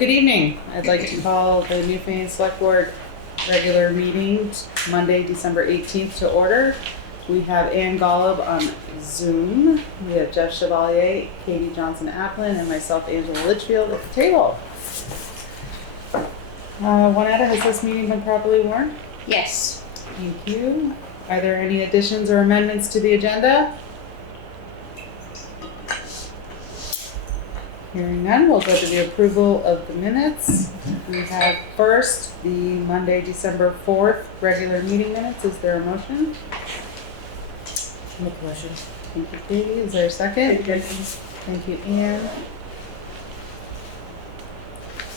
Good evening. I'd like to call the Newfane Selectboard regular meeting Monday, December 18th to order. We have Ann Golub on Zoom. We have Jeff Chevalier, Katie Johnson-Applin, and myself, Angela Litchfield, at the table. Juanetta, has this meeting been properly warned? Yes. Thank you. Are there any additions or amendments to the agenda? Hearing none, we'll go to the approval of the minutes. We have first the Monday, December 4th regular meeting minutes. Is there a motion? Make a motion. Thank you, Katie. Is there a second? Thank you, Ann.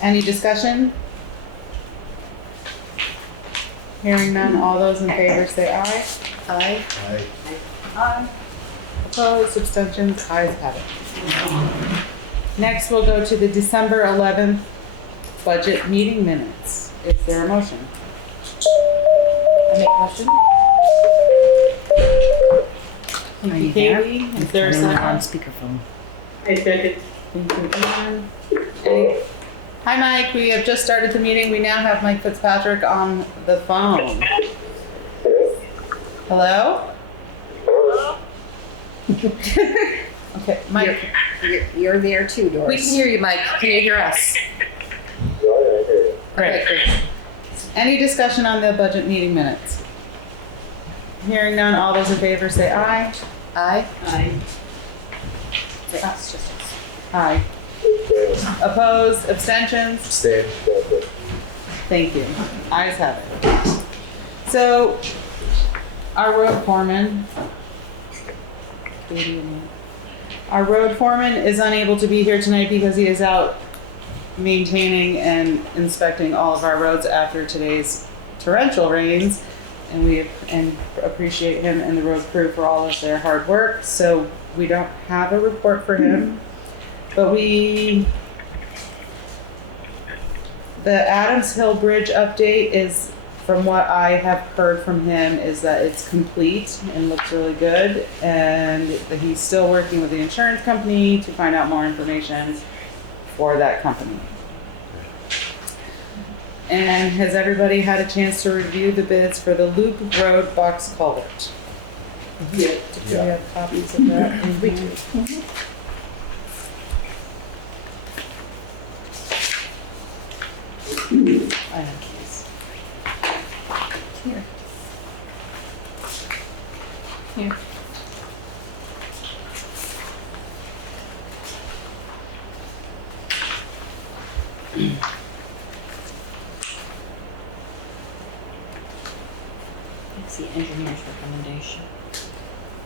Any discussion? Hearing none, all those in favor say aye. Aye. Aye. Aye. Opposed, abstentions, ayes have it. Next, we'll go to the December 11th budget meeting minutes. Is there a motion? I make a motion. Thank you, Katie. Is there a On second? speakerphone. I second. Thank you, Ann. Hi, Mike. We have just started the meeting. We now have Mike Fitzpatrick on the phone. Hello? Okay, Mike. You're there too, Doris. We can hear you, Mike. Can you hear us? Great. Any discussion on the budget meeting minutes? Hearing none, all those in favor say aye. Aye. Aye. It's just us. Aye. Opposed, abstentions? Stay. Thank you. Ayes have it. So, our road foreman, is unable to be here tonight because he is out maintaining and inspecting all of our roads after today's torrential rains. And we appreciate him and the road crew for all of their hard work. So we don't have a report for him, but the Adams Hill Bridge update is, from what I have heard from him, is that it's complete and looks really good, and that he's still working with the insurance company to find out more information for that company. And has everybody had a chance to review the bids for the Loop Road box culvert? Yeah. Do we have copies of that? We do. I have these. Here. Here. It's the engineer's recommendation.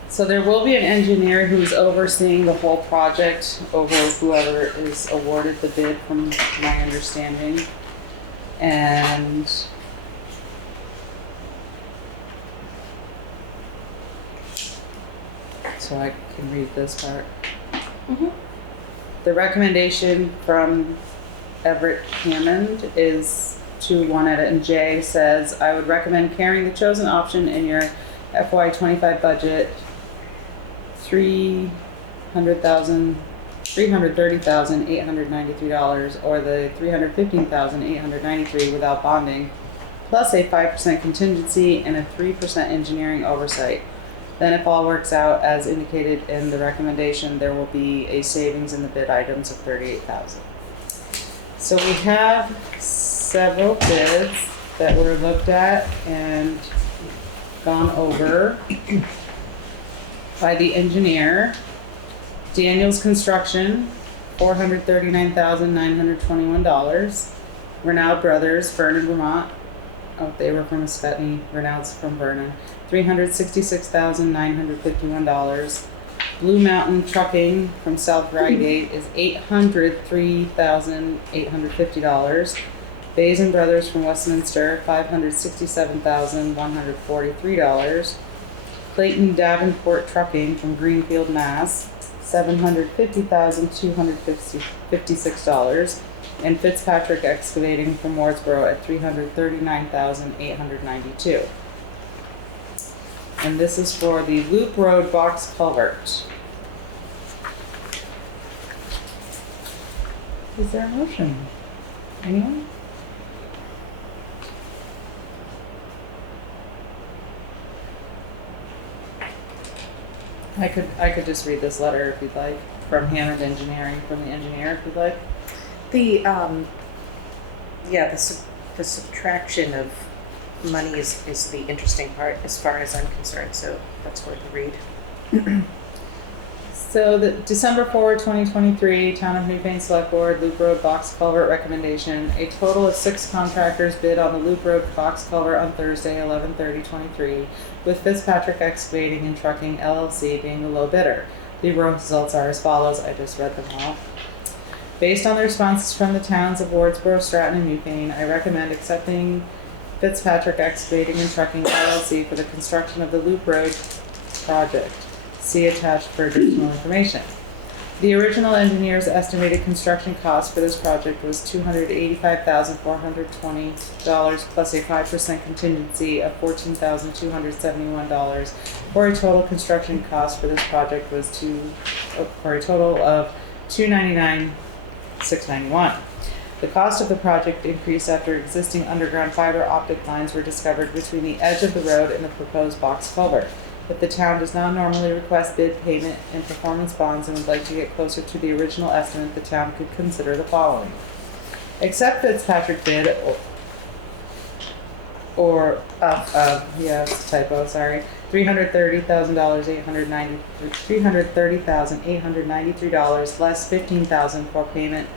So there will be an engineer who's overseeing the whole project over whoever is awarded the bid, from my understanding. And so I can read this part. Mm-hmm. The recommendation from Everett Hammond is to Juanetta and Jay says, I would recommend carrying the chosen option in your FY25 budget, $330,893 or the $315,893 without bonding, plus a 5% contingency and a 3% engineering oversight. Then if all works out as indicated in the recommendation, there will be a savings in the bid items of $38,000. So we have several bids that were looked at and gone over by the engineer. Daniels Construction, $439,921. Renaud Brothers, Vernon, Vermont. Oh, they were from Ascutney. Renaud's from Vernon. $366,951. Blue Mountain Trucking from South Rygate is $803,850. Basin Brothers from Westminster, $567,143. Clayton Davenport Trucking from Greenfield, Mass, $750,256. And Fitzpatrick Excavating from Wardsboro at $339,892. And this is for the Loop Road box culvert. Is there a motion? Anyone? I could just read this letter if you'd like, from Hammond Engineering, from the engineer if you'd like. The, yeah, the subtraction of money is the interesting part as far as I'm concerned, so that's worth a read. So the December 4, 2023, Town of Newfane Selectboard, Loop Road Box Culvert recommendation. A total of 6 contractors bid on the Loop Road Box Culvert on Thursday, 11/30/23, with Fitzpatrick Excavating and Trucking LLC being the low bidder. The results are as follows. I just read them all. Based on the responses from the towns of Wardsboro, Stratton, and Newfane, I recommend accepting Fitzpatrick Excavating and Trucking LLC for the construction of the Loop Road project. See attached for additional information. The original engineer's estimated construction cost for this project was $285,420 plus a 5% contingency of $14,271, for a total construction cost for this project was for a total of $299,691. The cost of the project increased after existing underground fiber optic lines were discovered between the edge of the road and the proposed box culvert. If the town does not normally request bid payment and performance bonds and would like to get closer to the original estimate, the town could consider the following. Accept Fitzpatrick bid or it's a typo, sorry. $330,893 less $15,000 for payment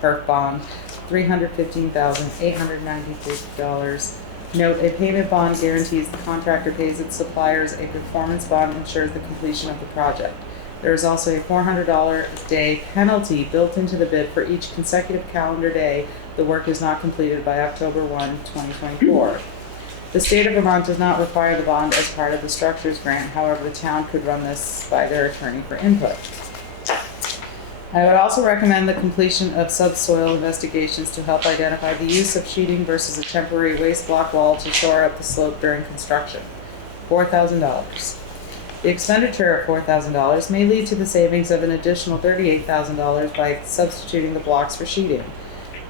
per bond, $315,893. Note, a payment bond guarantees the contractor pays its suppliers. A performance bond ensures the completion of the project. There is also a $400 a day penalty built into the bid for each consecutive calendar day the work is not completed by October 1, 2024. The state of Vermont does not require the bond as part of the structures grant. However, the town could run this by their attorney for input. I would also recommend the completion of subsoil investigations to help identify the use of sheeting versus a temporary waste block wall to shore up the slope during construction. $4,000. The expenditure of $4,000 may lead to the savings of an additional $38,000 by substituting the blocks for sheeting,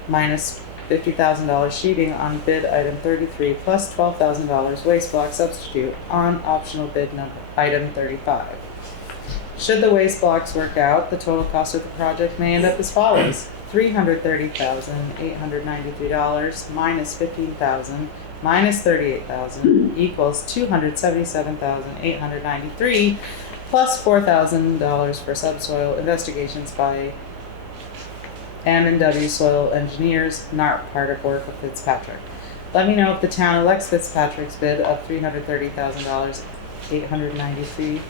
minus $50,000 sheeting on bid item 33 plus $12,000 waste block substitute on optional bid number item 35. Should the waste blocks work out, the total cost of the project may end up as follows. $330,893 minus $15,000 minus $38,000 equals $277,893 plus $4,000 for subsoil investigations by M&W Soil Engineers, not part of work of Fitzpatrick. Let me know if the town elects Fitzpatrick's bid of $330,893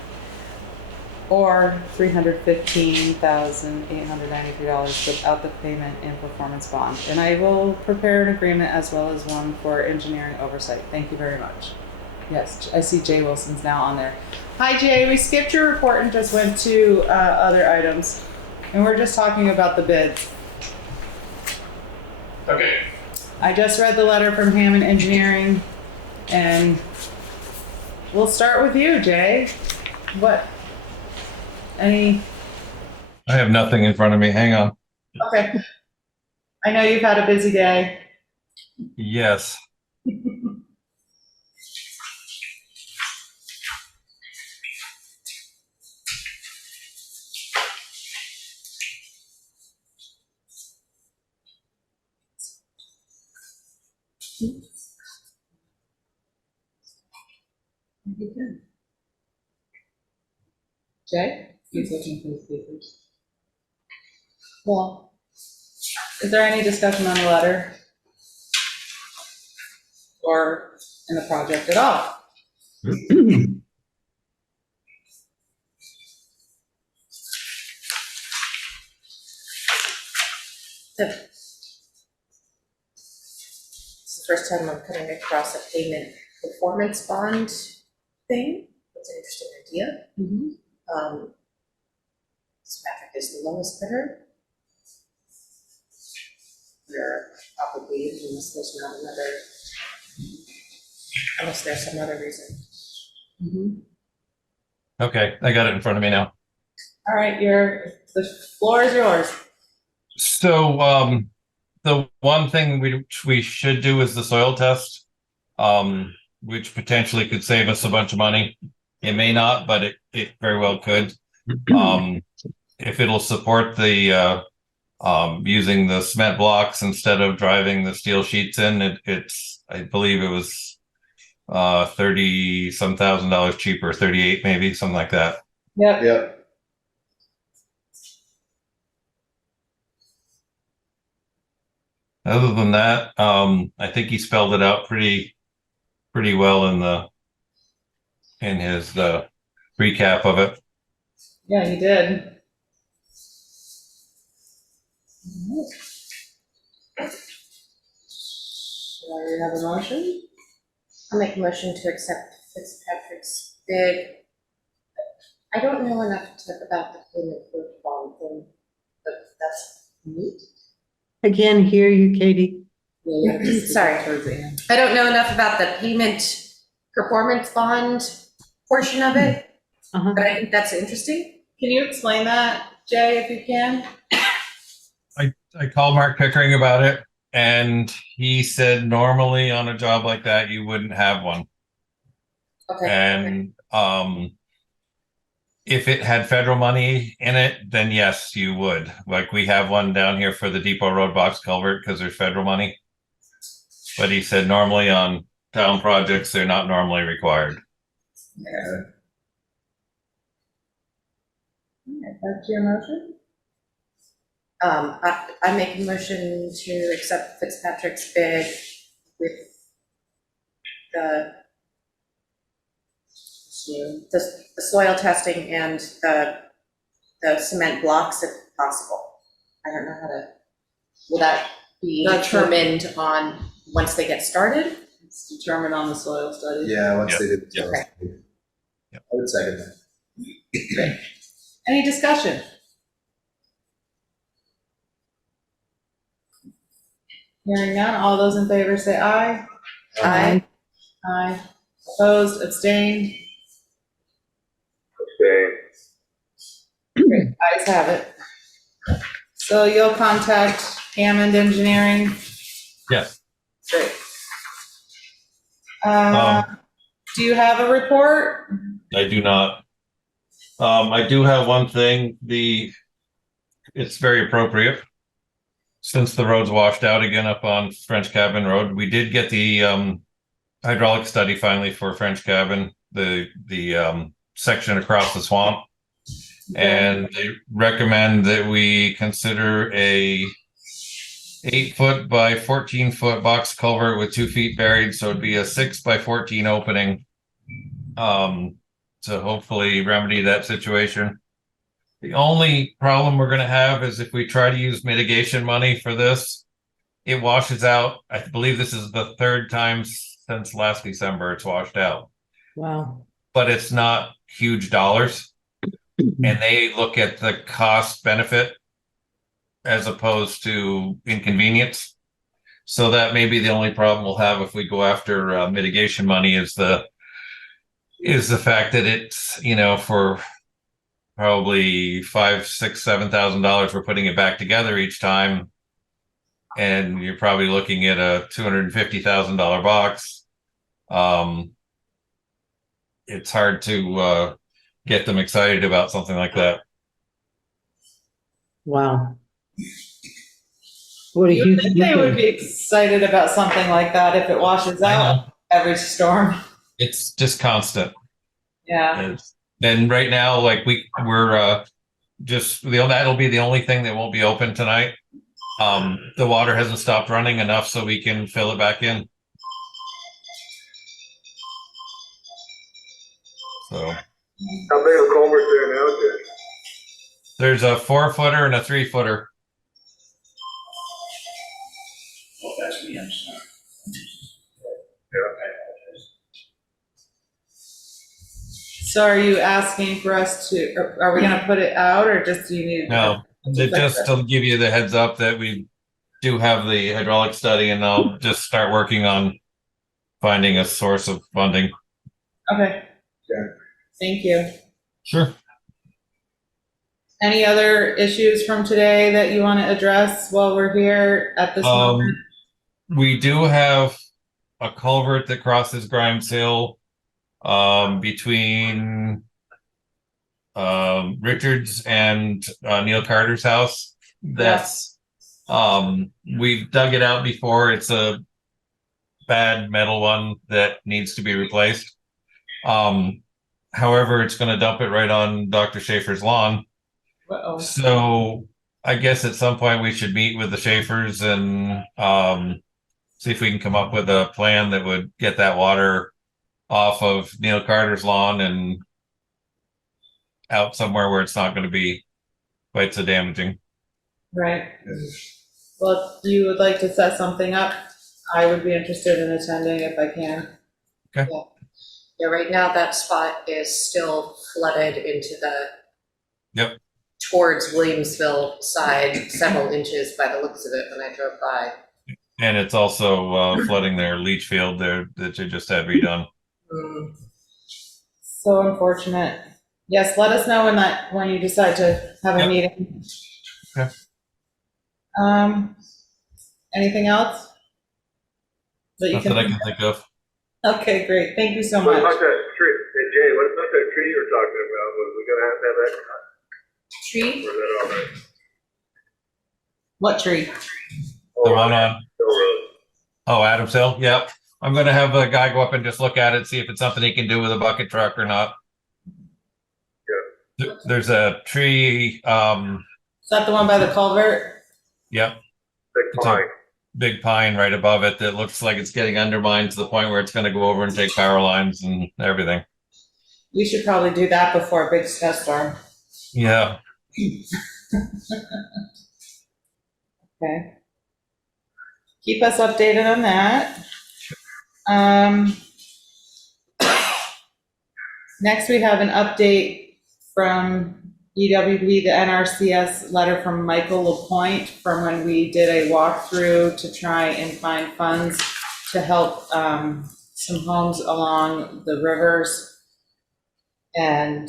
or $315,893 without the payment and performance bond. And I will prepare an agreement as well as one for engineering oversight. Thank you very much. Yes, I see Jay Wilson's now on there. Hi Jay, we skipped your report and just went to other items. And we're just talking about the bids. Okay. I just read the letter from Hammond Engineering and we'll start with you, Jay. What? I have nothing in front of me. Hang on. Okay. I know you've had a busy day. Yes. Jay? He's looking for his papers. Well, is there any discussion on the letter? Or in the project at all? It's the first time I'm coming across a payment performance bond thing. That's an interesting idea. Fitzpatrick is the lowest bidder. We're obligated unless there's some other reason. Okay, I got it in front of me now. All right, the floor is yours. So the one thing we should do is the soil test, which potentially could save us a bunch of money. It may not, but it very well could. If it'll support the using the cement blocks instead of driving the steel sheets in, it's I believe it was $30 some thousand cheaper, 38 maybe, something like that. Yep. Yep. Other than that, I think he spelled it out pretty well in his recap of it. Yeah, you did. Shall I have a motion? I'll make a motion to accept Fitzpatrick's bid. I don't know enough about the payment for the bond thing, but that's neat. I can't hear you, Katie. Yeah, you have to speak Sorry. towards the end. I don't know enough about the payment performance bond portion of it, Uh-huh. but I think that's interesting. Can you explain that, Jay, if you can? I called Mark Pickering about it, and he said normally on a job like that you wouldn't have one. Okay. And if it had federal money in it, then yes, you would. Like we have one down here for the Depot Road box culvert because there's federal money. But he said normally on town projects, they're not normally required. Yeah. Back to your motion? I make a motion to accept Fitzpatrick's bid with the soil testing and the cement blocks if possible. I don't know how to, will that be That's determined on once they get started? It's determined on the soil study. Yeah, once Yep. they did the Yep. soil study. I would second that. Any discussion? Hearing none, all those in favor say aye. Aye. Aye. Opposed, abstained? Great, ayes have it. So you'll contact Hammond Engineering? Yes. Great. Do you have a report? I do not. I do have one thing. It's very appropriate. Since the road's washed out again up on French Cabin Road, we did get the hydraulic study finally for French Cabin, the section across the swamp. And they recommend that we consider a 8-foot by 14-foot box culvert with 2 feet buried. So it'd be a 6 by 14 opening. To hopefully remedy that situation. The only problem we're going to have is if we try to use mitigation money for this, it washes out. I believe this is the 3rd time since last December it's washed out. Wow. But it's not huge dollars. And they look at the cost benefit as opposed to inconvenience. So that may be the only problem we'll have if we go after mitigation money is the fact that it's, for probably $5,000, $6,000, $7,000, we're putting it back together each time. And you're probably looking at a $250,000 box. It's hard to get them excited about something like that. Wow. What a You huge think they would difference. be excited about something like that if it washes out every storm? It's just constant. Yeah. And right now, like we're just that'll be the only thing that won't be open tonight. The water hasn't stopped running enough so we can fill it back in. So How big a culvert there now, Jay? there's a 4-footer and a 3-footer. Oh, that's me, I'm sorry. So are you asking for us to, are we gonna put it out or just do you need? No, just to give you the heads up that we do have the hydraulic study, and I'll just start working on finding a source of funding. Okay. Yeah. Thank you. Sure. Any other issues from today that you want to address while we're here at this moment? We do have a culvert that crosses Grimes Hill between Richards and Neil Carter's house. That's we've dug it out before. It's a bad metal one that needs to be replaced. However, it's going to dump it right on Dr. Schaefer's lawn. Uh-oh. So I guess at some point we should meet with the Schaefers and see if we can come up with a plan that would get that water off of Neil Carter's lawn and out somewhere where it's not going to be quite so damaging. Right. Well, if you would like to set something up, I would be interested in attending if I can. Okay. Yeah, right now that spot is still flooded into the towards Williamsville side several inches by the looks of it when I drove by. And it's also flooding their leach field there that they just had redone. So unfortunate. Yes, let us know when you decide to have a meeting. Okay. Anything else? That's what I can think of. Okay, great. Thank you so What much. about that tree? Hey Jay, what about that tree you were talking about? Was we gonna have that cut? Tree? Or is that all right? What tree? The one on Hill Road. Adams Hill. Yep. I'm going to have a guy go up and just look at it, see if it's something he can do with a bucket truck or not. Yeah. There's a tree. Is that the one by the culvert? Yep. Big It's a pine. big pine right above it that looks like it's getting undermined to the point where it's going to go over and take power lines and everything. We should probably do that before a big snowstorm. Yeah. Okay. Keep us updated on that. Next, we have an update from EWP, the NRCS letter from Michael Lapointe from when we did a walkthrough to try and find funds to help some homes along the rivers. And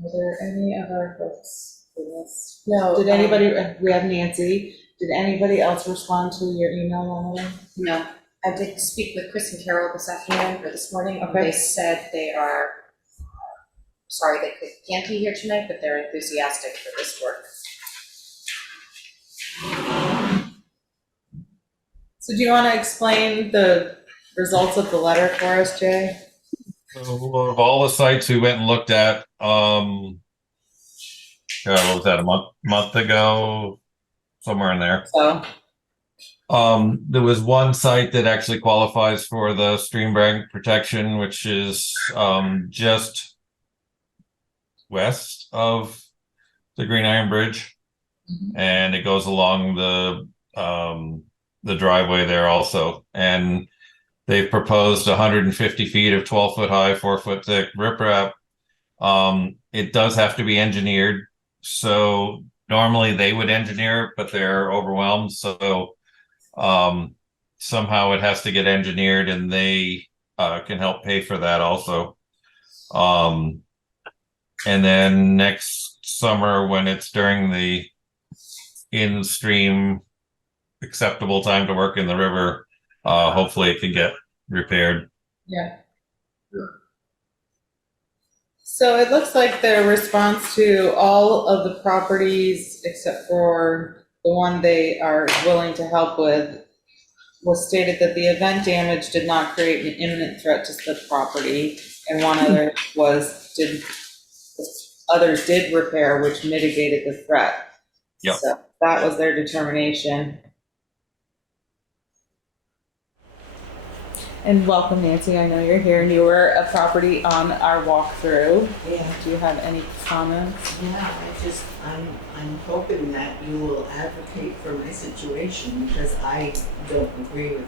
are there any other folks for this? No. Did anybody, we have Nancy, did anybody else respond to your email, Emily? No. I did speak with Chris and Carol this afternoon, or this morning. Okay. They said they are, sorry they can't be here tonight, but they're enthusiastic for this work. So do you want to explain the results of the letter for us, Jay? So of all the sites we went and looked at, what was that, a month ago? Somewhere in there. So, There was one site that actually qualifies for the stream bank protection, which is just west of the Green Iron Bridge, and it goes along the driveway there also. And they've proposed 150 feet of 12-foot high, 4-foot thick riprap. It does have to be engineered, so normally they would engineer it, but they're overwhelmed. So somehow it has to get engineered, and they can help pay for that also. And then next summer, when it's during the in-stream acceptable time to work in the river, hopefully it can get repaired. yeah. So it looks like their response to all of the properties, except for the one they are willing to help with, was stated that the event damage did not create an imminent threat to the property, and one other others did repair, which mitigated the threat. Yep. So that was their determination. And welcome, Nancy. I know you're here, and you were a property on our walkthrough. Yeah, Do you have any comments? yeah, I'm hoping that you will advocate for my situation, because I don't agree with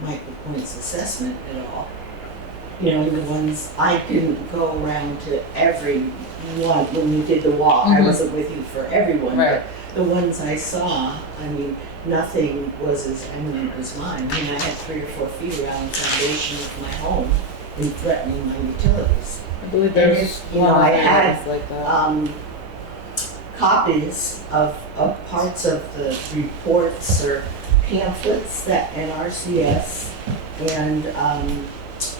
Michael Lapointe's assessment at all. You know, the ones, I didn't go around to every one when we did the walk. I Mhm. wasn't with you for everyone, Right. but the ones I saw, I mean, nothing was as eminent as mine. I mean, I had 3 or 4 feet around the foundation of my home and threatening my utilities. I believe there's there's you know, one I other had, that's like that. copies of parts of the reports or pamphlets that NRCS and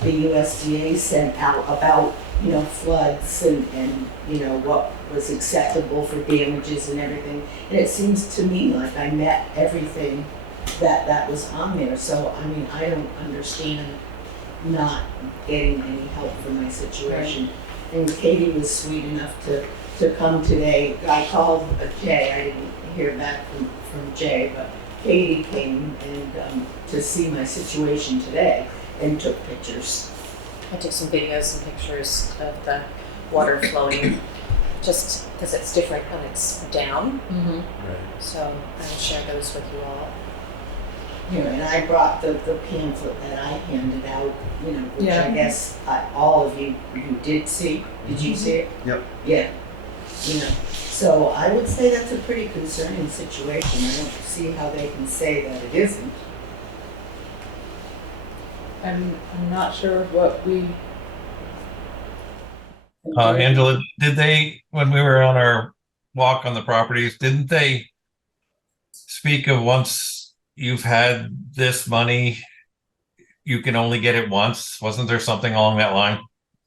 the USDA sent out about, you know, floods and, you know, what was acceptable for damages and everything. And it seems to me like I met everything that was on there. So, I mean, I don't understand not getting any help for my situation. And Katie was sweet enough to come today. I called Jay. I didn't hear back from Jay, but Katie came and to see my situation today and took pictures. I took some videos and pictures of the water flowing, just because it's different when it's down. Mm-hmm. So I will share those with you all. You know, and I brought the pamphlet that I handed out, you know, which Yeah. I guess all of you did see. Did you see it? Yep. Yeah. You know, so I would say that's a pretty concerning situation. I don't see how they can say that it isn't. I'm not sure what we. Angela, did they, when we were on our walk on the properties, didn't they speak of once you've had this money, you can only get it once? Wasn't there something along that line?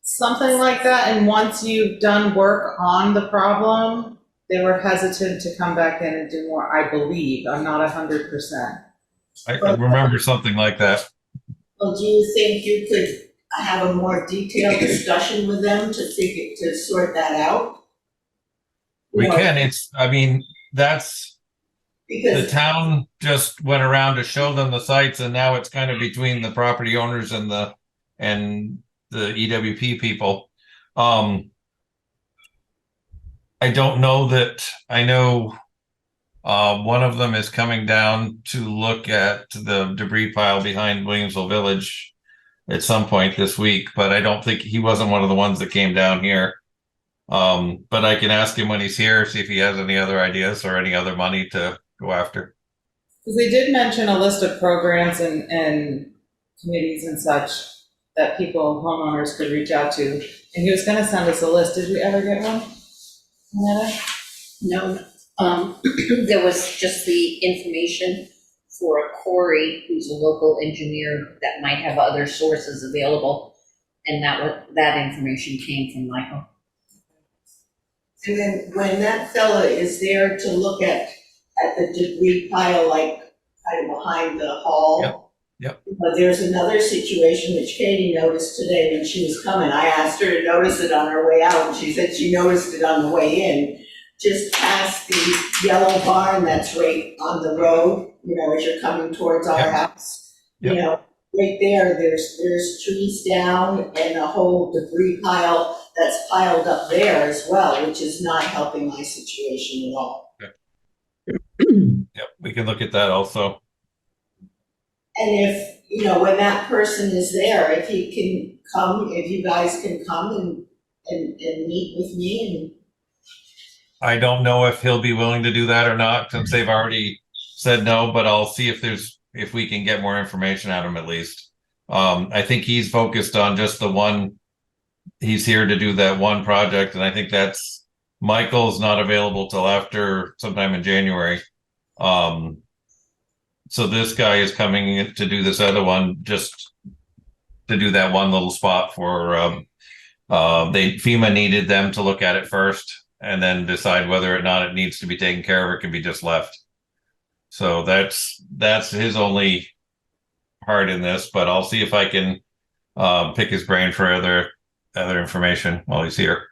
Something like that, and once you've done work on the problem, they were hesitant to come back in and do more, I believe. I'm not 100%. I remember something like that. Well, do you think you could have a more detailed discussion with them to sort that out? We You know, can, I mean, that's, the Because town just went around to show them the sites, and now it's kind of between the property owners and the EWP people. I don't know that, I know one of them is coming down to look at the debris pile behind Williamsville Village at some point this week, but I don't think, he wasn't one of the ones that came down here. But I can ask him when he's here, see if he has any other ideas or any other money to go after. Because they did mention a list of programs and committees and such that people, homeowners could reach out to. And he was gonna send us a list. Did we ever get one? Annetta? No, there was just the information for Corey, who's a local engineer that might have other sources available. And that information came from Michael. and then when that fella is there to look at the debris pile, like kind of behind the hall. Yep. But there's another situation which Katie noticed today when she was coming. I asked her to notice it on her way out, and she said she noticed it on the way in. Just past the yellow barn that's right on the road, you know, as you're coming towards our Yep. house. Yep. You know, right there, there's trees down and a whole debris pile that's piled up there as well, which is not helping my situation at all. Yep, we can look at that also. And if, you know, when that person is there, if he can come, if you guys can come and meet with me I don't know if he'll be willing to do that or not, since they've already said no, but I'll see if we can get more information out of him at least. I think he's focused on just the one, he's here to do that one project, and I think that's, Michael's not available till after sometime in January. So this guy is coming in to do this other one, just to do that one little spot for, FEMA needed them to look at it first and then decide whether or not it needs to be taken care of or can be just left. So that's his only part in this, but I'll see if I can pick his brain for other information while he's here.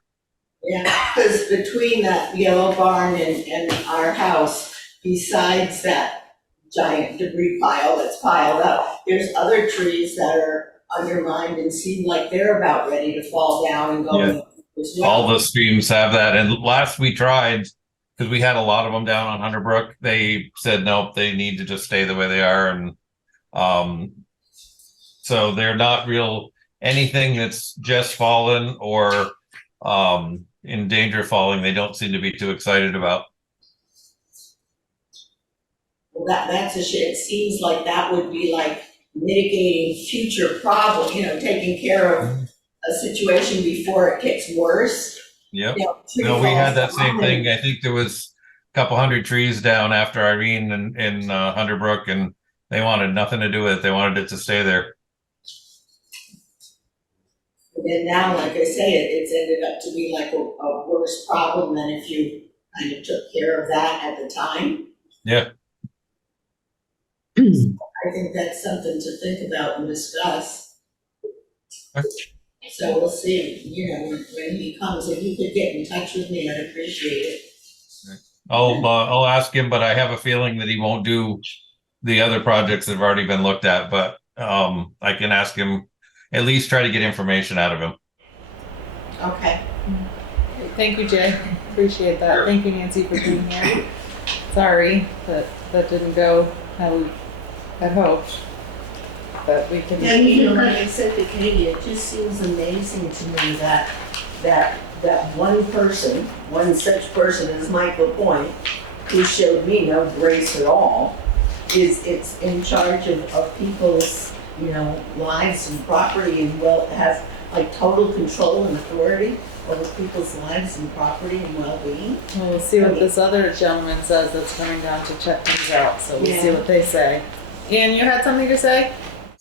Yeah, because between that yellow barn and our house, besides that giant debris pile that's piled up, there's other trees that are undermined and seem like they're about ready to fall down and go. Yeah. As well. All the streams have that, and last we tried, because we had a lot of them down on Hunter Brook, they said nope, they need to just stay the way they are, and so they're not real anything that's just fallen or in danger of falling. They don't seem to be too excited about. Well, that's a shit. It seems like that would be like mitigating future problems, you know, taking care of a situation before it gets worse. Yep. you know, tree No, we had that falls same down. thing. I think there was a couple hundred trees down after Irene in Hunter Brook, and they wanted nothing to do with it. They wanted it to stay there. And then now, like I say, it's ended up to be like a worse problem than if you kind of took care of that at the time. Yeah. I think that's something to think about and discuss. Okay. So we'll see, you know, when he comes, if he could get in touch with me, I'd appreciate it. I'll ask him, but I have a feeling that he won't do the other projects that have already been looked at. But I can ask him, at least try to get information out of him. Okay. Thank you, Jay. Appreciate that. Sure. Thank you, Nancy, for being here. Sorry that didn't go how we had hoped, but we can. And you know, like I said to Katie, it just seems amazing to me that one person, one such person as Michael Lapointe, who showed me no grace at all, it's in charge of people's, you know, lives and property, and has like total control and authority over people's lives and property and well-being. Well, we'll see what this other gentleman says that's coming down to check things out. So we'll see Yeah. what they say. Ian, you had something to say?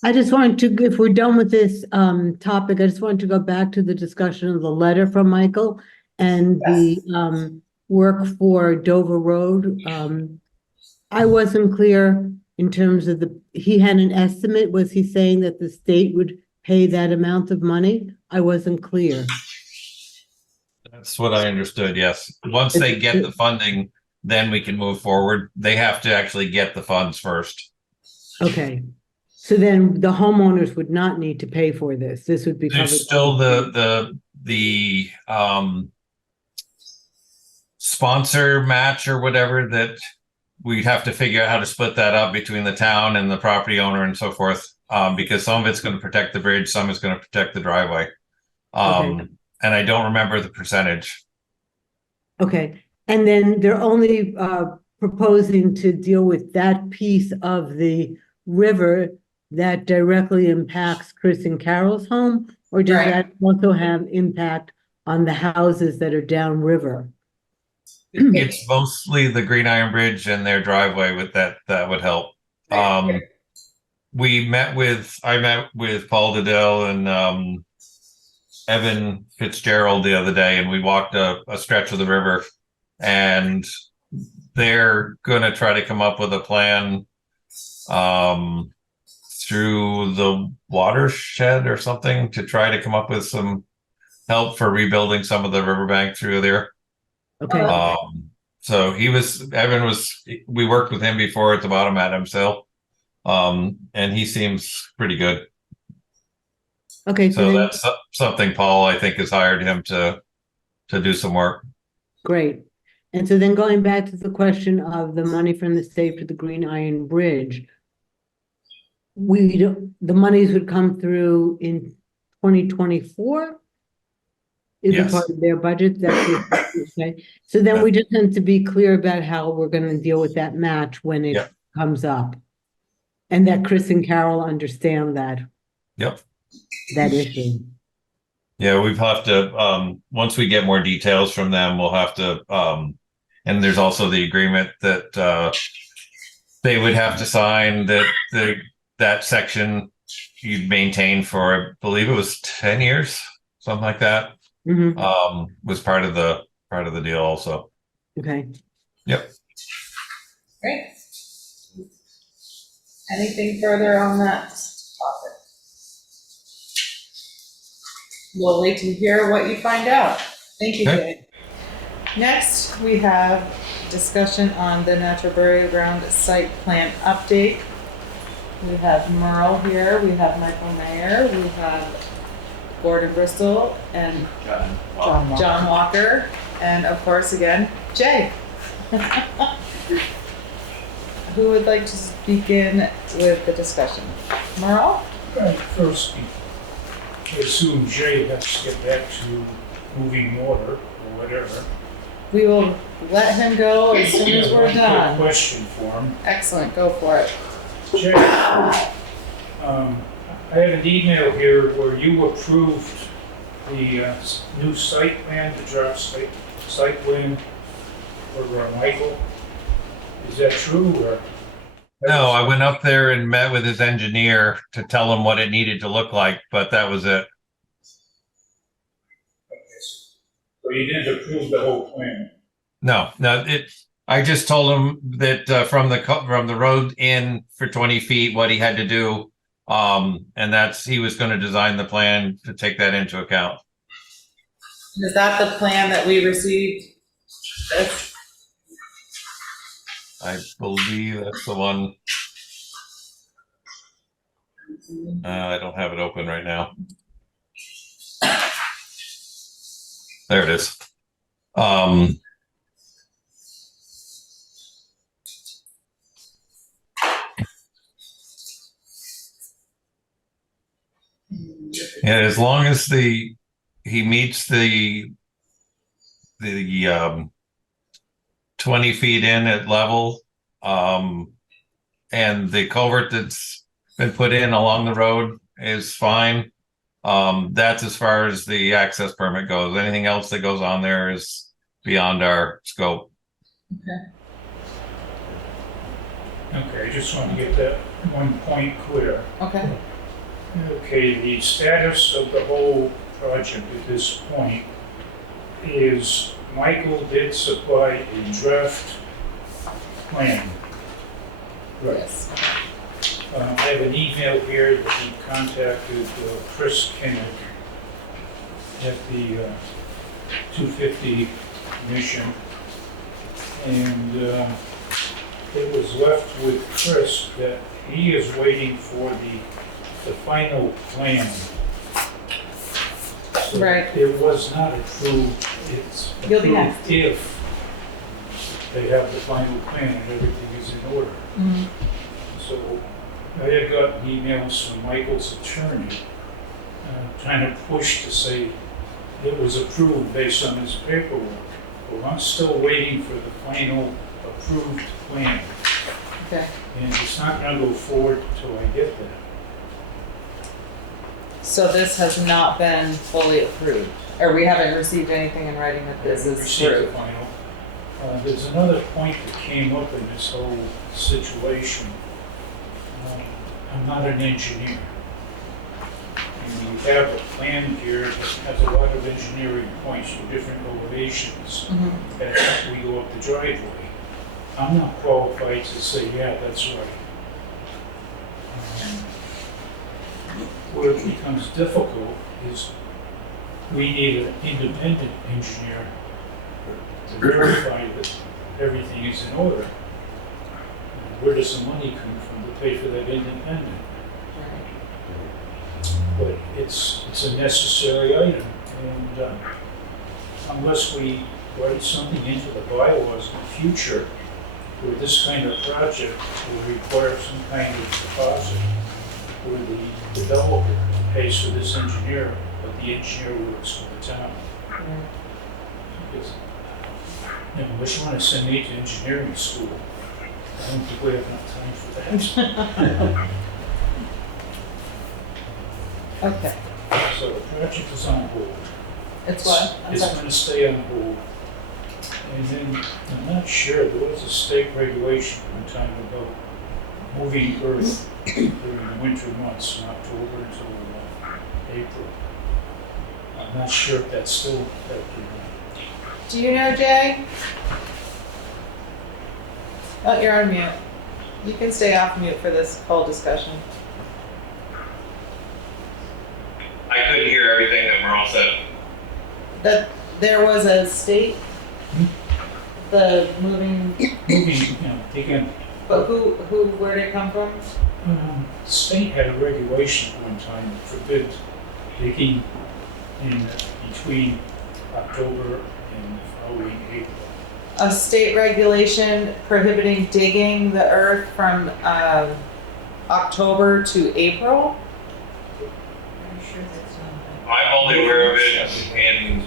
I just wanted to, if we're done with this topic, I just wanted to go back to the discussion of the letter from Michael and the work for Dover Road. I wasn't clear in terms of he had an estimate. Was he saying that the state would pay that amount of money? I wasn't clear. That's what I understood. Yes. Once they get the funding, then we can move forward. They have to actually get the funds first. Okay. So then the homeowners would not need to pay for this. This would be covered. There's still the sponsor match or whatever that we'd have to figure out how to split that up between the town and the property owner and so forth. Because some of it's going to protect the bridge, some is going to protect the driveway. Okay. And I don't remember the percentage. Okay. And then they're only proposing to deal with that piece of the river that directly impacts Chris and Carol's home, or does that also have impact on the houses that are downriver? It's mostly the Green Iron Bridge and their driveway with that would help. I met with Paul Diddell and Evan Fitzgerald the other day, and we walked a stretch of the river, and they're gonna try to come up with a plan through the watershed or something to try to come up with some help for rebuilding some of the riverbank through there. Okay. So we worked with him before at the bottom Adams Hill. And he seems pretty good. Okay. So that's something Paul, I think, has hired him to do some work. Great. And so then going back to the question of the money from the state for the Green Iron Bridge, the monies would come through in 2024? Is it Yes. part of their budget? Okay. So then we just need to be clear about how we're going to deal with that match when it comes up. And that Chris and Carol understand that. Yep. That issue. Yeah, we've have to, once we get more details from them, we'll have to, and there's also the agreement that they would have to sign that section you'd maintain for, I believe it was 10 years, something like that. Mm-hmm. Was part of the deal also. Okay. Yep. Great. Anything further on that topic? We'll wait to hear what you find out. Thank you, Jay. Next, we have discussion on the natural burial ground site plan update. We have Merle here, we have Michael Mayer, we have Gordon Bristol, and John Walker, and of course, again, Jay. Who would like to begin with the discussion? Merle? First, I assume Jay has to get back to moving water or whatever. We will let him go as soon as we're One done. quick question for him. Excellent, go for it. Jay, I have an email here where you approved the new site plan, the draft site plan for Michael. Is that true, or? No, I went up there and met with his engineer to tell him what it needed to look like, but that was it. So you didn't approve the whole plan? No, I just told him that from the road in for 20 feet, what he had to do. And he was going to design the plan to take that into account. Is that the plan that we received? This? I believe that's the one. I don't have it open right now. There it is. Yeah, as long as he meets the 20 feet in at level, and the culvert that's been put in along the road is fine. That's as far as the access permit goes. Anything else that goes on there is beyond our scope. Okay, I just want to get that one point clear. Okay. Okay, the status of the whole project at this point is Michael did supply a draft plan. Right. Yes. I have an email here that he contacted Chris Kinnick at the 250 mission, and it was left with Chris that he is waiting for the final plan. So Right. it was not approved. It's You'll be approved next. if they have the final plan and everything is in order. Mhm. So I had gotten emails from Michael's attorney trying to push to say it was approved based on his paperwork. Well, I'm still waiting for the final approved plan, Okay. and it's not going to go forward until I get that. So this has not been fully approved, or we haven't received anything in writing that this is Received the approved. final. There's another point that came up in this whole situation. I'm not an engineer. And we have a plan here that has a lot of engineering points for different elevations Mhm. as we go up the driveway. I'm not qualified to say, yeah, that's right. Where it becomes difficult is we need an independent engineer to verify that everything is in order. Where does the money come from to pay for that independent? But it's a necessary item, and unless we write something into the bylaws in the future where this kind of project will require some kind of deposit, where the developer pays for this engineer, but the engineer works for the town. Because, unless you want to send me to engineering school, I don't think we have enough time for that. Okay. So the project is on hold. It's what? I'm It's sorry. going to stay on hold. And then, I'm not sure, there was a state regulation one time about moving earth during the winter months, from October until April. I'm not sure if that's still effective. Do you know Jay? Oh, you're on mute. You can stay off mute for this whole discussion. I couldn't hear everything that we're all said. That there was a state, the moving, Moving, again, but where did it come from? the state had a regulation at one time that forbid digging in between October and the following April. A state regulation prohibiting digging the earth from October to April? I'm sure that's not. I'm only aware of it in,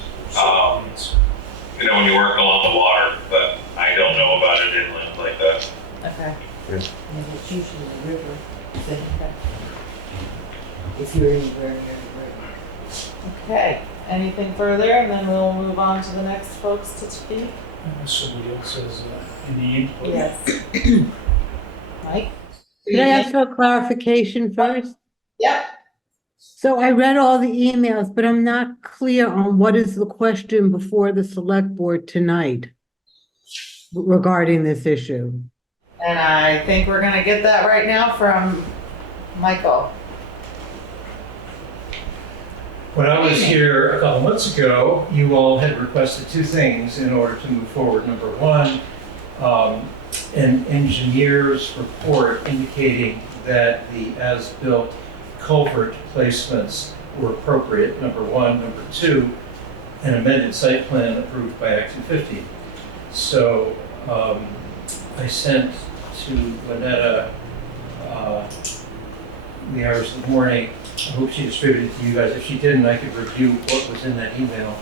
when you work along the water, but I don't know about it inland like that. Okay. And it's usually the river thing. If you're anywhere near the river. Okay. anything further, and then we'll move on to the next folks to speak? Unless somebody else has any input. Yes. Mike? Can I ask for a clarification first? Yep. So I read all the emails, but I'm not clear on what is the question before the select board tonight regarding this issue. And I think we're gonna get that right now from Michael. When I was here a couple months ago, you all had requested two things in order to move forward. Number one, an engineer's report indicating that the as-built culvert placements were appropriate, number one. Number two, an amended site plan approved by Act 250. So I sent to Lynetta the hours of the morning. I hope she distributed it to you guys. If she didn't, I could review what was in that email.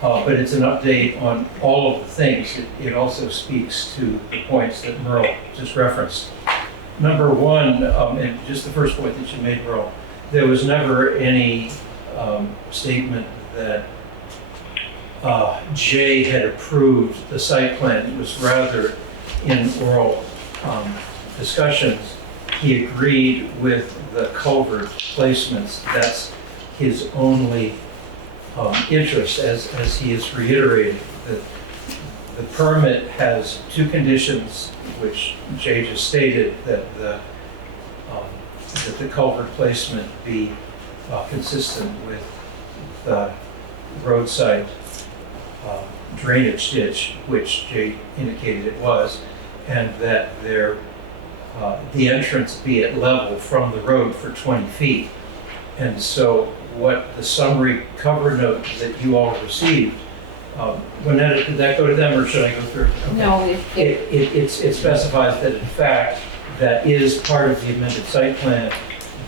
But it's an update on all of the things. It also speaks to the points that Merle just referenced. Number one, and just the first point that you made, Merle, there was never any statement that Jay had approved the site plan. It was rather in oral discussions. He agreed with the culvert placements. That's his only interest, as he has reiterated. The permit has two conditions, which Jay just stated, that the culvert placement be consistent with the roadside drainage ditch, which Jay indicated it was, and that the entrance be at level from the road for 20 feet. And so what the summary cover note that you all received, Lynetta, did that go to them or should I go through it? Okay. No, It specifies that in fact, that is part of the amended site plan,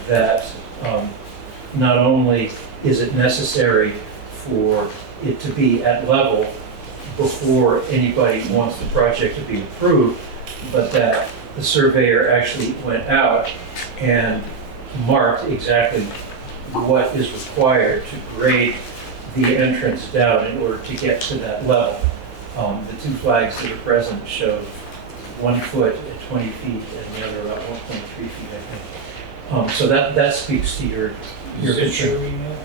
that not only is it necessary for it to be at level before anybody wants the project to be approved, but that the surveyor actually went out and marked exactly what is required to grade the entrance down in order to get to that level. The two flags that are present show 1 foot at 20 feet and the other about 1.3 feet, I think. So that speaks to your Is that concern. your email?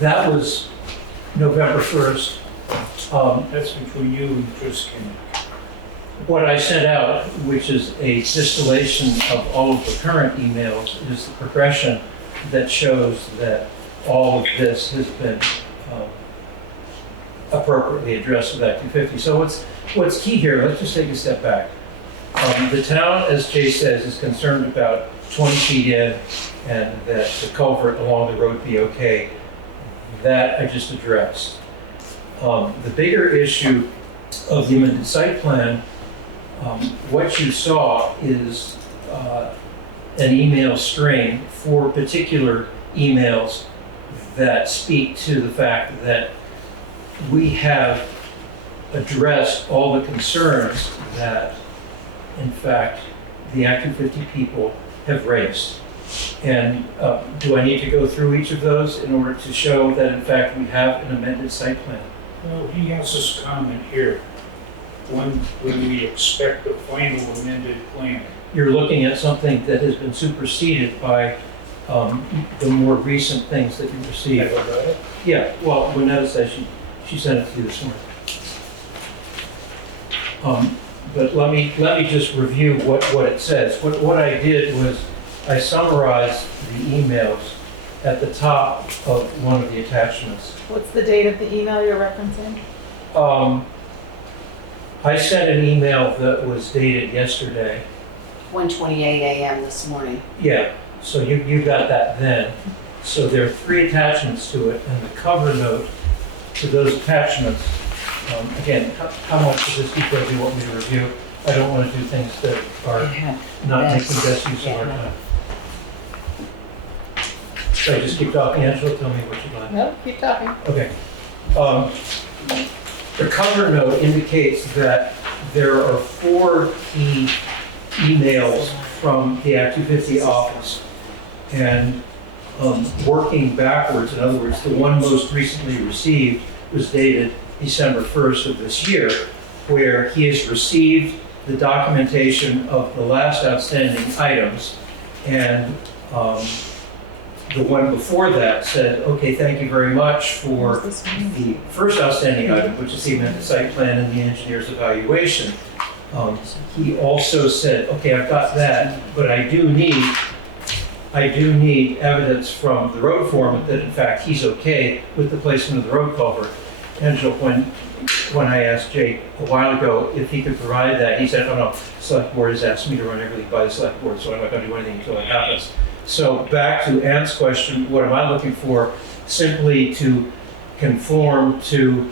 That was November 1st. That's between you and Chris Kim. What I sent out, which is a distillation of all of the current emails, is the progression that shows that all of this has been appropriately addressed with Act 250. So what's key here, let's just take a step back. The town, as Jay says, is concerned about 20 feet in and that the culvert along the road be okay. That I just addressed. The bigger issue of the amended site plan, what you saw is an email string for particular emails that speak to the fact that we have addressed all the concerns that, in fact, the Act 250 people have raised. And do I need to go through each of those in order to show that, in fact, we have an amended site plan? Well, he has this comment here. When we expect the final amended plan. You're looking at something that has been superseded by the more recent things that you received. Have I got it? Yeah, well, Lynetta says she sent it to you this morning. But let me just review what it says. What I did was I summarized the emails at the top of one of the attachments. What's the date of the email you're referencing? I sent an email that was dated yesterday. 1:28 a.m. this morning. Yeah, so you got that then. So there are 3 attachments to it, and the cover note to those attachments, again, how much of this detail do you want me to review? I don't want to do things that are not making best use of our time. Should I just keep talking, Angela? Tell me what you'd like. Nope, keep talking. Okay. The cover note indicates that there are 4 key emails from the Act 250 office. And working backwards, in other words, the one most recently received was dated December 1st of this year, where he has received the documentation of the last outstanding items, and the one before that said, okay, thank you very much for the first outstanding item, which is the amended site plan and the engineer's evaluation. He also said, okay, I've got that, but I do need evidence from the road foreman that in fact he's okay with the placement of the road culvert. Angela, when I asked Jake a while ago if he could provide that, he said, oh no, Selectboard has asked me to run everything by the Selectboard, so I'm not going to do anything until it happens. So back to Ann's question, what am I looking for? Simply to conform to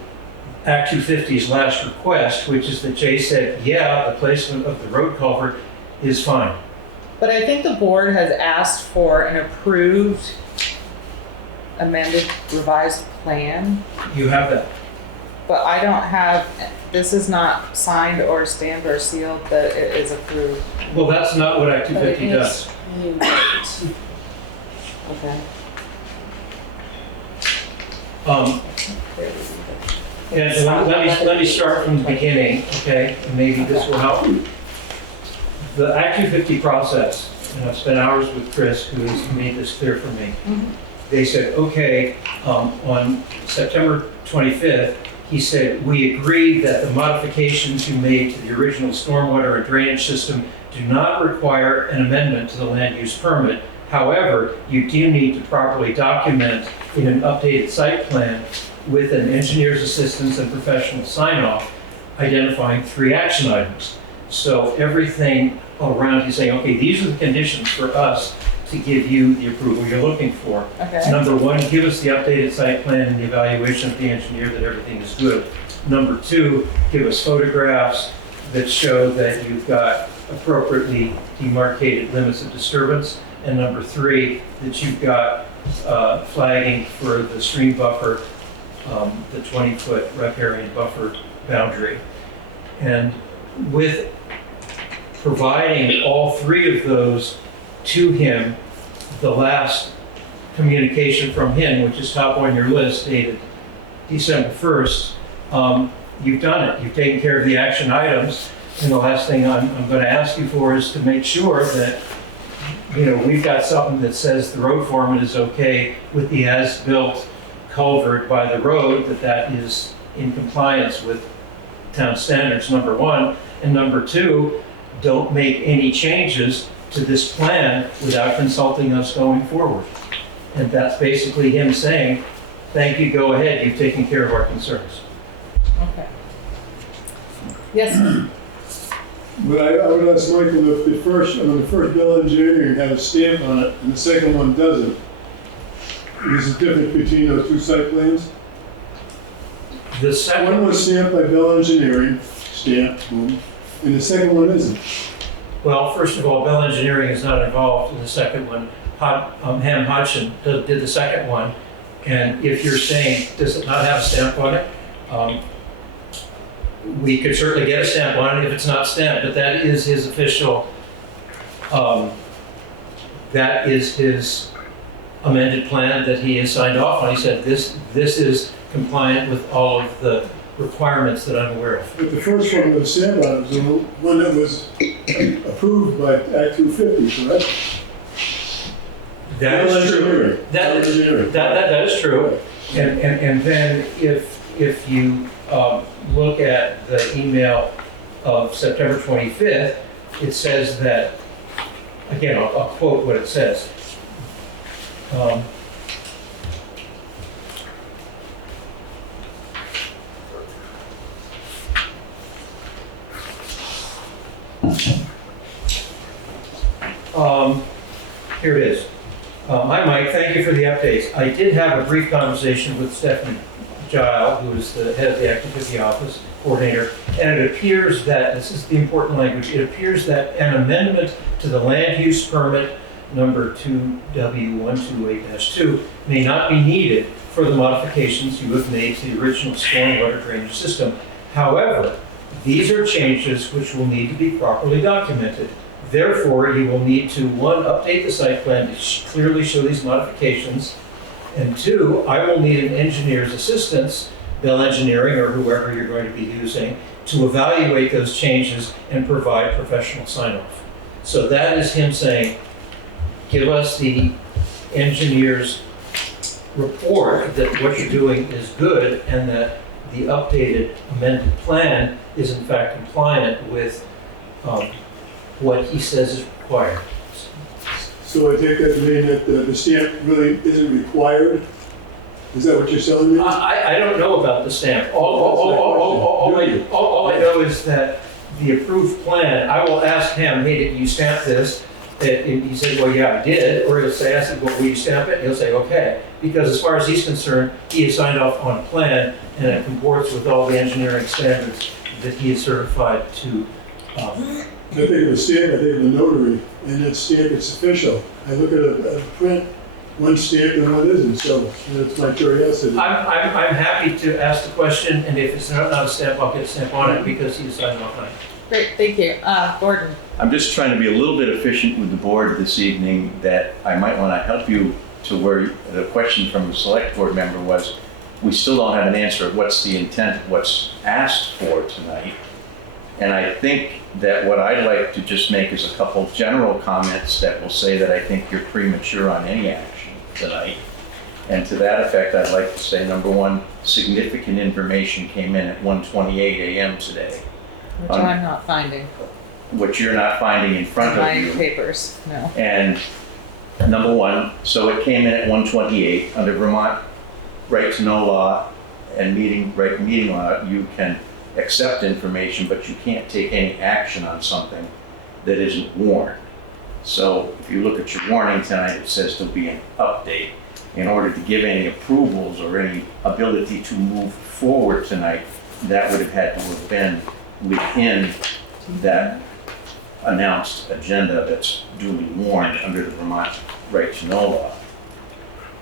Act 250's last request, which is that Jay said, yeah, the placement of the road culvert is fine. But I think the board has asked for an approved, amended, revised plan, You have that. but I don't have, this is not signed or stamped or sealed that it is approved. Well, that's not what Act But it 250 does. is. Okay. And let me start from the beginning, okay? And maybe this will help. The Act 250 process, and I've spent hours with Chris, who has made this clear for me. They said, okay, on September 25th, he said, we agree that the modifications you made to the original stormwater and drainage system do not require an amendment to the land use permit. However, you do need to properly document in an updated site plan with an engineer's assistance and professional sign-off, identifying 3 action items. So everything around, he's saying, okay, these are the conditions for us to give you the approval you're looking for. Okay. Number 1, give us the updated site plan and the evaluation of the engineer that everything is good. Number 2, give us photographs that show that you've got appropriately demarcated limits of disturbance. And number 3, that you've got flagging for the stream buffer, the 20-foot riparian buffer boundary. And with providing all 3 of those to him, the last communication from him, which is top on your list, dated December 1st, you've done it. You've taken care of the action items. And the last thing I'm going to ask you for is to make sure that, you know, we've got something that says the road foreman is okay with the as-built culvert by the road, that is in compliance with town standards, number 1. And number 2, don't make any changes to this plan without consulting us going forward. And that's basically him saying, thank you, go ahead, you've taken care of our concerns. Okay. Yes. But I would ask Michael if the first bill engineering had a stamp on it and the second one doesn't. Is the difference between those 2 site plans? The second One was stamped by Bill Engineering, stamped, boom, and the second one isn't. Well, first of all, Bell Engineering is not involved in the second one. Ham Hodgson did the second one. And if you're saying, does it not have a stamp on it? We could certainly get a stamp on it if it's not stamped, but that is his official, that is his amended plan that he has signed off on. He said, this is compliant with all of the requirements that I'm aware of. But the first one with the stamp on it was the one that was approved by Act 250, correct? That is true. That is true. Right. And then if you look at the email of September 25th, it says that, again, I'll quote what it says. Here it is. Hi, Mike. Thank you for the updates. I did have a brief conversation with Stephanie Gile, who is the head of the Act 250 office coordinator, and it appears that, this is the important language, it appears that an amendment to the land use permit number 2W128-2 may not be needed for the modifications you have made to the original stormwater drainage system. However, these are changes which will need to be properly documented. Therefore, you will need to, one, update the site plan to clearly show these modifications, and two, I will need an engineer's assistance, Bell Engineering or whoever you're going to be using, to evaluate those changes and provide professional sign-off. So that is him saying, give us the engineer's report that what you're doing is good and that the updated amended plan is in fact compliant with what he says is required. So I take that to mean that the stamp really isn't required? Is that what you're telling me? I don't know about the stamp. All I know is that the approved plan, I will ask him, hey, did you stamp this? And he said, well, yeah, I did. Or he'll say, I said, well, will you stamp it? And he'll say, okay. Because as far as he's concerned, he has signed off on a plan and it comports with all the engineering standards that he is certified to. I think of a stamp, I think of a notary, and that stamp, it's official. I look at a print, one stamped and one isn't, so that's my curiosity. I'm happy to ask the question, and if it's not a stamp, I'll get a stamp on it because he signed off on it. Great, thank you. Gordon. I'm just trying to be a little bit efficient with the board this evening, that I might want to help you to where the question from the select board member was, we still don't have an answer of what's the intent of what's asked for tonight. And I think that what I'd like to just make is a couple general comments that will say that I think you're premature on any action tonight. And to that effect, I'd like to say, number one, significant information came in at 1:28 a.m. today. Which I'm not finding. Which you're not finding in front of you. My papers, no. And number one, so it came in at 1:28 under Vermont right to know law and meeting law. You can accept information, but you can't take any action on something that isn't warned. So if you look at your warning tonight, it says there'll be an update. In order to give any approvals or any ability to move forward tonight, that would have had to have been within that announced agenda that's duly warned under the Vermont right to know law.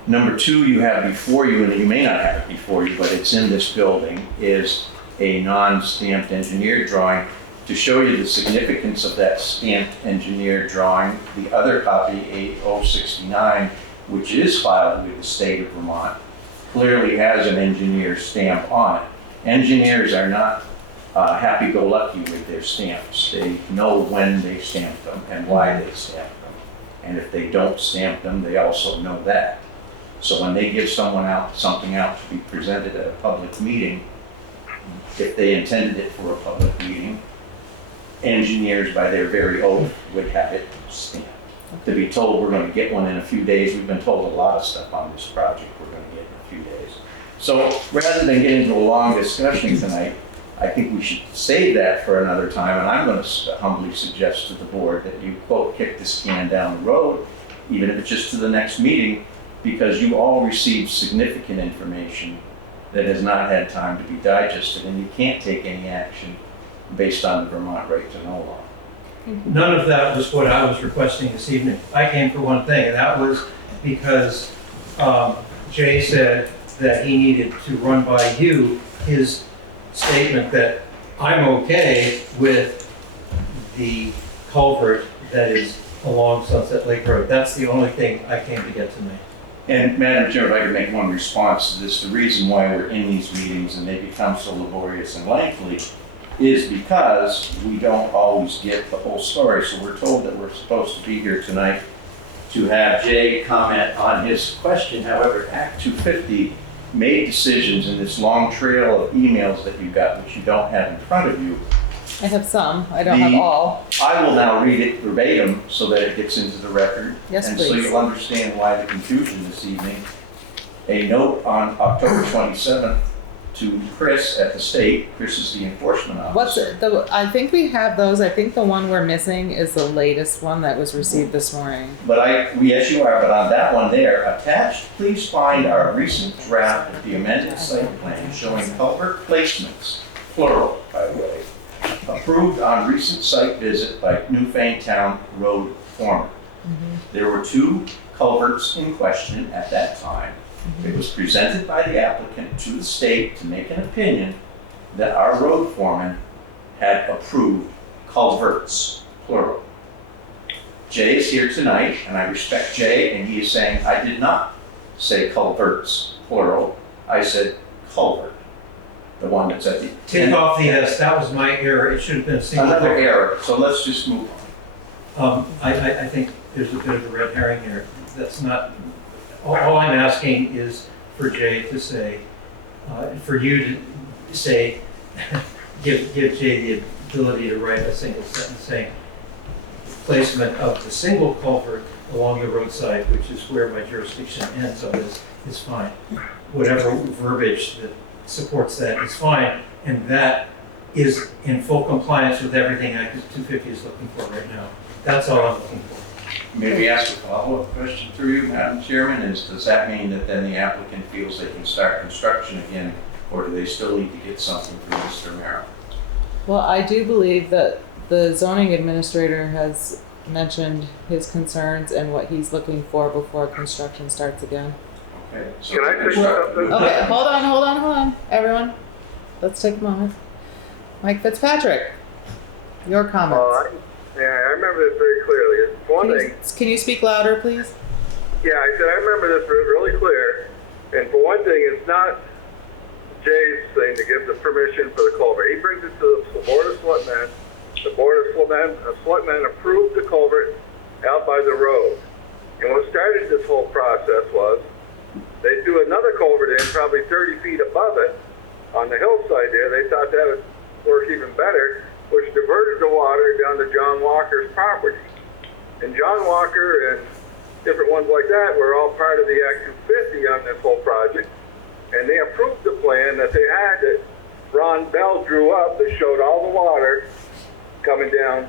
Number two, you have before you, and you may not have it before you, but it's in this building, is a non-stamped engineer drawing to show you the significance of that stamped engineer drawing. The other copy, 8069, which is filed with the state of Vermont, clearly has an engineer stamp on it. Engineers are not happy-go-lucky with their stamps. They know when they stamp them and why they stamp them. And if they don't stamp them, they also know that. So when they give something out to be presented at a public meeting, if they intended it for a public meeting, engineers by their very oath would have it stamped. To be told we're going to get one in a few days, we've been told a lot of stuff on this project we're going to get in a few days. So rather than get into a long discussion tonight, I think we should save that for another time, and I'm going to humbly suggest to the board that you, quote, kick this can down the road, even if it's just to the next meeting, because you all received significant information that has not had time to be digested, and you can't take any action based on the Vermont right to know law. None of that was what I was requesting this evening. I came for one thing, and that was because Jay said that he needed to run by you his statement that I'm okay with the culvert that is along Sunset Lake Road. That's the only thing I came to get tonight. And Madam Chair, if I could make one response to this, the reason why we're in these meetings and they become so laborious and lengthy is because we don't always get the whole story. So we're told that we're supposed to be here tonight to have Jay comment on his question. However, Act 250 made decisions in this long trail of emails that you got, which you don't have in front of you. I have some, I don't have all. I will now read it verbatim so that it gets into the record. Yes, and please. so you'll understand why the confusion this evening. A note on October 27th to Chris at the state. Chris is the enforcement officer. I think we have those. I think the one we're missing is the latest one that was received this morning. But yes, you are, but on that one there, attached, please find our recent draft of the amended site plan showing culvert placements, plural, by the way, approved on recent site visit by Newfane Town Road Foreman. There were 2 culverts in question at that time. It was presented by the applicant to the state to make an opinion that our road foreman had approved culverts, plural. Jay is here tonight, and I respect Jay, and he is saying, I did not say culverts, plural. I said culvert, the one that's at the. Take off the S, that was my error, it should have been a single. Another culvert. error, so let's just move on. I think there's a bit of a red herring here. That's not, all I'm asking is for Jay to say, for you to say, give Jay the ability to write a single sentence saying, placement of the single culvert along the roadside, which is where my jurisdiction ends on this, is fine. Whatever verbiage that supports that is fine, and that is in full compliance with everything Act 250 is looking for right now. That's all I'm looking for. Maybe ask a follow-up question through you, Madam Chairman, does that mean that then the applicant feels they can start construction again, or do they still need to get something from Mr. Merrill? Well, I do believe that the zoning administrator has mentioned his concerns and what he's looking for before construction starts again. Okay. So Can I say something? Okay, hold on, everyone. Let's take a moment. Mike Fitzpatrick, your comments. Yeah, I remember this very clearly. It's one thing. Can you speak louder, please? Yeah, I said I remember this really clear. And for one thing, it's not Jay's thing to give the permission for the culvert. He brings it to the Board of Selectmen. The Board of Selectmen approved the culvert out by the road. And what started this whole process was they do another culvert in probably 30 feet above it on the hillside there. They thought that would work even better, which diverted the water down to John Walker's property. And John Walker and different ones like that were all part of the Act 250 on this whole project. And they approved the plan that they had that Ron Bell drew up that showed all the water coming down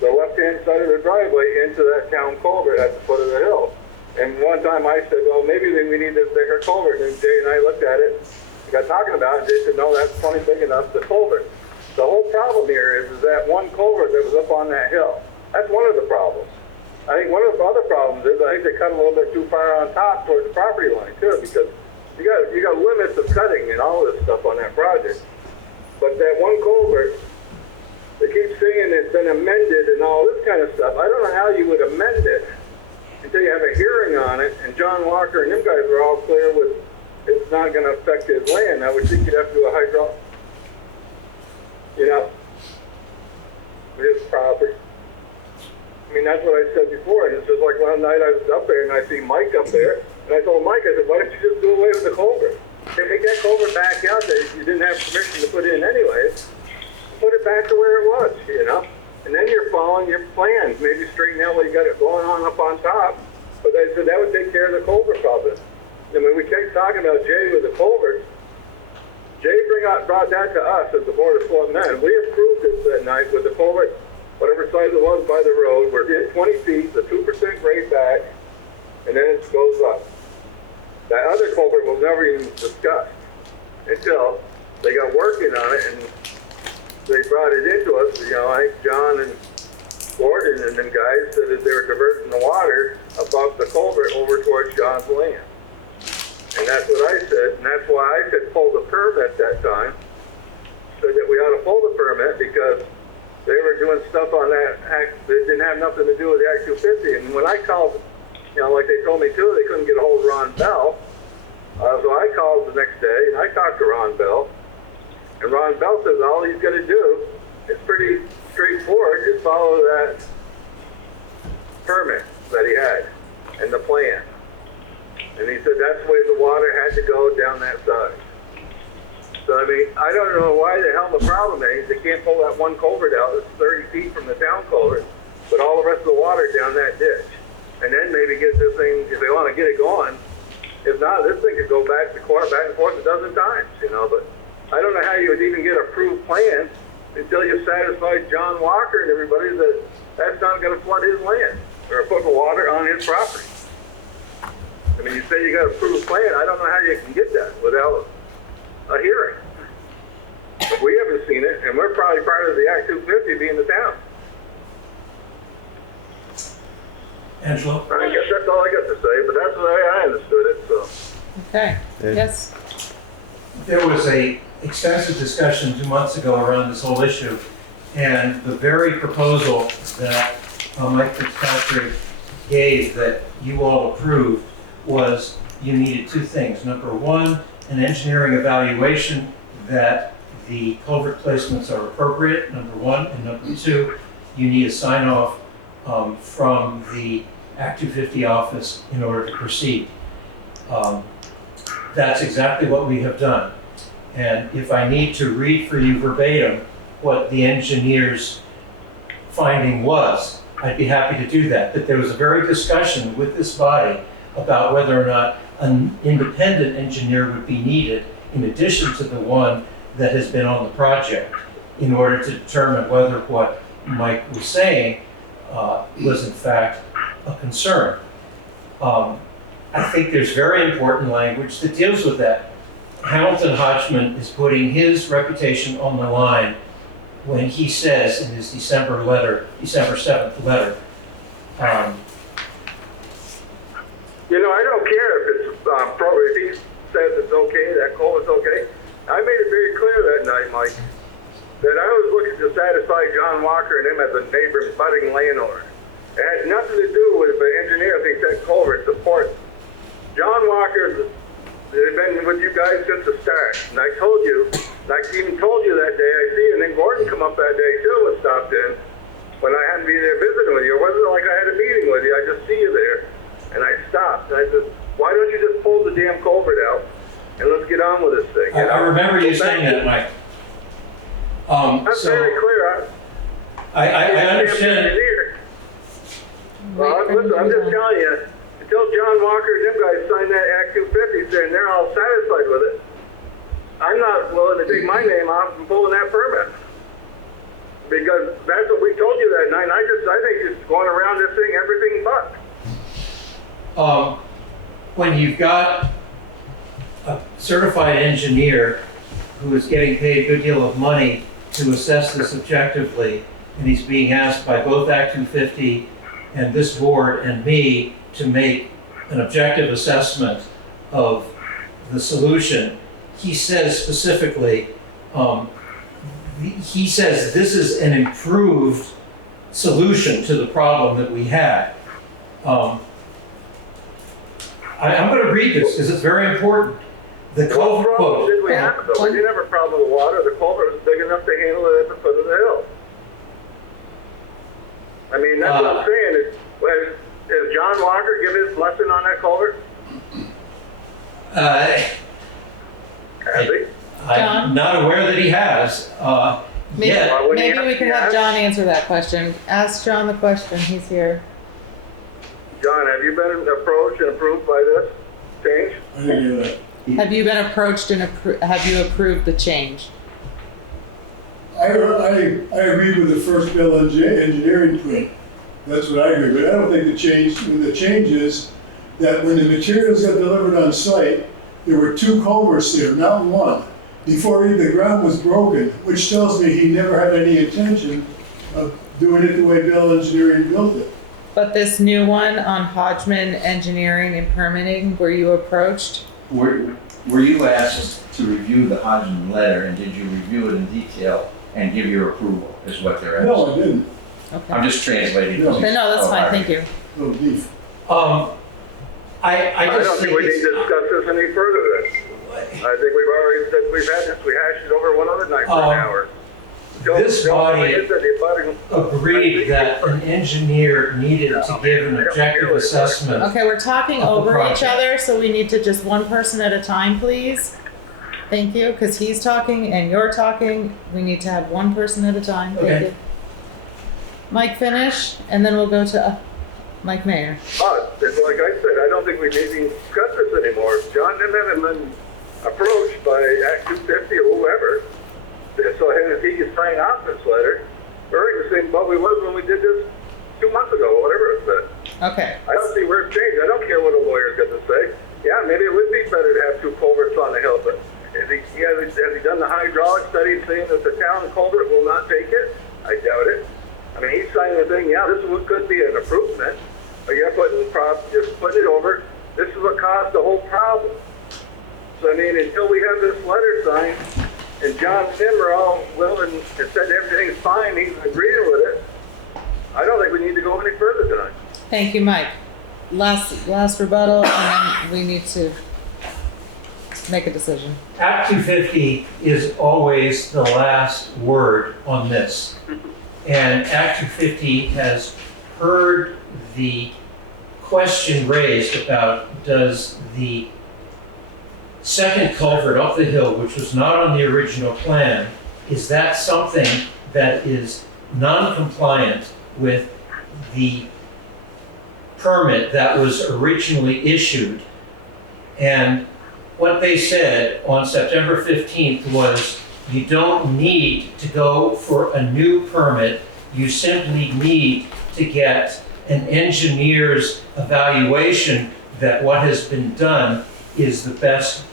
the left-hand side of the driveway into that town culvert at the foot of the hill. And one time I said, well, maybe then we need this bigger culvert. And Jay and I looked at it, we got talking about it, and they said, no, that's plenty big enough, the culvert. The whole problem here is that one culvert that was up on that hill. That's one of the problems. I think one of the other problems is I think they cut a little bit too far on top towards the property line too, because you got limits of cutting and all this stuff on that project. But that one culvert, they keep saying it's been amended and all this kind of stuff. I don't know how you would amend it until you have a hearing on it, and John Walker and them guys are all clear with it's not going to affect his land. I would think you'd have to do a hydro, his property. I mean, that's what I said before, and it's just like one night I was up there and I see Mike up there, and I told Mike, I said, why don't you just do away with the culvert? Take that culvert back out that you didn't have permission to put in anyways. Put it back to where it was, and then you're following your plans. Maybe straighten out what you got it going on up on top. But I said that would take care of the culvert problem. And when we kept talking about Jay with the culvert, Jay brought that to us as the Board of Selectmen. We approved it that night with the culvert, whatever size it was by the road. We're in 20 feet, the 2% grade back, and then it goes up. That other culvert was never even discussed until they got working on it and they brought it into us. I think John and Gordon and them guys said that they were diverting the water above the culvert over towards John's land. And that's what I said, and that's why I said pull the permit that time. Said that we ought to pull the permit because they were doing stuff on that act that didn't have nothing to do with the Act 250. And when I called, like they told me too, they couldn't get a hold of Ron Bell. So I called the next day and I talked to Ron Bell. And Ron Bell says all he's going to do is pretty straightforward, just follow that permit that he had and the plan. And he said that's the way the water had to go down that side. So, I mean, I don't know why the hell the problem is. They can't pull that one culvert out that's 30 feet from the town culvert, but all the rest of the water down that ditch. And then maybe get this thing, if they want to get it going. If not, this thing could go back to court, back and forth a dozen times, but I don't know how you would even get approved plans until you satisfy John Walker and everybody that that's not going to flood his land or put the water on his property. I mean, you say you got an approved plan. I don't know how you can get that without a hearing. But we haven't seen it, and we're probably part of the Act 250 being the town. Angelo? I guess that's all I got to say, but that's the way I understood it, so. Okay, yes. There was a extensive discussion 2 months ago around this whole issue, and the very proposal that Mike Fitzpatrick gave that you all approved was you needed two things. Number one, an engineering evaluation that the culvert placements are appropriate, number one. And number two, you need a sign off from the Act 250 office in order to proceed. That's exactly what we have done. And if I need to read for you verbatim what the engineer's finding was, I'd be happy to do that. But there was a very discussion with this body about whether or not an independent engineer would be needed in addition to the one that has been on the project in order to determine whether what Mike was saying was in fact a concern. I think there's very important language that deals with that. Hamilton Hodgman is putting his reputation on the line when he says in his December 7th letter, You know, I don't care if it's probably if he says it's okay, that coal is okay. I made it very clear that night, Mike, that I was looking to satisfy John Walker and him as a neighbor budding landowner. It had nothing to do with the engineer thinks that culvert supports. John Walker has been with you guys since the start, and I told you, I even told you that day I see you, and then Gordon come up that day too and stopped in when I hadn't been there visiting with you. It wasn't like I had a meeting with you, I just see you there. And I stopped, and I said, why don't you just pull the damn culvert out, and let's get on with this thing. I remember you saying that, Mike. That's So very clear. I understand. Well, listen, I'm just telling you, until John Walker and them guys sign that Act 250 saying they're all satisfied with it, I'm not willing to take my name off from pulling that permit. Because that's what we told you that night, and I think it's going around this thing, everything but. When you've got a certified engineer who is getting paid a good deal of money to assess this objectively, and he's being asked by both Act 250 and this board and me to make an objective assessment of the solution, he says specifically, he says this is an improved solution to the problem that we had. I'm going to read this because it's very important. The culvert quote. Did we have though? We didn't have a problem with water. The culvert was big enough to handle it at the foot of the hill. I mean, that's what I'm saying. Has John Walker give his blessing on that culvert? Has he? I'm not aware that he has. Maybe we can have John answer that question. Ask John the question, he's here. John, have you been approached and approved by this change? I didn't hear that. Have you been approached and have you approved the change? I agreed with the first bill engineering print. That's what I agree, but I don't think the change is that when the materials got delivered on site, there were two culverts there, not one, before the ground was broken, which tells me he never had any intention of doing it the way Bill Engineering built it. But this new one on Hodgman Engineering and Permitting, were you approached? Were you asked to review the Hodgman letter, and did you review it in detail and give your approval, is what they're asking? No, I didn't. Okay. I'm just translating. No. Okay, no, that's fine, thank you. Oh, beef. I don't just think we need to discuss this any further then. I think we've already said we've had this, we hashed it over one other night for an hour. This body agreed that an engineer needed to give an objective assessment. Okay, we're talking Of the over each project. other, so we need to just one person at a time, please. Thank you, because he's talking and you're talking. We need to have one person at a time. Thank Okay. you. Mike, finish, and then we'll go to Mike Mayer. It's like I said, I don't think we need to discuss this anymore. John and them have been approached by Act 250 or whoever. So if he can sign off this letter, we're in the same boat we was when we did this 2 months ago, or whatever it said. Okay. I don't see where it changed. I don't care what a lawyer's got to say. Yeah, maybe it would be better to have two culverts on the hill, but has he done the hydraulic study saying that the town culvert will not take it? I doubt it. I mean, he's signing the thing, yeah, this is what could be an improvement, but you're just putting it over. This is what caused the whole problem. So, I mean, until we have this letter signed, and John and Tim are all willing and said everything's fine, he's agreeing with it, I don't think we need to go any further tonight. Thank you, Mike. Last rebuttal, and then we need to make a decision. Act 250 is always the last word on this. And Act 250 has heard the question raised about, does the second culvert up the hill, which was not on the original plan, is that something that is non-compliant with the permit that was originally issued? And what they said on September 15th was, you don't need to go for a new permit. You simply need to get an engineer's evaluation that what has been done is the best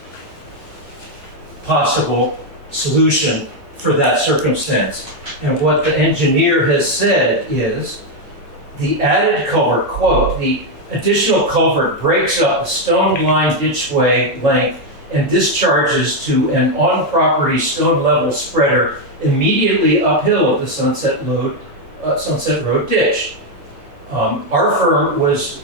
possible solution for that circumstance. And what the engineer has said is, the added culvert, quote, the additional culvert breaks up a stone-lined ditchway length and discharges to an on-property stone level spreader immediately uphill of the Sunset Road ditch. Our firm was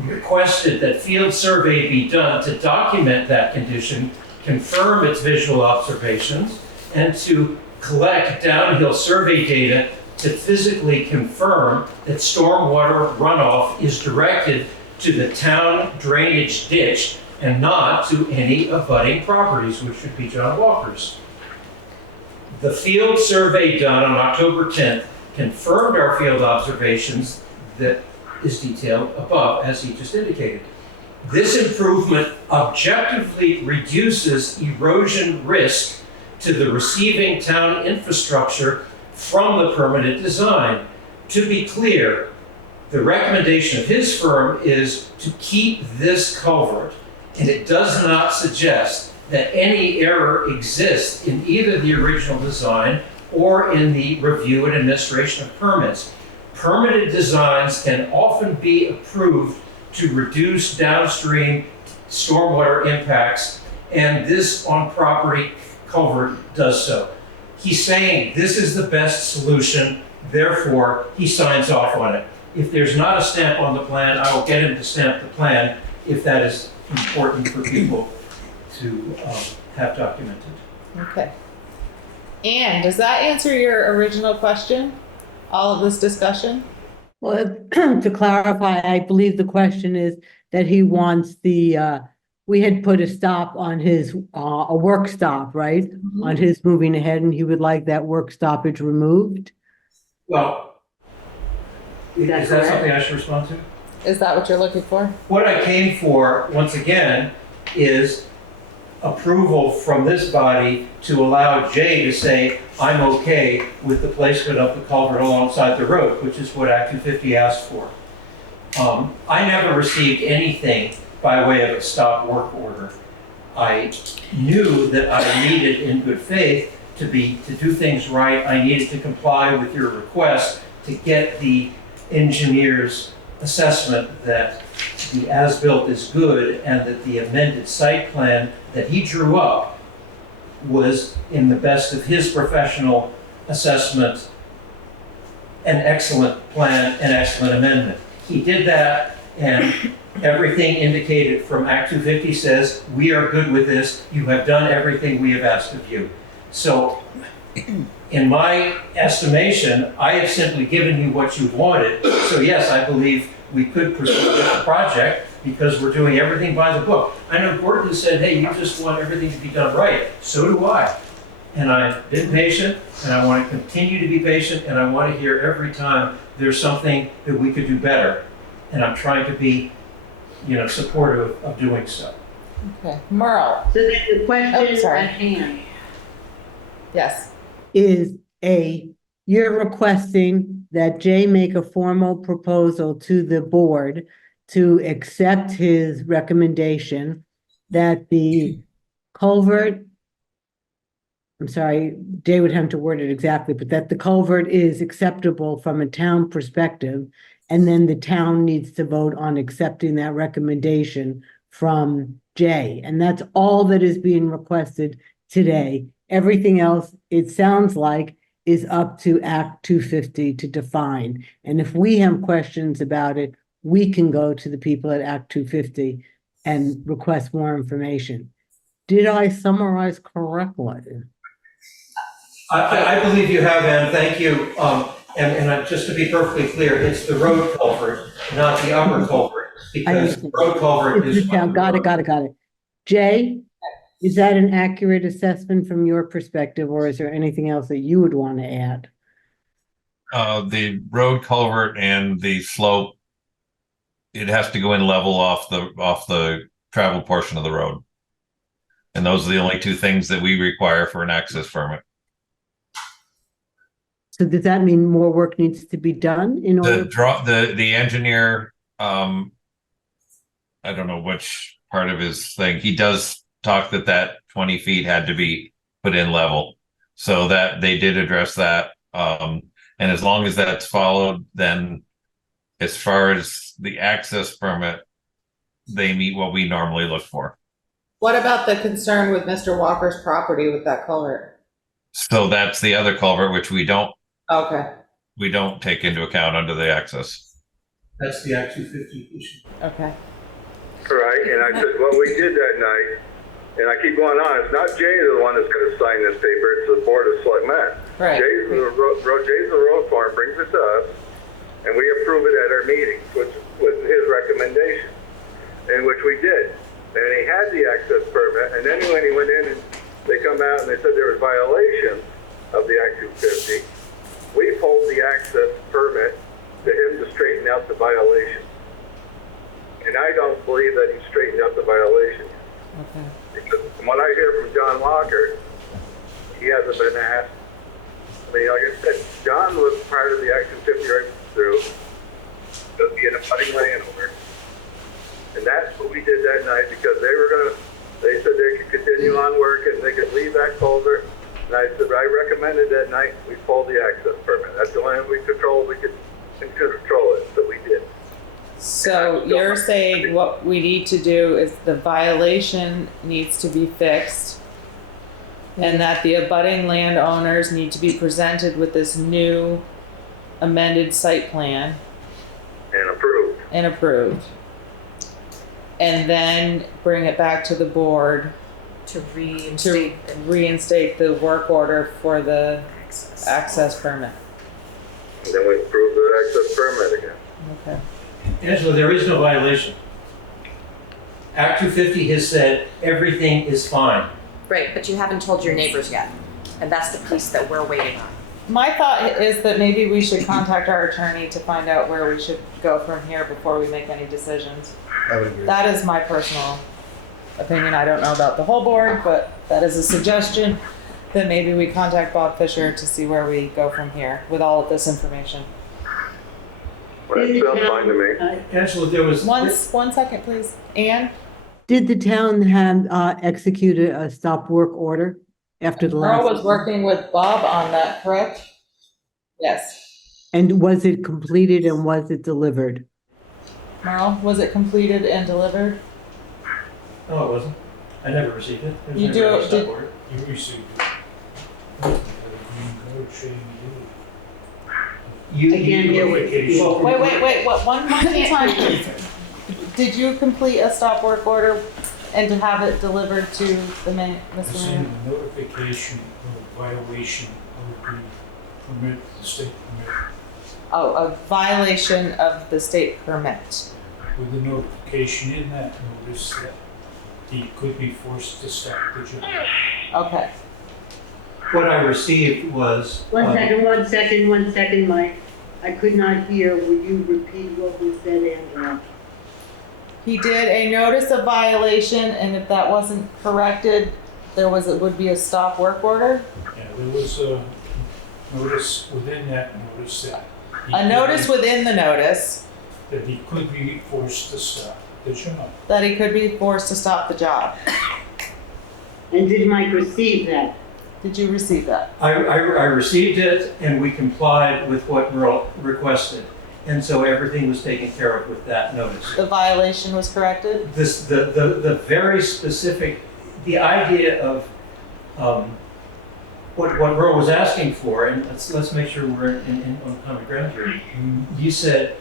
requested that field survey be done to document that condition, confirm its visual observations, and to collect downhill survey data to physically confirm that stormwater runoff is directed to the town drainage ditch and not to any abutting properties, which would be John Walker's. The field survey done on October 10th confirmed our field observations that is detailed above, as he just indicated. This improvement objectively reduces erosion risk to the receiving town infrastructure from the permitted design. To be clear, the recommendation of his firm is to keep this culvert, and it does not suggest that any error exists in either the original design or in the review and administration of permits. Permitted designs can often be approved to reduce downstream stormwater impacts, and this on-property culvert does so. He's saying this is the best solution, therefore he signs off on it. If there's not a stamp on the plan, I will get him to stamp the plan if that is important for people to have documented. Okay. And does that answer your original question? All of this discussion? Well, to clarify, I believe the question is that he wants the, we had put a stop on his, a work stop, right? Mm-hmm. On his moving ahead, and he would like that work stoppage removed. Well, is that something I should respond to? Is that what you're looking for? What I came for, once again, is approval from this body to allow Jay to say, I'm okay with the placement of the culvert alongside the road, which is what Act 250 asked for. I never received anything by way of a stop work order. I knew that I needed, in good faith, to do things right. I needed to comply with your request to get the engineer's assessment that the as-built is good and that the amended site plan that he drew up was, in the best of his professional assessment, an excellent plan, an excellent amendment. He did that, and everything indicated from Act 250 says, we are good with this. You have done everything we have asked of you. So, in my estimation, I have simply given you what you wanted. So yes, I believe we could proceed with the project because we're doing everything by the book. I know Gordon said, hey, you just want everything to be done right. So do I. And I've been patient, and I want to continue to be patient, and I want to hear every time there's something that we could do better. And I'm trying to be, supportive of doing so. Okay. Merle. So then the question sorry. at hand. Yes. You're requesting that Jay make a formal proposal to the board to accept his recommendation that the culvert, I'm sorry, Jay would have to word it exactly, but that the culvert is acceptable from a town perspective, and then the town needs to vote on accepting that recommendation from Jay. And that's all that is being requested today. Everything else, it sounds like, is up to Act 250 to define. And if we have questions about it, we can go to the people at Act 250 and request more information. Did I summarize correctly? I believe you have, Ann, thank you. Just to be perfectly clear, it's the road culvert, not the upper culvert, because the road culvert It's is. the town. Got it. Jay, is that an accurate assessment from your perspective, or is there anything else that you would want to add? The road culvert and the slope, it has to go in level off the travel portion of the road. And those are the only two things that we require for an access permit. So does that mean more work needs to be done in order? The engineer, I don't know which part of his thing, he does talk that 20 feet had to be put in level. So that they did address that. And as long as that's followed, then as far as the access permit, they meet what we normally look for. What about the concern with Mr. Walker's property with that culvert? So that's the other culvert, which we don't take into account under the access. That's the Act 250 issue. Okay. Right, and I said, what we did that night, and I keep going on, it's not Jay the one that's gonna sign this paper, it's the Board of Selectmen. Right. Jay's the road farm, brings it to us, and we approve it at our meetings, which was his recommendation, and which we did. And he had the access permit, and then when he went in and they come out and they said there was violation of the Act 250, we pulled the access permit to him to straighten out the violation. And I don't believe that he straightened out the violation. Okay. Because from what I hear from John Walker, he hasn't been asked. I mean, like I said, John was part of the Act 250 right through, just being a budding landowner. And that's what we did that night because they said they could continue on work and they could leave that culvert. And I said, I recommended that night we pulled the access permit. That's the only we could control it, so we did. So you're saying what we need to do is the violation needs to be fixed and that the abutting landowners need to be presented with this new amended site plan. And approved. And then bring it back to the board To to reinstate the work order for the access permit. And then we approve the access permit again. Okay. Angela, there is no violation. Act 250 has said everything is fine. Right, but you haven't told your neighbors yet, and that's the piece that we're waiting on. My thought is that maybe we should contact our attorney to find out where we should go from here before we make any decisions. I would agree. That is my personal opinion. I don't know about the whole board, but that is a suggestion that maybe we contact Bob Fisher to see where we go from here with all of this information. Well, that sounds fine to me. Angela, there was. One second, please. Anne? Did the town have executed a stop work order after the last? Carl was working with Bob on that, correct? Yes. And was it completed and was it delivered? Merle, was it completed and delivered? No, it wasn't. I never received it. There was You never do- a stop did- order. You received it. The green code showing You. I can't hear what Notification. Wait, what, one more time, please. Did you complete a stop work order and to have it delivered to the Mr. It's Mayor? in the notification of violation of the permit, the state permit, Oh, a violation of the state permit. with the notification in that notice that he could be forced to stop the job. Okay. What I received was. One second, Mike. I could not hear. Would you repeat what was said, Angela? He did a notice of violation, and if that wasn't corrected, it would be a stop work order? Yeah, there was a notice within that notice that. A notice within the notice That he could be forced to stop the job. that he could be forced to stop the job. And did Mike receive that? Did you receive that? I received it and we complied with what Merle requested. And so everything was taken care of with that notice. The violation was corrected? The very specific, the idea of what Merle was asking for, and let's make sure we're on common ground here. You said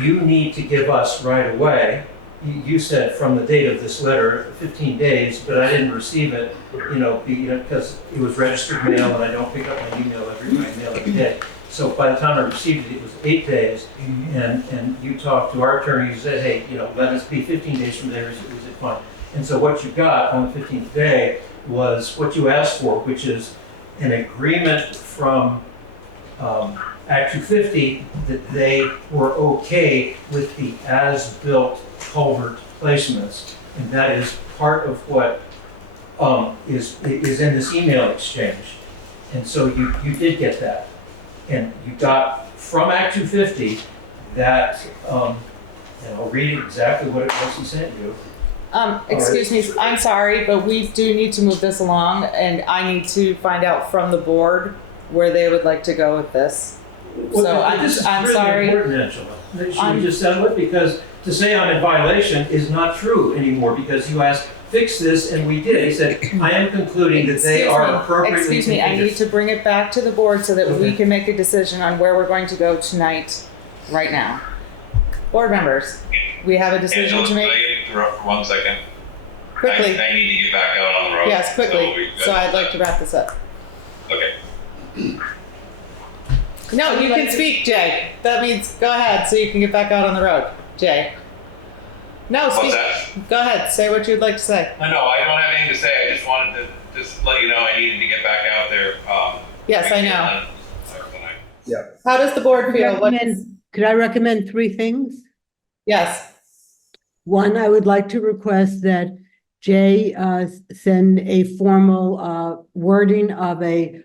you need to give us right away. You said from the date of this letter, 15 days, but I didn't receive it, because it was registered mail and I don't pick up my mail every day. So by the time I received it, it was 8 days. And you talked to our attorney, you said, hey, let us be 15 days from there, is it fine? And so what you got on the 15th day was what you asked for, which is an agreement from Act 250 that they were okay with the as-built culvert placements. And that is part of what is in this email exchange. And so you did get that. And you got from Act 250 that, and I'll read exactly what it was he sent you. Excuse me, I'm sorry, but we do need to move this along, and I need to find out from the board where they would like to go with this. So This is I'm really sorry. important, Angela. Should we just settle it? Because to say I'm in violation is not true anymore, because you asked, fix this, and we did. He said, I am concluding that they are appropriately Excuse me, I need to bring it back to the board so that we can make a decision on where we're going to go tonight, right now. Board members, we have a decision Angela, to make. can I interrupt for 1 second? Quickly. I need to get back out on the road. Yes, quickly. So I'd like to wrap this up. Okay. No, you can speak, Jay. That means go ahead so you can get back out on the road, Jay. No, speak. What's that? Go ahead. Say what you'd like to say. No, I don't have anything to say. I just wanted to just let you know I needed to get back out there. Yes, I know. Yeah. How does the board feel? Could I recommend 3 things? Yes. One, I would like to request that Jay send a formal wording of a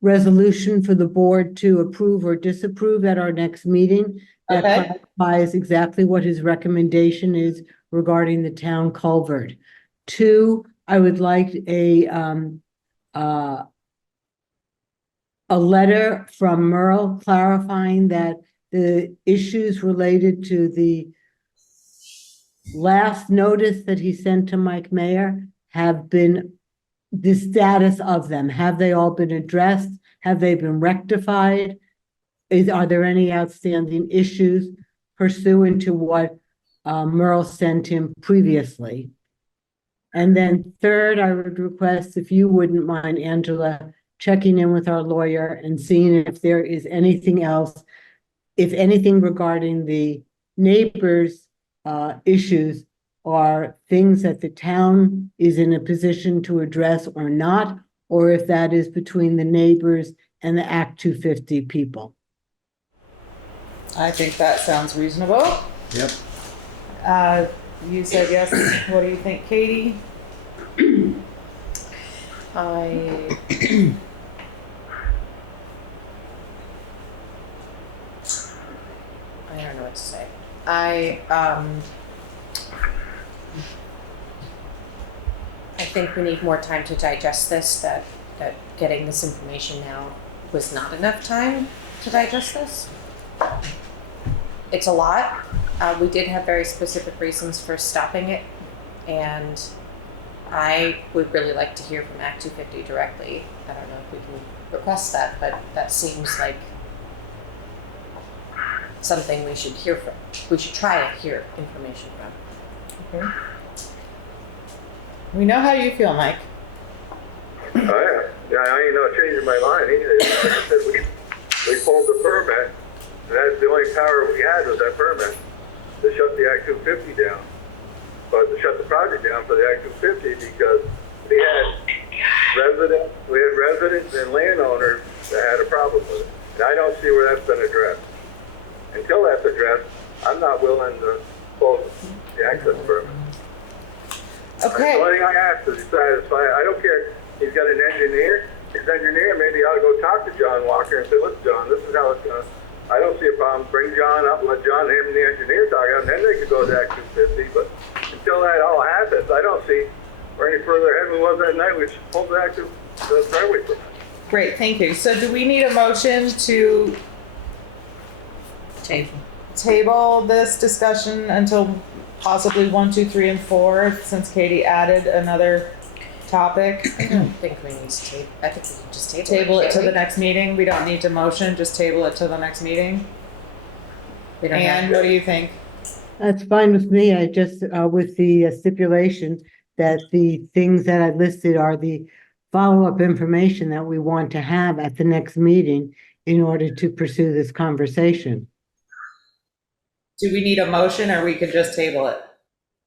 resolution for the board to approve or disapprove at our next meeting. That clarifies exactly what his recommendation is regarding the town culvert. 2, I would like a letter from Merle clarifying that the issues related to the last notice that he sent to Mike Mayer have been the status of them. Have they all been addressed? Have they been rectified? Are there any outstanding issues pursuant to what Merle sent him previously? And then 3rd, I would request, if you wouldn't mind, Angela, checking in with our lawyer and seeing if there is anything else, if anything regarding the neighbors' issues are things that the town is in a position to address or not, or if that is between the neighbors and the Act 250 people. I think that sounds reasonable. Yep. You said yes. What do you think, Katie? I don't know what to say. I think we need more time to digest this, that getting this information now was not enough time to digest this. It's a lot. We did have very specific reasons for stopping it, and I would really like to hear from Act 250 directly. I don't know if we can request that, but that seems like something we should hear from. We should try to hear information from. Okay. We know how you feel, Mike. Oh, yeah, I ain't no changing my mind either. Like I said, we pulled the permit, and that's the only power we had was that permit to shut the Act 250 down. But to shut the project down for the Act 250 because we had residents and landowners that had a problem with it. And I don't see where that's been addressed. Until that's addressed, I'm not willing to close the access permit. Okay. The only thing I ask is satisfy. I don't care. He's got an engineer. His engineer maybe ought to go talk to John Walker and say, look, John, this is how it's going to. I don't see a problem. Bring John up, let John, him, and the engineer talk out, and then they could go to Act 250. But until that all happens, I don't see where any further ahead we was that night. We should pull the Act 250 driveway permit. Great, thank you. So do we need a motion to table this discussion until possibly 1, 2, 3, and 4, since Katie added another topic? I don't think we need to table, I think we can just table it. Table it to can't the we? next meeting? We don't need to motion, just table it to the next meeting? We don't have And what do you think? That's fine with me. I just, with the stipulation that the things that I listed are the follow-up information that we want to have at the next meeting in order to pursue this conversation. Do we need a motion or we could just table it?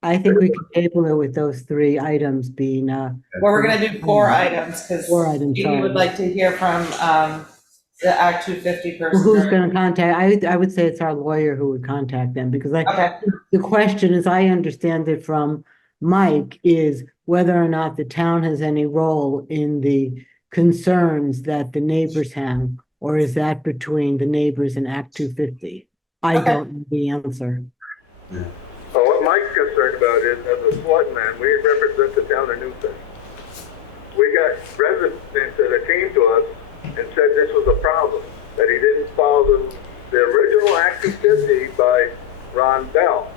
I think we can table it with those 3 items being, Well, we're gonna do 4 items, because 4 items, we sorry. would like to hear from, the Act 250 person. Who's gonna contact, I would say it's our lawyer who would contact them, because Okay, the question, as I understand it from Mike, is whether or not the town has any role in the concerns that the neighbors have, or is that between the neighbors and Act 250? I Okay. don't know the answer. Well, what Mike's concerned about is, as a selectman, we represent the town of Newfane. We got residents that came to us and said this was a problem, that he didn't follow the original Act 250 by Ron Bell.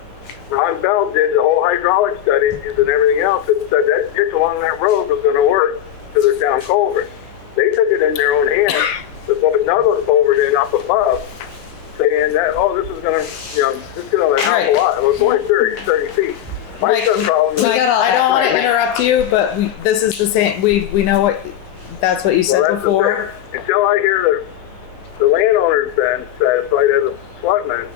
Ron Bell did the whole hydraulic studies and everything else and said that ditch along that road was gonna work to the town culvert. They took it in their own hands to put another culvert in up above, saying that, oh, this is gonna, this is gonna help Right. a lot. It was only 30 feet. Mike's got a problem. Mike, I don't wanna Right. interrupt you, but this is the same, we know what, that's what you said Well, that's the before. thing. Until I hear the landowner's been satisfied as a selectman,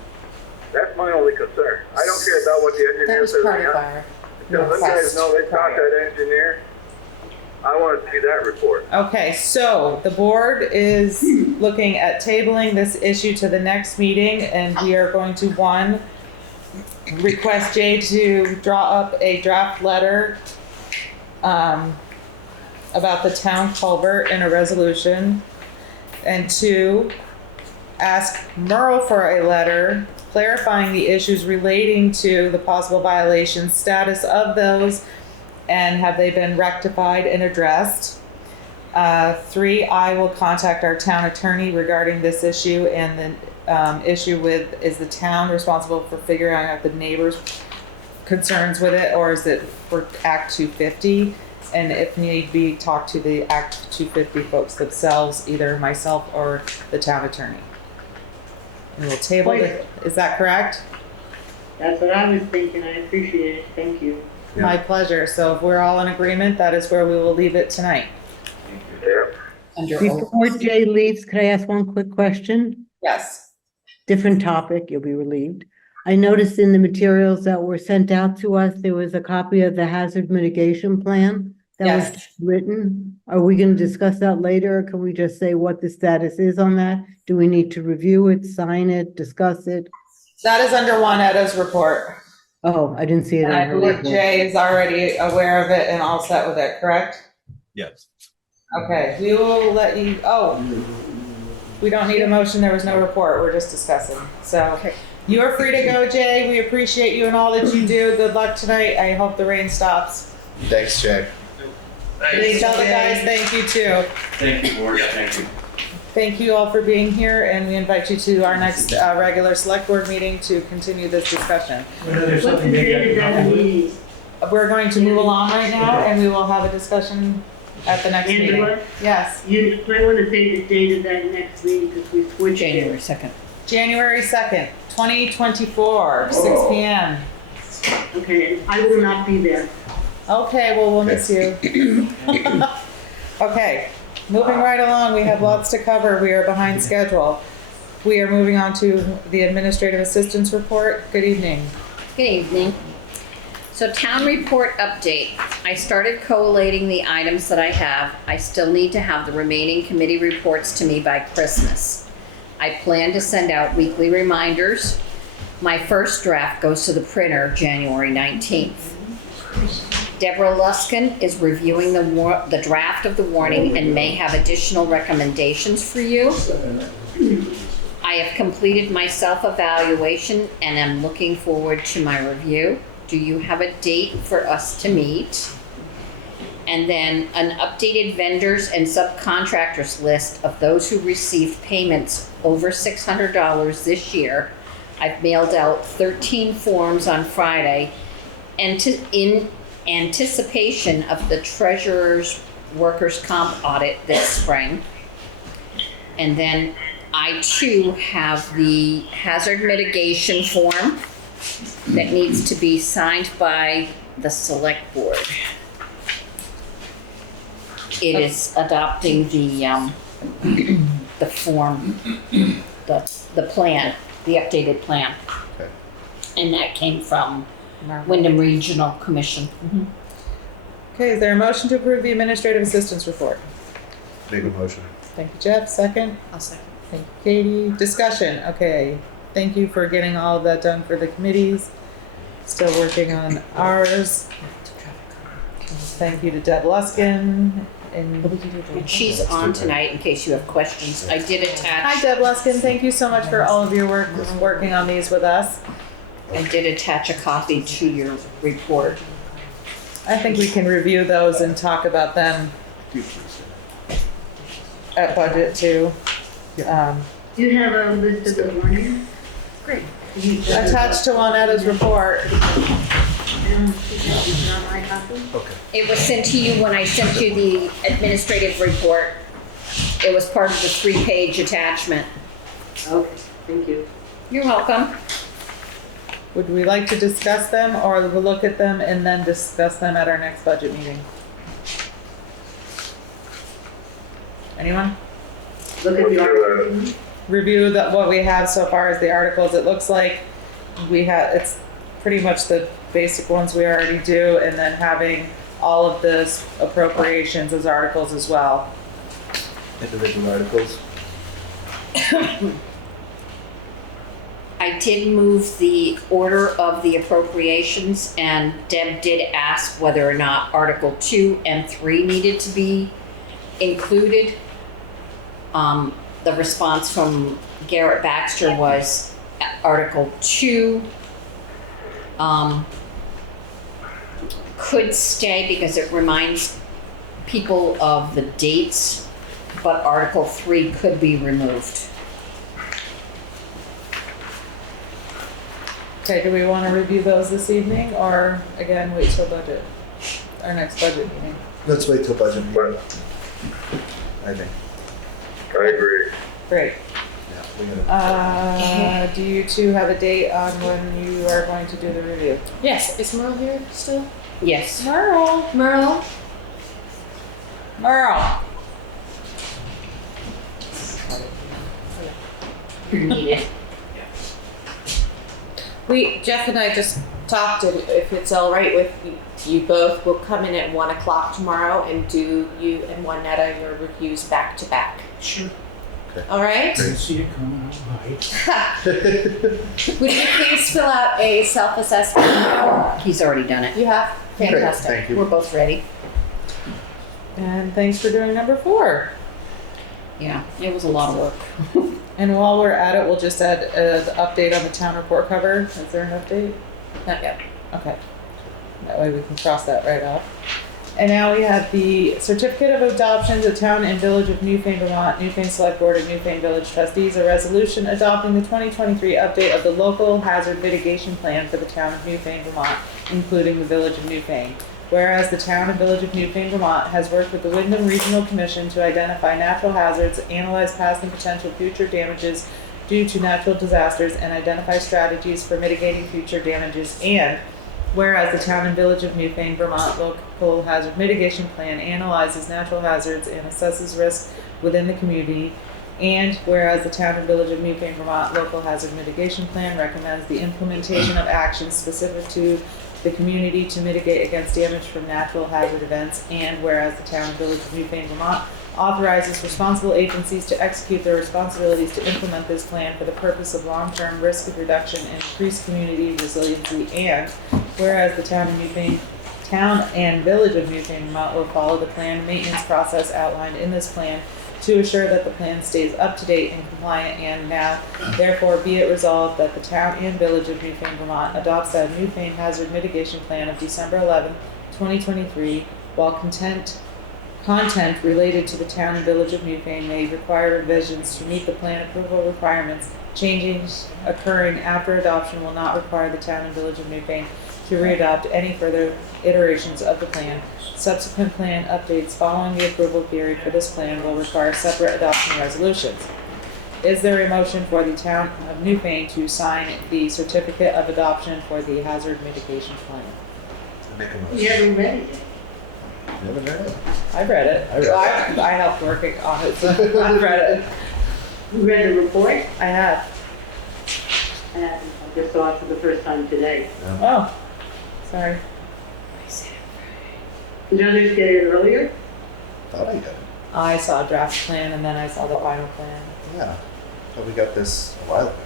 that's my only concern. I don't care about what the That engineer was says. part of our Until those guys know they taught that engineer, I want to see that report. Okay, so the board is looking at tabling this issue to the next meeting, and we are going to, 1, request Jay to draw up a draft letter about the town culvert in a resolution, and 2, ask Merle for a letter clarifying the issues relating to the possible violation status of those, and have they been rectified and addressed. 3, I will contact our town attorney regarding this issue, and the issue with, is the town responsible for figuring out the neighbors' concerns with it, or is it for Act 250? And if need be, talk to the Act 250 folks themselves, either myself or the town attorney. And we'll table it, is that correct? That's what I was thinking, I appreciate it, thank you. My pleasure, so if we're all in agreement, that is where we will leave it tonight. Yeah. Under oath. Before Jay leaves, could I ask one quick question? Yes. Different topic, you'll be relieved. I noticed in the materials that were sent out to us, there was a copy of the hazard mitigation plan that was Yes. written. Are we gonna discuss that later, or can we just say what the status is on that? Do we need to review it, sign it, discuss it? That is under Juaneta's report. Oh, I didn't see it. And in I her believe report. Jay is already aware of it and all set with it, correct? Yes. Okay, we will let you, we don't need a motion, there was no report, we're just discussing. So Okay. you are free to go, Jay, we appreciate you and all that you do. Good luck tonight, I hope the rain stops. Thanks, Jay. Please tell the guys thank you too. Thank you, Gloria, thank you. Thank you all for being here, and we invite you to our next regular select board meeting to continue this discussion. Whether there's What's the something maybe I date of can that help you with. meeting? We're going to move along right now, and we will have a discussion at the next meeting. Angela, Yes, you might want to say the date of that next meeting, because we switched it. January 2nd. January 2nd, 2024, 6 PM. Okay, I will not be there. Okay, well, we'll miss you. Okay, moving right along, we have lots to cover. We are behind schedule. We are moving on to the administrative assistance report. Good evening. Good evening. So town report update. I started collating the items that I have. I still need to have the remaining committee reports to me by Christmas. I plan to send out weekly reminders. My first draft goes to the printer January 19th. Deborah Luskin is reviewing the draft of the warning and may have additional recommendations for you. I have completed my self-evaluation and am looking forward to my review. Do you have a date for us to meet? And then an updated vendors and subcontractors list of those who received payments over $600 this year. I've mailed out 13 forms on Friday and anticipation of the treasurer's workers' comp audit this spring. And then I too have the hazard mitigation form that needs to be signed by the select board. It is adopting the form, the plan, the updated plan. Okay. And that came from Windham Regional Commission. Okay, is there a motion to approve the administrative assistance report? Make a motion. Thank you, Jeff. Second? I'll second. Thank you, Katie. Discussion. Okay. Thank you for getting all of that done for the committees. Still working on ours. Thank you to Deb Luskin. And she's on tonight in case you have questions. I did Hi, attach, Deb Luskin. Thank you so much for all of your work working on these with us. I did attach a copy to your report. I think we can review those and talk about them at budget too. Do you have a list of the warnings? Great. Attached to Juanetta's report. It's not my copy? Okay. It was sent to you when I sent you the administrative report. It was part of the 3-page attachment. Okay, thank you. You're welcome. Would we like to discuss them, or we'll look at them and then discuss them at our next budget meeting? Anyone? Look at the article. Review what we have so far as the articles. It looks like it's pretty much the basic ones we already do, and then having all of the appropriations as articles as well. Individual articles. I did move the order of the appropriations, and Deb did ask whether or not Article 2 and 3 needed to be included. The response from Garrett Baxter was Article 2 could stay because it reminds people of the dates, but Article 3 could be removed. Okay, do we want to review those this evening, or again, wait till budget, our next budget meeting? Let's wait till budget meeting. I think. I agree. Great. Yeah, we gotta. Do you two have a date on when you are going to do the review? Yes, is Merle here still? Yes. Merle. Merle? Merle. Needed. Jeff and I just talked, and if it's all right with you both, we'll come in at 1 o'clock tomorrow and do you and Juanetta your reviews back to back. Sure. All right? Didn't see it coming out high. Would you please fill out a self-assessment? He's already done it. You have? Fantastic. Thank you. We're both ready. And thanks for doing number 4. Yeah, it was a lot of work. And while we're at it, we'll just add the update on the town report cover. Is there an update? Not yet. Okay. That way we can cross that right off. And now we have the certificate of adoption to town and village of Newfane, Vermont, Newfane Select Board and Newfane Village Trustees, a resolution adopting the 2023 update of the local hazard mitigation plan for the town of Newfane, Vermont, including the village of Newfane. Whereas the town and village of Newfane, Vermont has worked with the Windham Regional Commission to identify natural hazards, analyze past and potential future damages due to natural disasters, and identify strategies for mitigating future damages. And whereas the town and village of Newfane, Vermont local hazard mitigation plan analyzes natural hazards and assesses risk within the community. And whereas the town and village of Newfane, Vermont local hazard mitigation plan recommends the implementation of actions specific to the community to mitigate against damage from natural hazard events, and whereas the town and village of Newfane, Vermont authorizes responsible agencies to execute their responsibilities to implement this plan for the purpose of long-term risk reduction and increased community resiliency, and whereas the town and village of Newfane, Vermont will follow the planned maintenance process outlined in this plan to assure that the plan stays up to date and compliant, and now therefore be it resolved that the town and village of Newfane, Vermont adopts the Newfane Hazard Mitigation Plan of December 11, 2023, while content related to the town and village of Newfane may require revisions to meet the plan approval requirements. Changes occurring after adoption will not require the town and village of Newfane to readopt any further iterations of the plan. Subsequent plan updates following the approval period for this plan will require separate adoption resolutions. Is there a motion for the town of Newfane to sign the certificate of adoption for the hazard mitigation plan? Make a You motion. haven't read it yet. You haven't read it? I read it. I read it. I helped work on it, so I've read it. You read the report? I have. And I just saw it for the first time today. Oh, sorry. Did others get it earlier? Thought I did. I saw a draft plan and then I saw the final plan. Yeah. Thought we got this a while ago.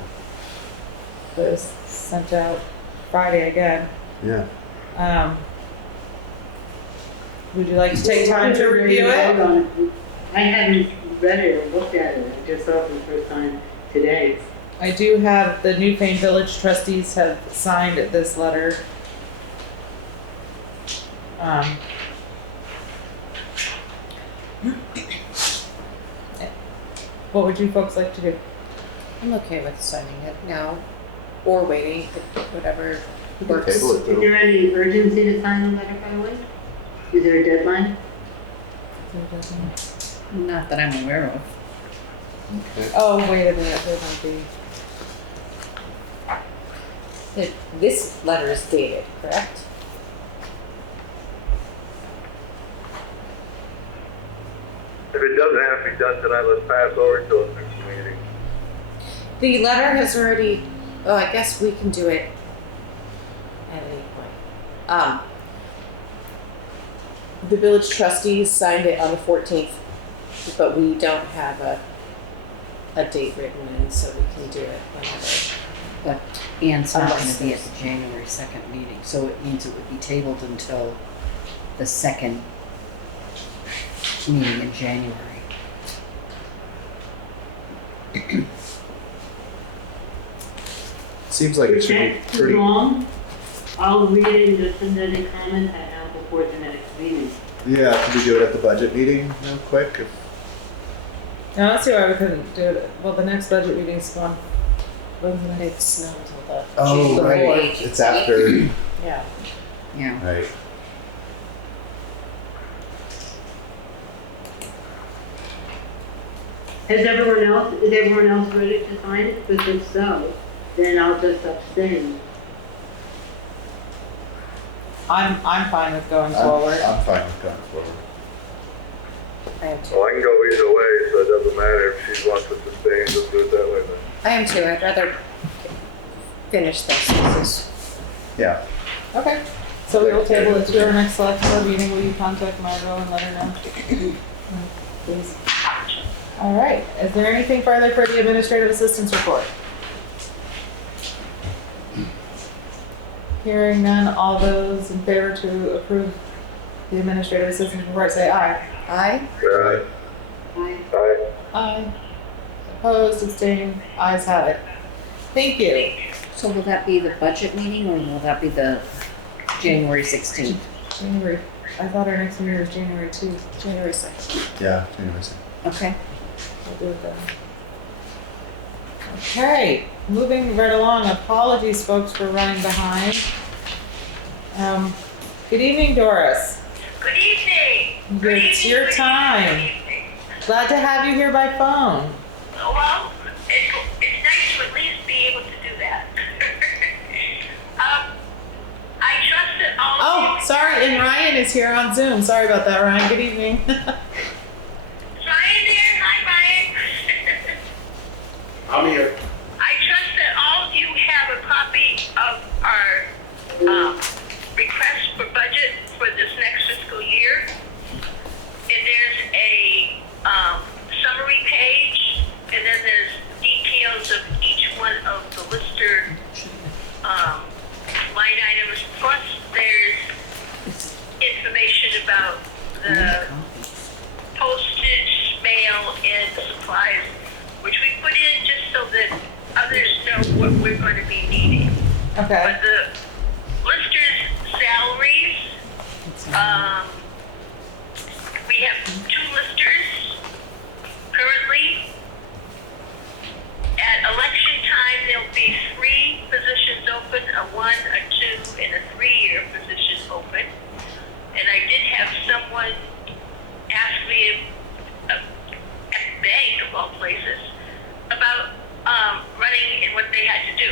It was sent out Friday again. Yeah. Would you like to take time to review it? I hadn't read it or looked at it. I just saw it for the first time today. I do have the Newfane Village trustees have signed this letter. What would you folks like to do? I'm okay with signing it now or waiting, whatever We can works. table it Is till- there any urgency to sign the letter, by the way? Is there a deadline? Not that I'm aware of. Okay. Oh, wait a minute, there might be. This letter is dated, correct? If it doesn't have to be done tonight, let's pass over till the next meeting. The letter has already, oh, I guess we can do it at any point. The village trustees signed it on the 14th, but we don't have a date written in, so we can do it whenever. But Ann's not Unless gonna be at there's- the January 2nd meeting, so it means it would be tabled until the second meeting in January. Seems like it should be If that's too pretty. long, I'll read it and just send any comment I have before the next meeting. Yeah, could we do it at the budget meeting real quick? If- Now, let's see why we couldn't do it. Well, the next budget meeting's on. When's the next? It's not until the Oh, June right. 4th. It's after. Yeah. Yeah. Right. Is everyone else ready to sign it? Because if so, then I'll just abstain. I'm fine with going I'm forward. fine with going forward. I am too. Well, I can go either way, so it doesn't matter if she wants us to stay and just do it that way then. I am too. I'd rather finish this. This is Yeah. Okay. So we will table it to our next select board meeting. Will you contact Margot and let her know? Please. All right. Is there anything further for the administrative assistance report? Hearing none, all those in favor to approve the administrative assistance report say aye. aye. Right. Aye. Aye. Opposed, abstained, ayes have it. Thank you. So will that be the budget meeting or will that be the January 16th? January, I thought our next meeting was January 2, January 2nd. Yeah. Anyways. Okay. We'll do it then. Okay, moving right along, apologies folks for running behind. Good evening, Doris. Good evening. It's your time. Glad to have you here by phone. Well, it's nice to at least be able to do that. I trust that all Oh, of you... sorry, and Ryan is here on Zoom. Sorry about that, Ryan. Good evening. Ryan there? Hi, Ryan. I'm here. I trust that all of you have a copy of our request for budget for this next fiscal year. And there's a summary page, and then there's details of each one of the lister line items. Plus, there's information about the postage, mail, and supplies, which we put in just so that others know what we're going to be needing. Okay. But the listers' salaries, we have 2 listers currently. At election time, there'll be 3 positions open, a 1, a 2, and a 3. places about running and what they had to do.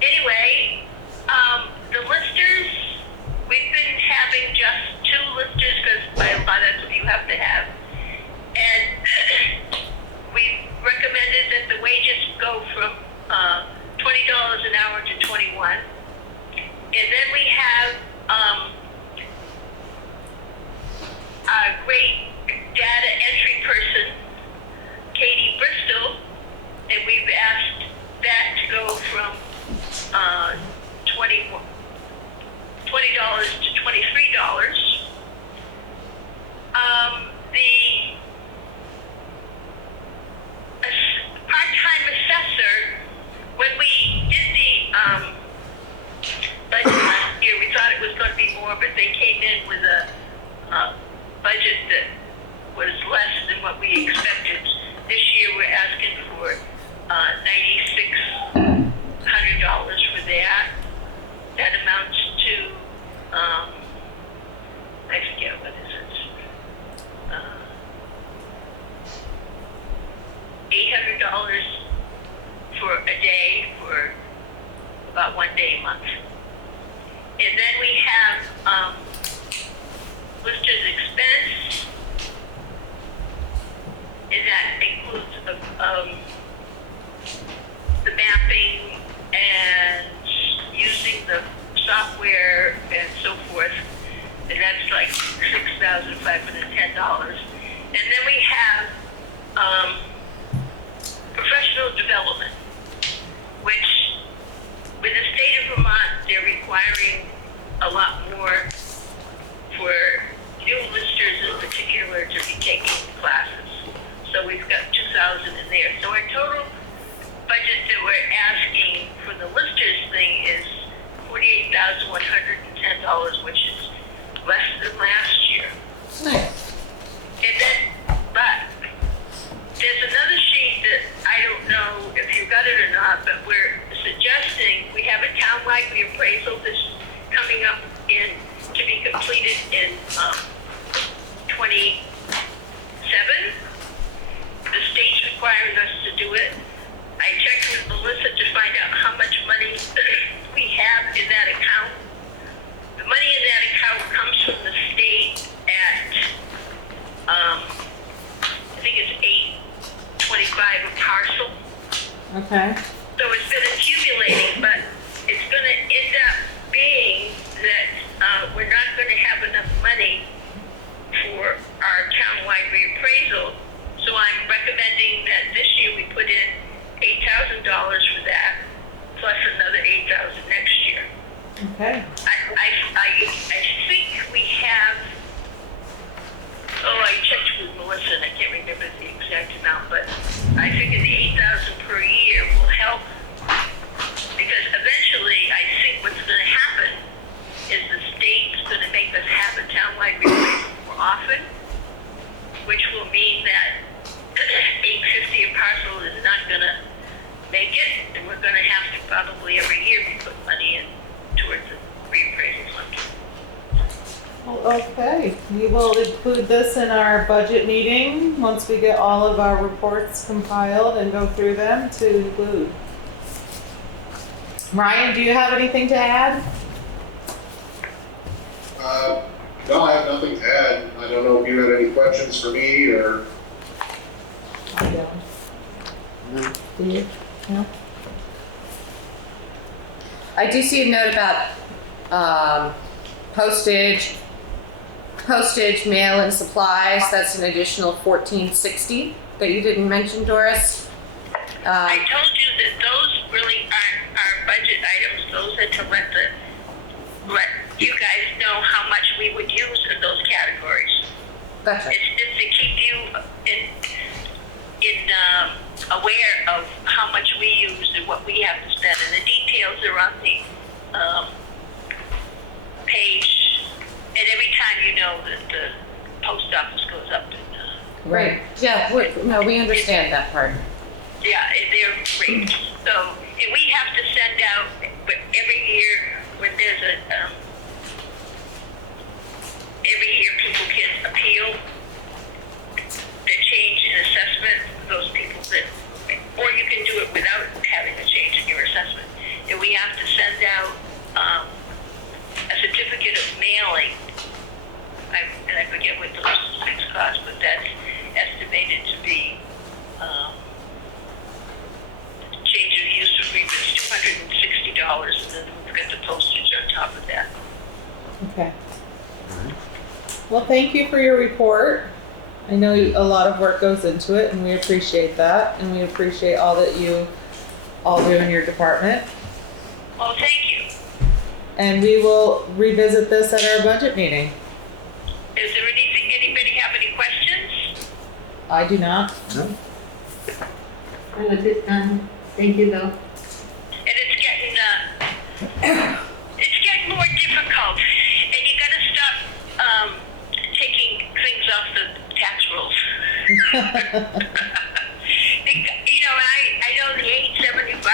Anyway, the listers, we've been having just 2 listers because by law that's what you have to have. And we recommended that the wages go from $20 an hour to $21. And then we have a great data entry person, Katie Bristol, and we've asked that to go from $20 to $23. The part-time assessor, when we did the budget last year, we thought it was going to be more, but they came in with a budget that was less than what we expected. This year we're asking for $9,600 for that. That amounts to, I forget what is it, $800 for a day for about 1 day a month. And then we have listers expense, and that includes the mapping and using the software and so forth, and that's like $6,510. And then we have professional development, which with the state of Vermont, they're requiring a lot more for new listers in particular to be taking classes. So we've got 2,000 in there. So our total budget that we're asking for the listers thing is $48,110, which is less than last year. Nice. And then, but there's another sheet that I don't know if you got it or not, but we're suggesting we have a townwide reappraisal that's coming up to be completed in 27. The state's requiring us to do it. I checked with Melissa to find out how much money we have in that account. The money in that account comes from the state at, I think it's $8.25 a parcel. Okay. So it's been accumulating, but it's going to end up being that we're not going to have enough money for our townwide reappraisal. So I'm recommending that this year we put in $8,000 for that, plus another $8,000 next year. Okay. I think we have, I checked with Melissa and I can't remember the exact amount, but I figure the $8,000 per year will help, because eventually I think what's going to happen is the state's going to make us have a townwide reappraisal more often, which will mean that $850 a parcel is not going to make it, and we're going to have to probably every year be putting money in towards the reappraisal fund. Well, okay, we will include this in our budget meeting once we get all of our reports compiled and go through them to include. Ryan, do you have anything to add? No, I have nothing to add. I don't know if you had any questions for me or. I don't. No. Do you? No. I do see a note about postage, mail and supplies. That's an additional $14.60 that you didn't mention, Doris. I told you that those really aren't our budget items. Those are to let you guys know how much we would use in those categories. Gotcha. It's just to keep you aware of how much we use and what we have to spend, and the details are on the page. And every time you know that the post office goes up. Right. Yeah. We understand that part. Yeah, they're great. So, and we have to send out, but every year when there's every year people can appeal the change in assessment. Those people Well, thank you for your report. I know a lot of work goes into it, and we appreciate that, and we appreciate all that you all do in your department. Well, thank you. And we will revisit this at our budget meeting. Is there anything, anybody have any questions? I do not. No? Not at this time. Thank you, though. And it's getting more difficult, and you gotta stop taking things off the tax rolls. You know, I know the 875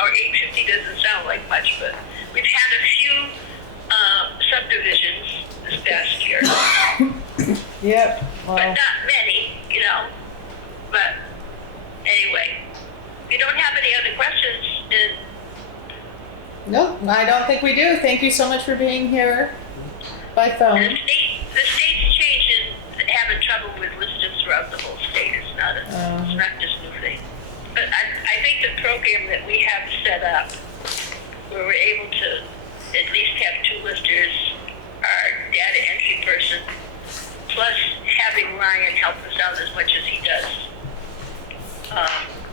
or 850 doesn't sound like much, but we've had a few subdivisions this past year. Yep. But Well, not many, you know. But anyway, if you don't have any other questions, then no, I don't think we do. Thank you so much for being here by phone. the state's changing, having trouble with listings throughout the whole state. It's not just Newfane. But I think the program that we have set up, where we're able to at least have 2 listers, our data entry person, plus having Ryan help us out as much as he does,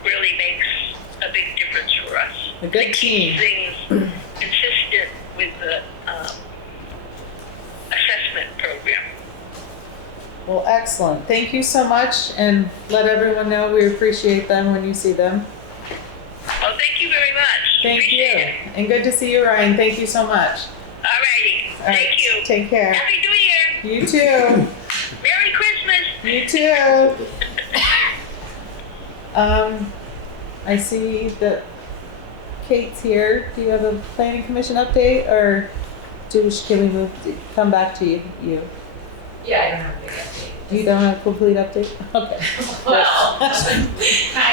really makes a big difference for us. A good team. Things consistent with the assessment program. Well, excellent. Thank you so much, and let everyone know we appreciate them when you see them. Well, thank you very much. Thank Appreciate you. it. And good to see you, Ryan. Thank you so much. All righty. All right, Thank you. Take care. Happy New Year. You too. Merry Christmas. You too. I see that Kate's here. Do you have a planning commission update, or can we come back to you? Yeah, I don't have a big update. You don't have a complete update? Okay. Well,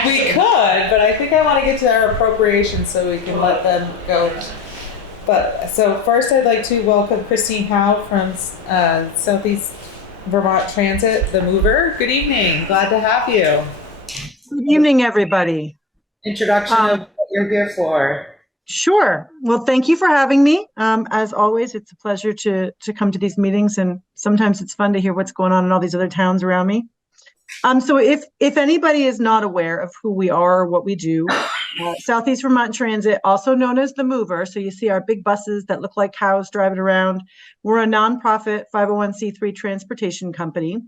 We could, but I think I want to get to our appropriations so we can let them go. But, so first I'd like to welcome Christine Howe from Southeast Vermont Transit, the Moover. Good evening, glad to have you. Good evening, everybody. Introduction of what you're here for. Sure. Well, thank you for having me. As always, it's a pleasure to come to these meetings, and sometimes it's fun to hear what's going on in all these other towns around me. So if anybody is not aware of who we are or what we do, Southeast Vermont Transit, also known as the Moover, so you see our big buses that look like cows driving around. We're a nonprofit 501c3 transportation company.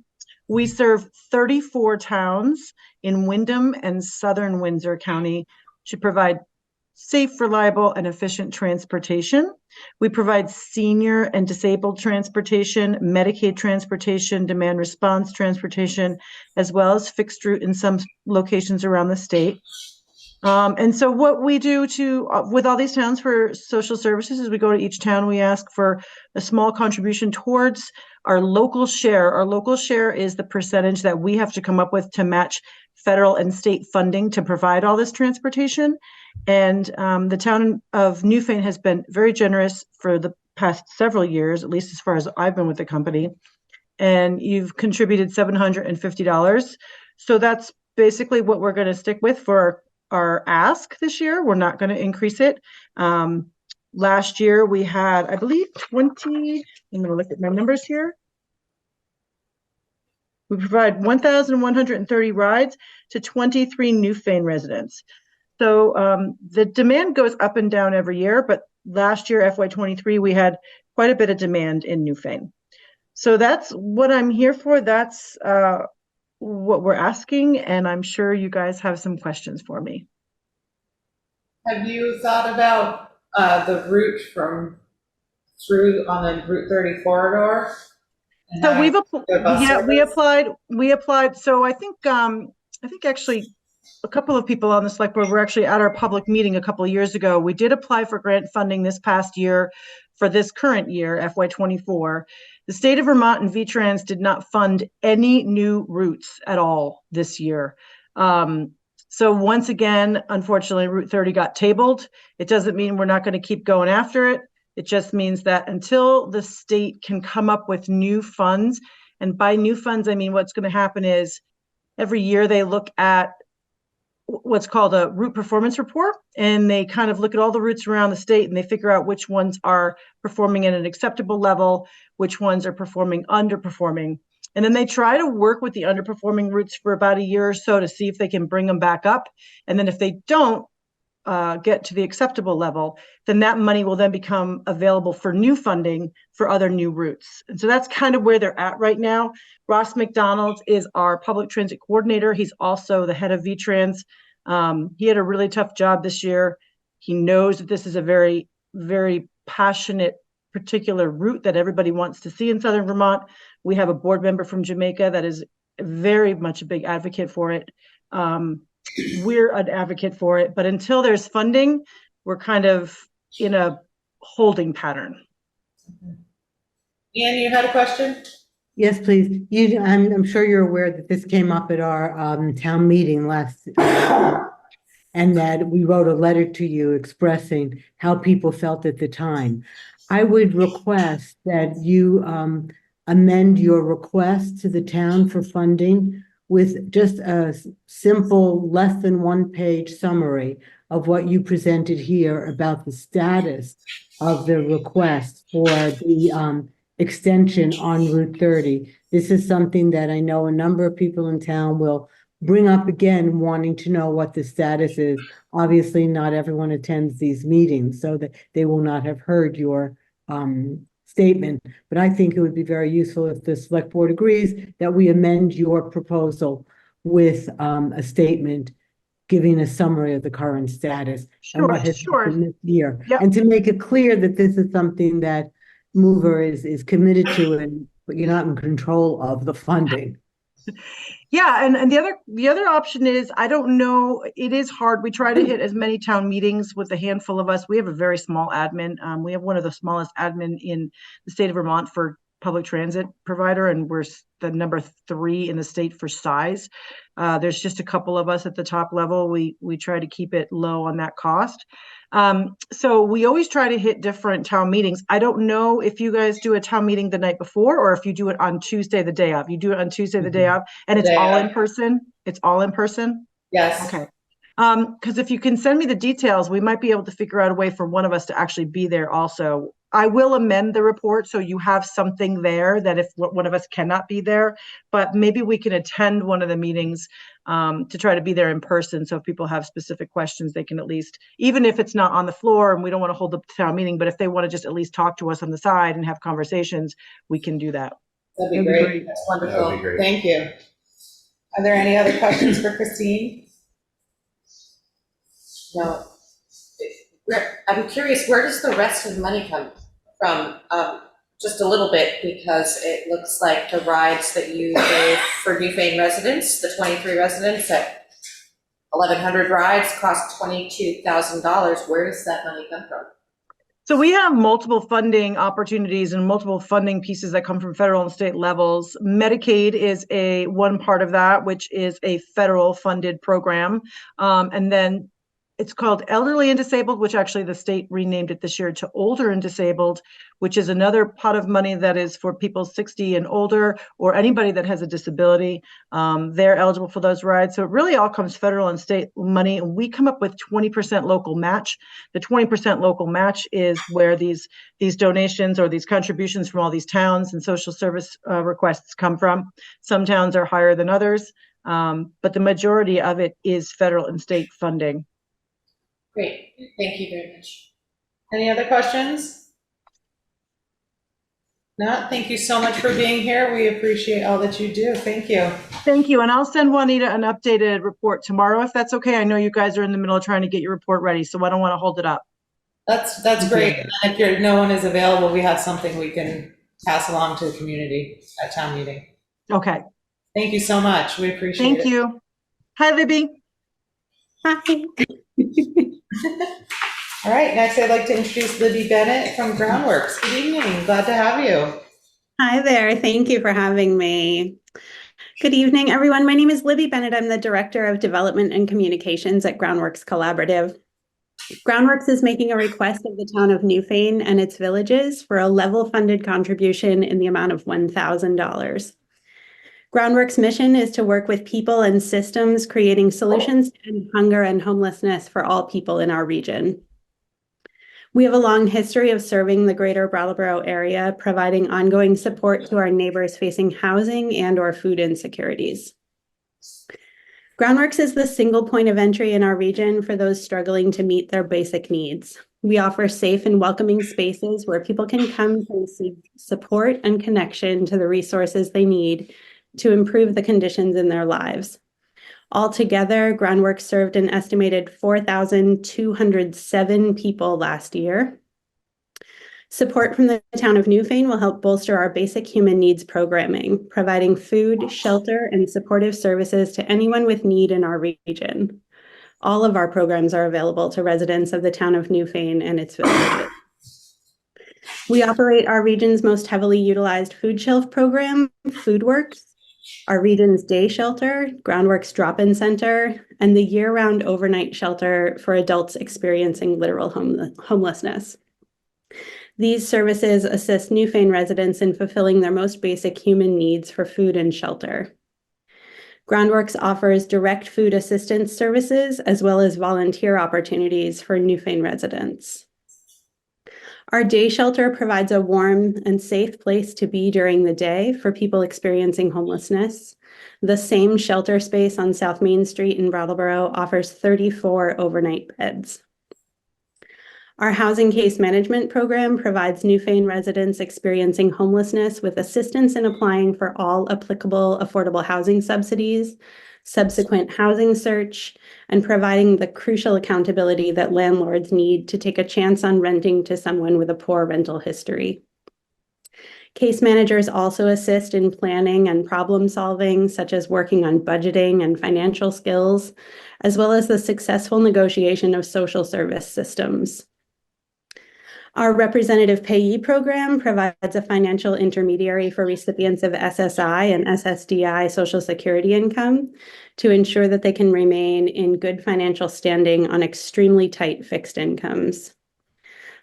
We serve 34 towns in Windham and southern Windsor County to provide safe, reliable, and efficient transportation. We provide senior and disabled transportation, Medicaid transportation, demand response transportation, as well as fixed route in some locations around the state. And so what we do with all these towns for social services is we go to each town, we ask for a small contribution towards our local share. Our local share is the percentage that we have to come up with to match federal and state funding to provide all this transportation. And the town of Newfane has been very generous for the past several years, at least as far as I've been with the company. And you've contributed $750. So that's basically what we're going to stick with for our ask this year. We're not going to increase it. Last year we had, I believe, 20, I'm going to look at my numbers here. We provide 1,130 rides to 23 Newfane residents. So the demand goes up and down every year, but last year, FY23, we had quite a bit of demand in Newfane. So that's what I'm here for. That's what we're asking, and I'm sure you guys have some questions for me. Have you thought about the route through on the Route 30 corridor? So we applied. So I think actually a couple of people on the select board were actually at our public meeting a couple of years ago. We did apply for grant funding this past year for this current year, FY24. The state of Vermont and VTrans did not fund any new routes at all this year. So once again, unfortunately, Route 30 got tabled. It doesn't mean we're not going to keep going after it. It just means that until the state can come up with new funds, and by new funds, I mean what's going to happen is every year they look at what's called a route performance report, and they kind of look at all the routes around the state and they figure out which ones are performing at an acceptable level, which ones are performing underperforming. And then they try to work with the underperforming routes for about a year or so to see if they can bring them back up. And then if they don't get to the acceptable level, then that money will then become available for new funding for other new routes. And so that's kind of where they're at right now. Ross McDonald is our public transit coordinator. He's also the head of VTrans. He had a really tough job this year. He knows that this is a very, very passionate particular route that everybody wants to see in Southern Vermont. We have a board member from Jamaica that is very much a big advocate for it. We're an advocate for it, but until there's funding, we're kind of in a holding pattern. Ian, you had a question? Yes, please. I'm sure you're aware that this came up at our town meeting last, and that we wrote a letter to you expressing how people felt at the time. I would request that you amend your request to the town for funding with just a simple, less than 1-page summary of what you presented here about the status of the request for the extension on Route 30. This is something that I know a number of people in town will bring up again, wanting to know what the status is. Obviously, not everyone attends these meetings, so that they will not have heard your statement. But I think it would be very useful if the select board agrees that we amend your proposal with a statement giving a summary of the current status and what has happened this year. Yep. And to make it clear that this is something that Moover is committed to, and but you're not in control of the funding. Yeah, and the other option is, I don't know, it is hard. We try to hit as many town meetings with a handful of us. We have a very small admin. We have one of the smallest admin in the state of Vermont for public transit provider, and we're the number 3 in the state for size. There's just a couple of us at the top level. We try to keep it low on that cost. So we always try to hit different town meetings. I don't know if you guys do a town meeting the night before, or if you do it on Tuesday, the day of. You do it on Tuesday, the day of, and it's all in person? It's all in person? Yes. Okay. Because if you can send me the details, we might be able to figure out a way for one of us to actually be there also. I will amend the report so you have something there that if one of us cannot be there, but maybe we can attend one of the meetings to try to be there in person. So if people have specific questions, they can at least, even if it's not on the floor and we don't want to hold the town meeting, but if they want to just at least talk to us on the side and have conversations, we can do that. That'd be great. That's wonderful. That'd be great. Thank you. Are there any other questions for Christine? No. I'm curious, where does the rest of the money come from? Just a little bit, because it looks like the rides that you gave for Newfane residents, the 23 residents at 1,100 rides cost $22,000. Where does that money come from? So we have multiple funding opportunities and multiple funding pieces that come from federal and state levels. Medicaid is one part of that, which is a federal funded program. And then it's called Elderly and Disabled, which actually the state renamed it this year to Older and Disabled, which is another pot of money that is for people 60 and older, or anybody that has a disability. They're eligible for those rides. So it really all comes federal and state money. And we come up with 20% local match. The 20% local match is where these donations or these contributions from all these towns and social service requests come from. Some towns are higher than others, but the majority of it is federal and state funding. Great, thank you very much. Any other questions? No, thank you so much for being here. We appreciate all that you do. Thank you. Thank you. And I'll send Juanita an updated report tomorrow, if that's okay. I know you guys are in the middle of trying to get your report ready, so I don't want to hold it up. That's great. And if no one is available, we have something we can pass along to the community at town meeting. Okay. Thank you so much. We appreciate it. Thank you. Hi, Libby. Hi. All right, next I'd like to introduce Libby Bennett from Groundworks. Good evening, glad to have you. Hi there, thank you for having me. Good evening, everyone. My name is Libby Bennett. I'm the Director of Development and Communications at Groundworks Collaborative. Groundworks is making a request of the town of Newfane and its villages for a level funded contribution in the amount of $1,000. Groundworks' mission is to work with people and systems, creating solutions to end hunger and homelessness for all people in our region. We have a long history of serving the greater Brattleboro area, providing ongoing support to our neighbors facing housing and/or food insecurities. Groundworks is the single point of entry in our region for those struggling to meet their basic needs. We offer safe and welcoming spaces where people can come to receive support and connection to the resources they need to improve the conditions in their lives. Altogether, Groundworks served an estimated 4,207 people last year. Support from the town of Newfane will help bolster our basic human needs programming, providing food, shelter, and supportive services to anyone with need in our region. All of our programs are available to residents of the town of Newfane and its villages. We operate our region's most heavily utilized food shelf program, FoodWorks, our region's day shelter, Groundworks Drop-In Center, and the year-round overnight shelter for adults experiencing literal homelessness. These services assist Newfane residents in fulfilling their most basic human needs for food and shelter. Groundworks offers direct food assistance services as well as volunteer opportunities for Newfane residents. Our day shelter provides a warm and safe place to be during the day for people experiencing homelessness. The same shelter space on South Main Street in Brattleboro offers 34 overnight beds. Our housing case management program provides Newfane residents experiencing homelessness with assistance in applying for all applicable affordable housing subsidies, subsequent housing search, and providing the crucial accountability that landlords need to take a chance on renting to someone with a poor rental history. Case managers also assist in planning and problem solving, such as working on budgeting and financial skills, as well as the successful negotiation of social service systems. Our representative payee program provides a financial intermediary for recipients of SSI and SSDI Social Security income to ensure that they can remain in good financial standing on extremely tight fixed incomes.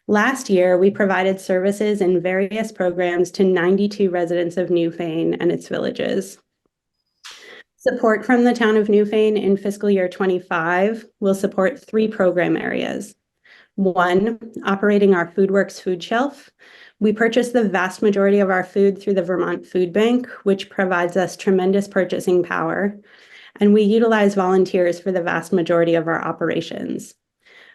Last year, we provided services in various programs to 92 residents of Newfane and its villages. Support from the town of Newfane in fiscal year 25 will support 3 program areas. 1, operating our FoodWorks food shelf. We purchase the vast majority of our food through the Vermont Food Bank, which provides us tremendous purchasing power, and we utilize volunteers for the vast majority of our operations.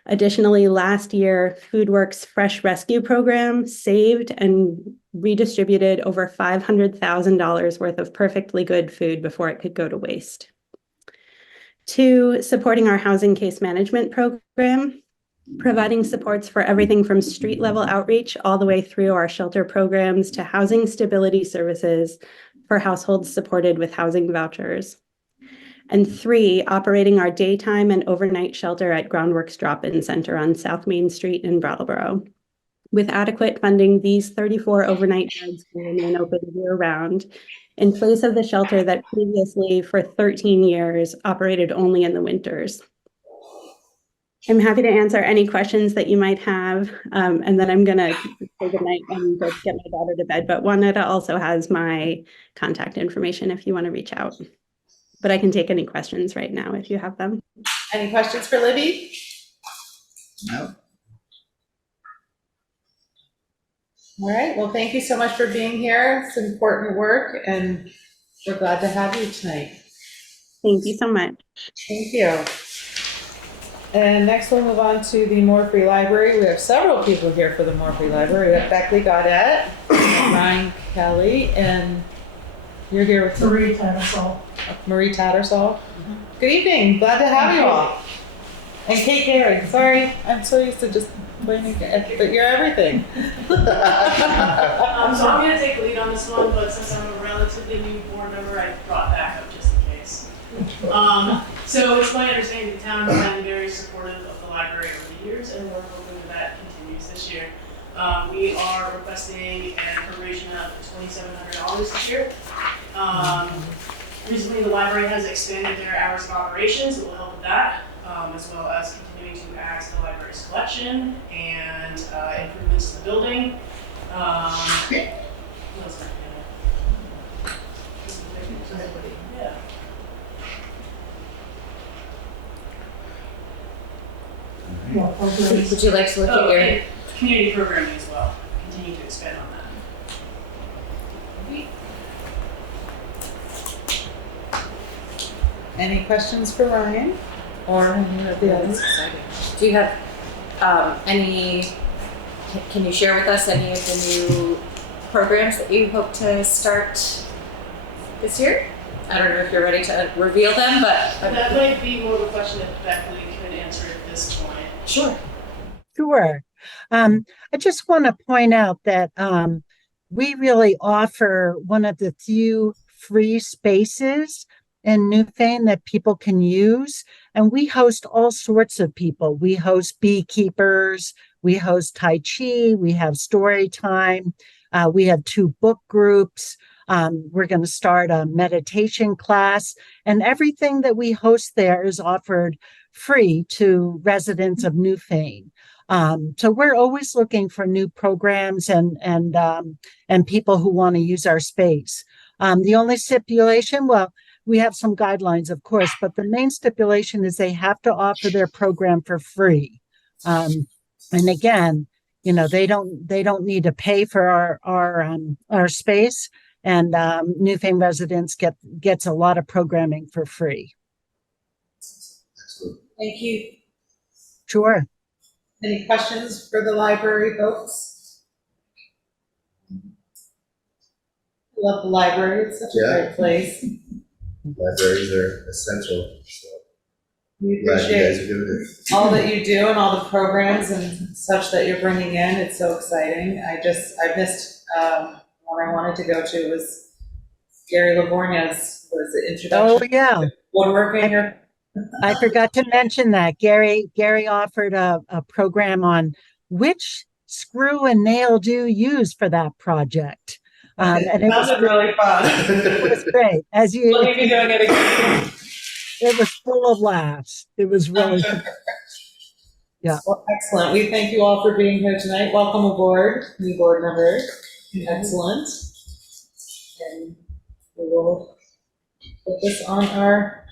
Additionally, last year, FoodWorks Fresh Rescue Program saved and redistributed over $500,000 worth of perfectly good food before it could go to waste. 2, supporting our housing case management program, providing supports for everything from street level outreach all the way through our shelter programs to housing stability services for households supported with housing vouchers. And 3, operating our daytime and overnight shelter at Groundworks Drop-In Center on South Main Street in Brattleboro. With adequate funding, these 34 overnight beds will remain open year-round in place of the shelter that previously, for 13 years, operated only in the winters. I'm happy to answer any questions that you might have, and then I'm going to say goodnight and go get my daughter to bed. But Juanetta also has my contact information if you want to reach out. But I can take any questions right now if you have them. Any questions for Libby? No. All right, well, thank you so much for being here. It's important work, and we're glad to have you tonight. Thank you so much. Thank you. And next we'll move on to the More Free Library. We have several people here for the More Free Library. We have Beckley, Gaudette, Ryan Kelly, and you're here with Marie Tattersall. Marie Tattersall. Good evening, glad to have you all. And Kate Gary, sorry, I'm so used to just blaming, but you're everything. So I'm going to take the lead on this one, but since I'm a relatively new board member, I brought backup just in case. So it's my understanding the town has been very supportive of the library over the years, and we're hoping that continues this year. We are requesting an appropriation of $2,700 this year. Recently, the library has expanded their hours of operations. It will help with that, as well as continuing to add to the library's collection and improvements to the building. What else am I Would you like to look at your? And community programming as well. Continue to expand on that. Any questions for Ryan or any of the others? Do you have any? Can you share with us any of the new programs that you hope to start this year? I don't know if you're ready to reveal them, but That might be more of a question that Beckley could answer at this point. Sure. Sure. I just want to point out that we really offer one of the few free spaces in Newfane that people can use. And we host all sorts of people. We host beekeepers, we host Tai Chi, we have story time, we have 2 book groups. We're going to start a meditation class, and everything that we host there is offered free to residents of Newfane. So we're always looking for new programs and people who want to use our space. The only stipulation, well, we have some guidelines, of course, but the main stipulation is they have to offer their program for free. And again, you know, they don't need to pay for our space. And Newfane residents gets a lot of programming for free. Thank you. Sure. Any questions for the library folks? I love the library. It's such a great place. Libraries are essential. So We glad you guys are appreciate doing it. all that you do and all the programs and such that you're bringing in. It's so exciting. I missed one I wanted to go to was Gary Livornia's introduction. Oh yeah, to woodworking. I forgot to mention that Gary offered a program on which screw and nail do you use for that project. And it was really fun. It was great. As you, Will you be doing it again? It was full of laughs. It was really, yeah. Well, excellent. We thank you all for being here tonight. Welcome aboard, new board members. Excellent. And we will put this on our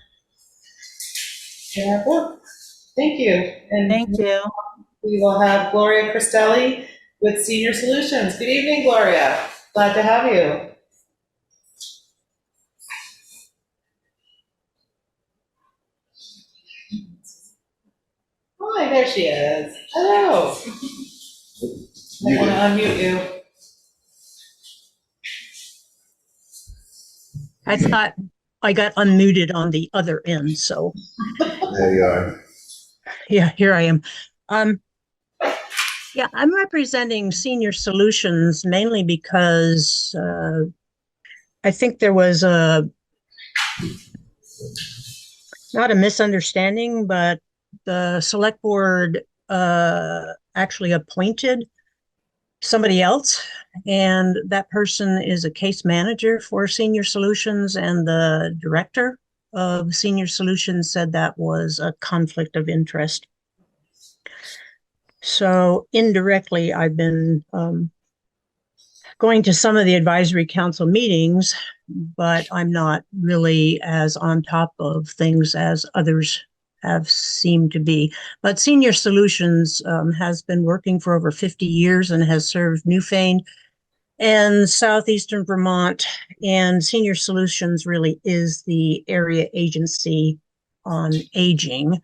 board. Thank you. And thank you. We will have Gloria Cristelli with Senior Solutions. Good evening, Gloria. Glad to have you. Hi, there she is. Hello. I want to unmute you. I thought I got unmuted on the other end, so. There you are. Yeah, here I am. Yeah, I'm representing Senior Solutions mainly because I think there was not a misunderstanding, but the select board actually appointed somebody else, and that person is a case manager for Senior Solutions, and the director of Senior Solutions said that was a conflict of interest. So indirectly, I've been going to some of the advisory council meetings, but I'm not really as on top of things as others have seemed to be. But Senior Solutions has been working for over 50 years and has served Newfane and southeastern Vermont. And Senior Solutions really is the area agency on aging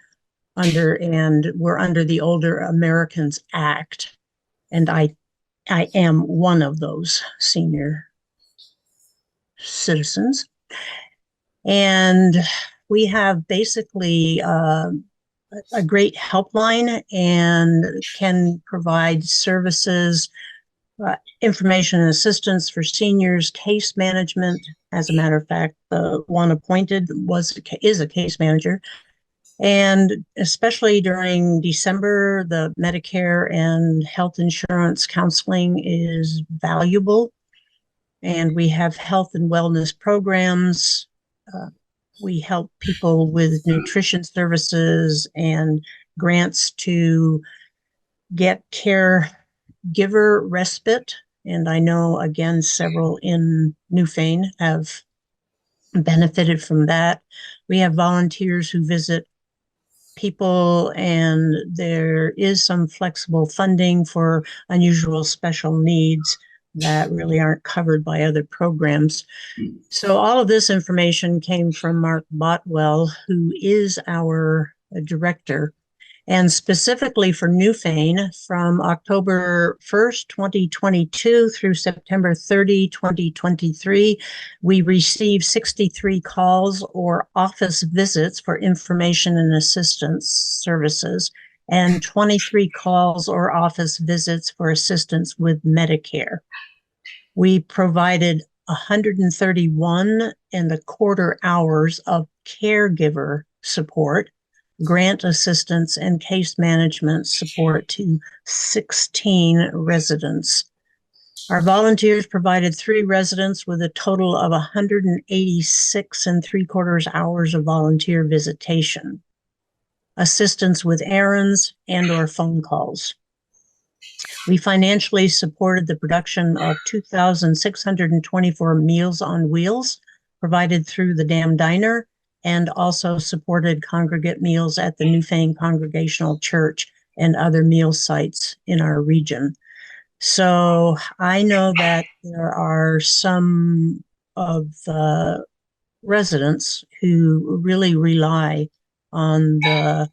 and we're under the Older Americans Act. And I am one of those senior citizens. And we have basically a great helpline and can provide services, information and assistance for seniors, case management. As a matter of fact, the one appointed is a case manager. And especially during December, the Medicare and health insurance counseling is valuable. And we have health and wellness programs. We help people with nutrition services and grants to get caregiver respite. And I know, again, several in Newfane have benefited from that. We have volunteers who visit people, and there is some flexible funding for unusual special needs that really aren't covered by other programs. So all of this information came from Mark Botwell, who is our director. And specifically for Newfane, from October 1st, 2022 through September 30, 2023, we received 63 calls or office visits for information and assistance services, and 23 calls or office visits for assistance with Medicare. We provided 131.25 hours of caregiver support, grant assistance, and case management support to 16 residents. Our volunteers provided 3 residents with a total of 186.75 hours of volunteer visitation, assistance with errands and/or phone calls. We financially supported the production of 2,624 Meals on Wheels provided through the Dam Diner, and also supported congregate meals at the Newfane Congregational Church and other meal sites in our region. So I know that there are some of the residents who really rely on the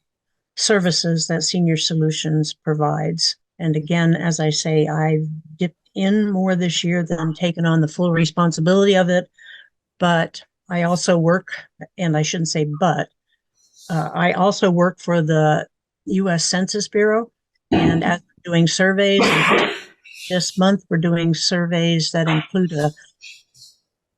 services that Senior Solutions provides. And again, as I say, I've dipped in more this year than I'm taking on the full responsibility of it, but I also work, and I shouldn't say but, I also work for the U.S. Census Bureau, and as we're doing surveys, and this month we're doing surveys that include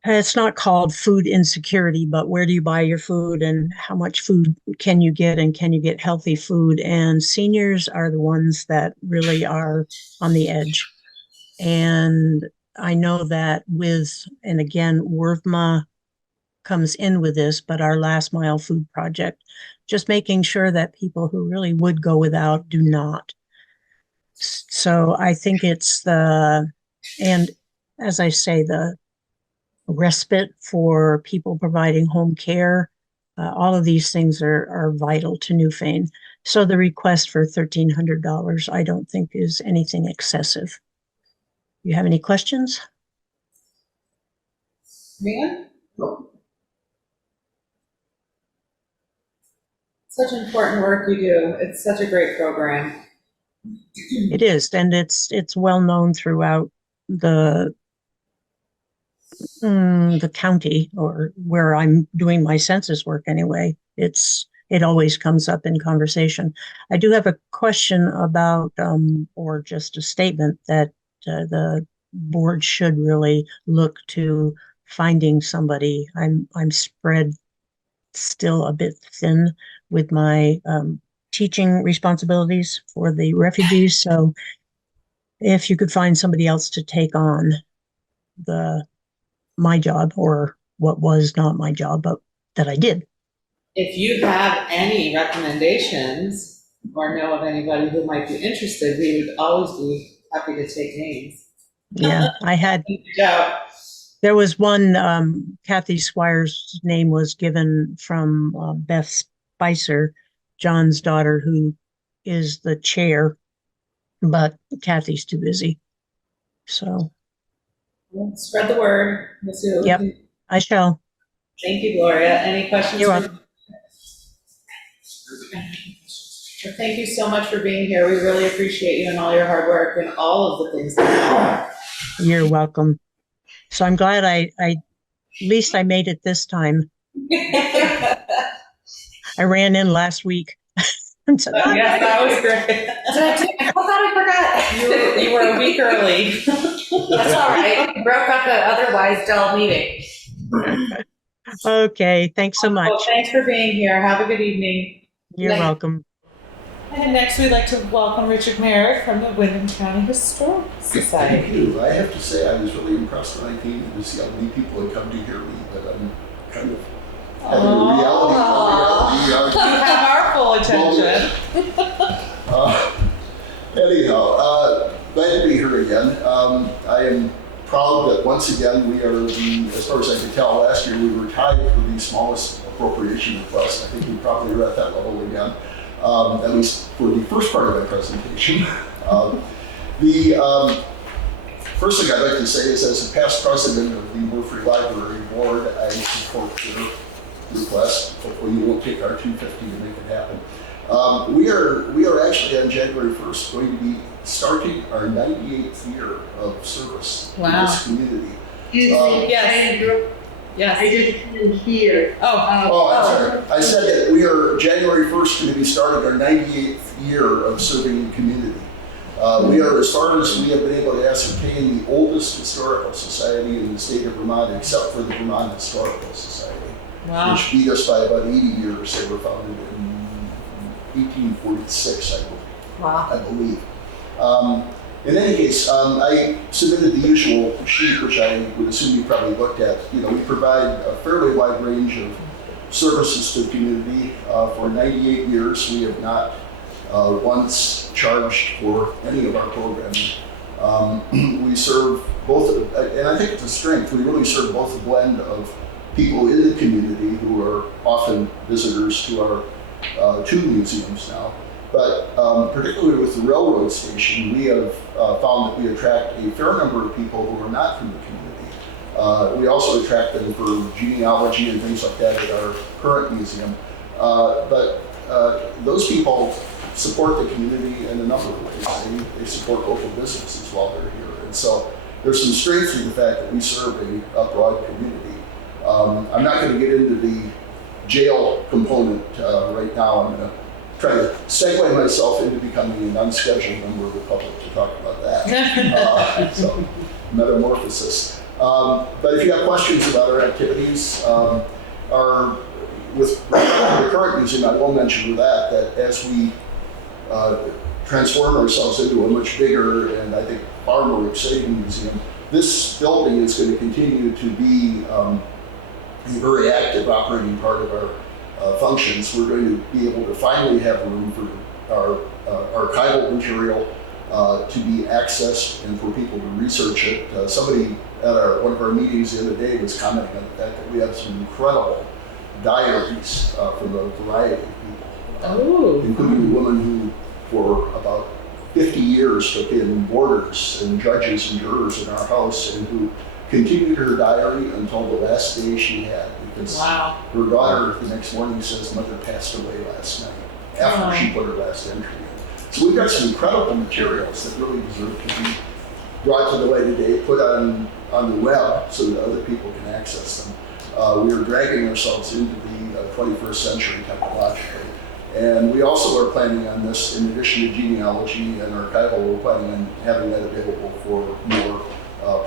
it's not called food insecurity, but where do you buy your food and how much food can you get, and can you get healthy food? And seniors are the ones that really are on the edge. And I know that and again, WRVMA comes in with this, but our Last Mile Food Project, just making sure that people who really would go without do not. So I think it's and as I say, the respite for people providing home care, all of these things are vital to Newfane. So the request for $1,300, I don't think is anything excessive. You have any questions? Mia? Such important work you do. It's such a great program. It is, and it's well known throughout the county, or where I'm doing my census work anyway. It always comes up in conversation. I do have a question about, or just a statement that the board should really look to finding somebody. I'm spread still a bit thin with my teaching responsibilities for the refugees. So if you could find somebody else to take on my job, or what was not my job, but that I did. If you have any recommendations or know of anybody who might be interested, we would always be happy to take names. Yeah, I had. There was one, Kathy Squire's name was given from Beth Spicer, John's daughter, who is the chair, but Kathy's too busy. So. Well, spread the word. We'll see what Yep, we can. I shall. Thank you, Gloria. Any questions? You're welcome. Well, thank you so much for being here. We really appreciate you and all your hard work and all of the things that you do. You're welcome. So I'm glad at least I made it this time. I ran in last week. So, yes, that was great. I thought I forgot. You were a week early. That's all right. We broke up an otherwise dull meeting. Okay, thanks so much. Well, thanks for being here. Have a good evening. You're welcome. And next we'd like to welcome Richard Marek from the Windham County Historical Society. Thank you. I have to say I was really impressed when I came to see how many people had come to hear me, but I'm kind of having a reality. You have our full attention. Anyhow, glad to be here again. I am proud that once again we are as far as I can tell, last year we were tied for the smallest appropriation request. I think we probably are at that level again. at least for the first part of my presentation. The first thing I'd like to say is, as a past president of the Moover Library Board, I support your request. Hopefully you won't take our $250 to make it happen. We are actually on January 1st going to be starting our 98th year of service to this community. Yes. I just didn't hear. I'm sorry. I said that we are January 1st going to be starting our 98th year of serving the community. We are, as far as we have been able to ascertain, the oldest historical society in the state of Vermont, except for the Vermont Historical Society, which beat us by about 80 years. They were founded in 1846, I believe. In any case, I submitted the usual sheet, which I would assume you probably looked at. You know, we provide a fairly wide range of services to the community. For 98 years, we have not once charged for any of our programming. We serve both, and I think it's a strength, we really serve both a blend of people in the community who are often visitors to our two museums now. But particularly with the railroad station, we have found that we attract a fair number of people who are not from the community. We also attract them for genealogy and things like that at our current museum. But those people support the community in a number of ways. They support local businesses while they're here. And so there's some strength in the fact that we serve a broad community. I'm not going to get into the jail component right now. I'm going to try to segue myself into becoming an unscheduled member of the public to talk about that. So, metamorphosis. But if you have questions about our activities, with the current museum, I will mention that as we transform ourselves into a much bigger and I think far more exciting museum, this building is going to continue to be a very active operating part of our functions. We're going to be able to finally have room for our archival material to be accessed and for people to research it. Somebody at one of our meetings the other day was commenting on the fact that we have some incredible diaries from a variety of people, including a woman who for about 50 years took in boarders and judges and jurors in our house and who continued her diary until the last day she had. Because her daughter the next morning says mother passed away last night after she put her last entry in. So we've got some incredible materials that really deserve to be brought to the light of day, put on the web so that other people can access them. We are dragging ourselves into the 21st century technologically. And we also are planning on this, in addition to genealogy and archival, we're planning on having that available for more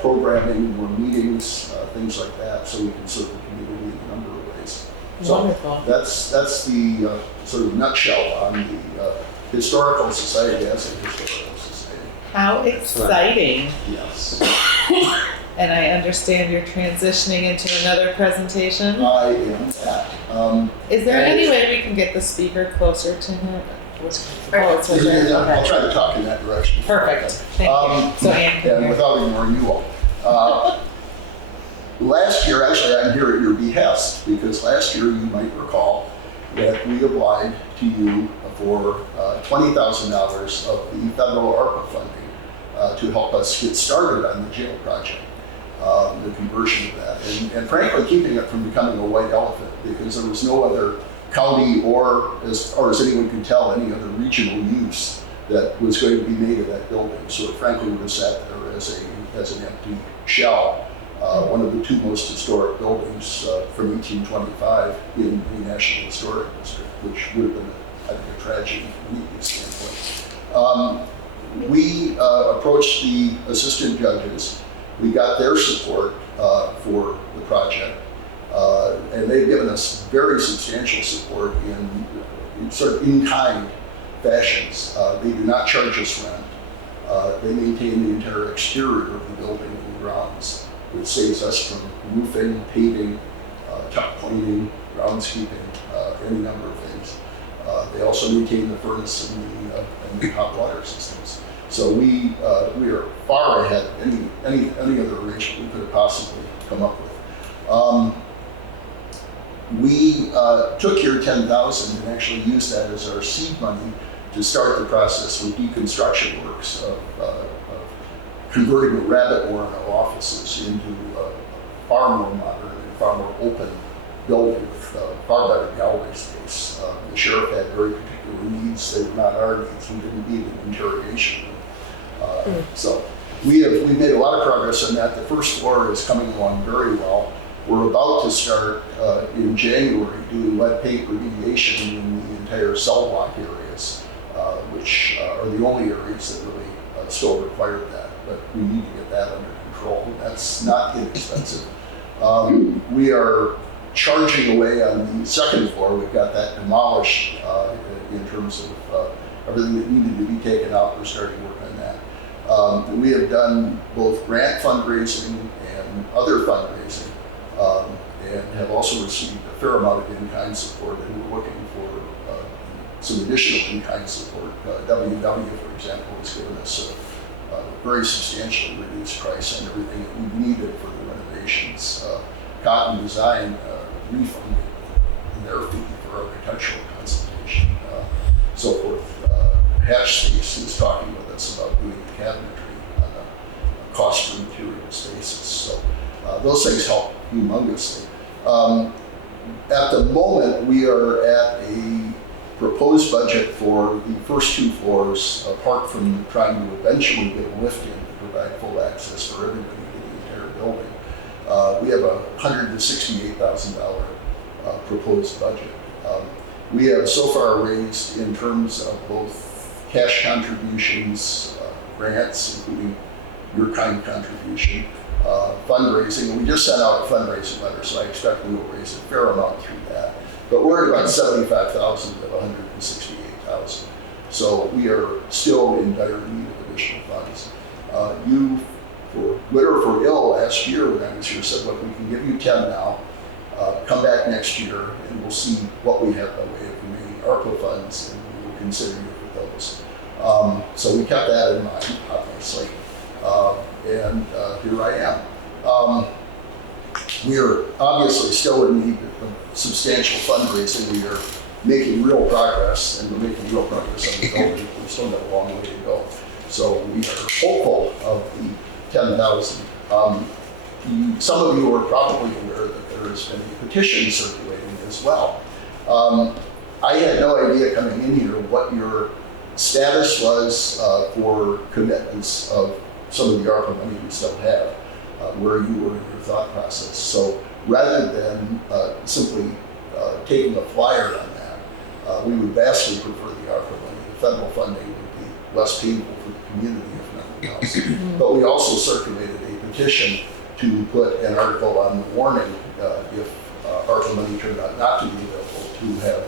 programming, more meetings, things like that, so we can serve the community in a number of ways. So wonderful. That's the sort of nutshell on the Historical Society as a historical society. How exciting. Yes. And I understand you're transitioning into another presentation. I am that. Is there any way we can get the speaker closer to him? It's right there. Yeah, Okay. I'll try to talk in that direction. Perfect. Thank you. So Ann can and hear. without ignoring you all. Last year, actually, I'm here at your behest because last year you might recall that we applied to you for $20,000 of the federal ARPA funding to help us get started on the jail project, the conversion of that, and frankly keeping it from becoming a white elephant because there was no other county or, as far as anyone can tell, any other regional use that was going to be made of that building. So it frankly would have sat there as an empty shell. One of the two most historic buildings from 1825 in the National Historic District, which would have been, I think, a tragedy from a legal standpoint. We approached the assistant judges. We got their support for the project. And they've given us very substantial support in sort of in-kind fashions. They do not charge us rent. They maintain the entire exterior of the building and the grounds, which saves us from roofing, paving, tuck pointing, groundskeeping, any number of things. They also maintain the furnace and the hot water systems. So we are far ahead of any other arrangement we could have possibly come up with. We took your 10,000 and actually used that as our seed money to start the process with deconstruction works of converting the rabbit warren of offices into a far more modern and far more open building with far better gallery space. The sheriff had very particular needs. They were not our needs. We didn't need an interrogation room. So we've made a lot of progress on that. The first floor is coming along very well. We're about to start in January doing lead paint remediation in the entire cell block areas, which are the only areas that really still require that. But we need to get that under control. That's not inexpensive. We are charging away on the second floor. We've got that demolished in terms of everything that needed to be taken out. We're starting work on that. We have done both grant fundraising and other fundraising, and have also received a fair amount of in-kind support, and we're looking for some additional in-kind support. WW, for example, has given us a very substantially reduced price on everything that we needed for the renovations. Cotton Design refunded in their fee for architectural consultation, so forth. Hatch Space is talking with us about doing the cabinetry on a cost per materials basis. So those things help humongously. At the moment, we are at a proposed budget for the first two floors, apart from trying to eventually get a lift in to provide full access for everybody to the entire building. We have a $168,000 proposed budget. We have so far raised, in terms of both cash contributions, grants, including your kind contribution, fundraising, and we just sent out a fundraising letter, so I expect we will raise a fair amount through that. But we're at about 75,000 of 168,000. So we are still in dire need of additional funds. You, for good or for ill, last year when I was here, said, look, we can give you 10 now, come back next year, and we'll see what we have by way of remaining ARPA funds, and we will consider you for those. So we kept that in mind, obviously. And here I am. We are obviously still in need of substantial fundraising. We are making real progress, and we're making real progress on the building. We've still got a long way to go. So we are hopeful of the 10,000. Some of you are probably aware that there has been a petition circulating as well. I had no idea coming in here what your status was for commitments of some of the ARPA money we still have, where you were in your thought process. So rather than simply taking a flyer on that, we would vastly prefer the ARPA money. The federal funding would be less painful for the community, if nothing else. But we also circulated a petition to put an article on the warning if ARPA money turned out not to be available, to have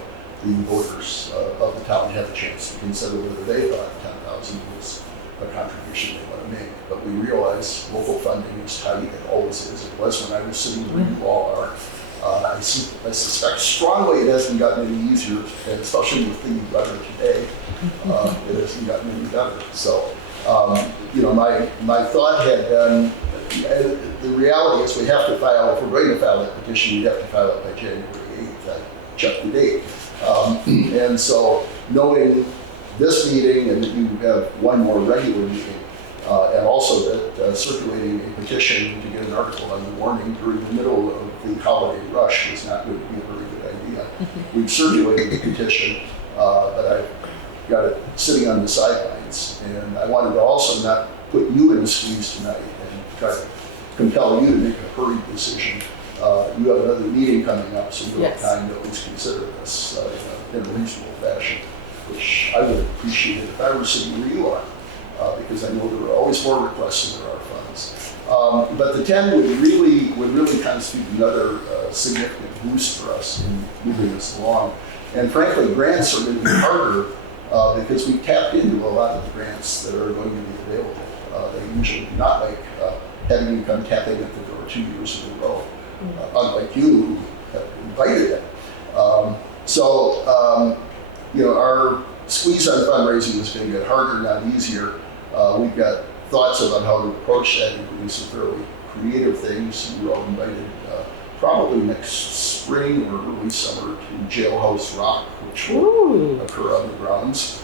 the voters of the town have a chance to consider whether they thought 10,000 was a contribution they want to make. But we realize local funding is tight. It always is. It was when I was sitting where you all are. I suspect strongly it hasn't gotten any easier, and especially with the weather today, it hasn't gotten any better. So, my thought had been, the reality is we have to file, if we're going to file that petition, we have to file it by January 8th. I checked the date. And so, knowing this meeting and that you have one more regular meeting, and also that circulating a petition to get an article on the warning during the middle of the holiday rush is not going to be a very good idea. We've circulated the petition, but I've got it sitting on the sidelines, and I wanted to also not put you in a squeeze tonight and try to compel you to make a hurried decision. You have another meeting coming up, so you'll have time to at least consider this in a reasonable fashion, which I would appreciate if I were sitting where you are, because I know there are always more requests than there are funds. But the 10 would really constitute another significant boost for us in moving this along. And frankly, grants are going to be harder because we tapped into a lot of the grants that are going to be available. They usually do not like having you come tapping at the door 2 years in a row, unlike you who have invited it. Our squeeze on fundraising is going to get harder, not easier. We've got thoughts about how to approach that, including some fairly creative things. You're all invited probably next spring or early summer to Jailhouse Rock, which will occur on the grounds.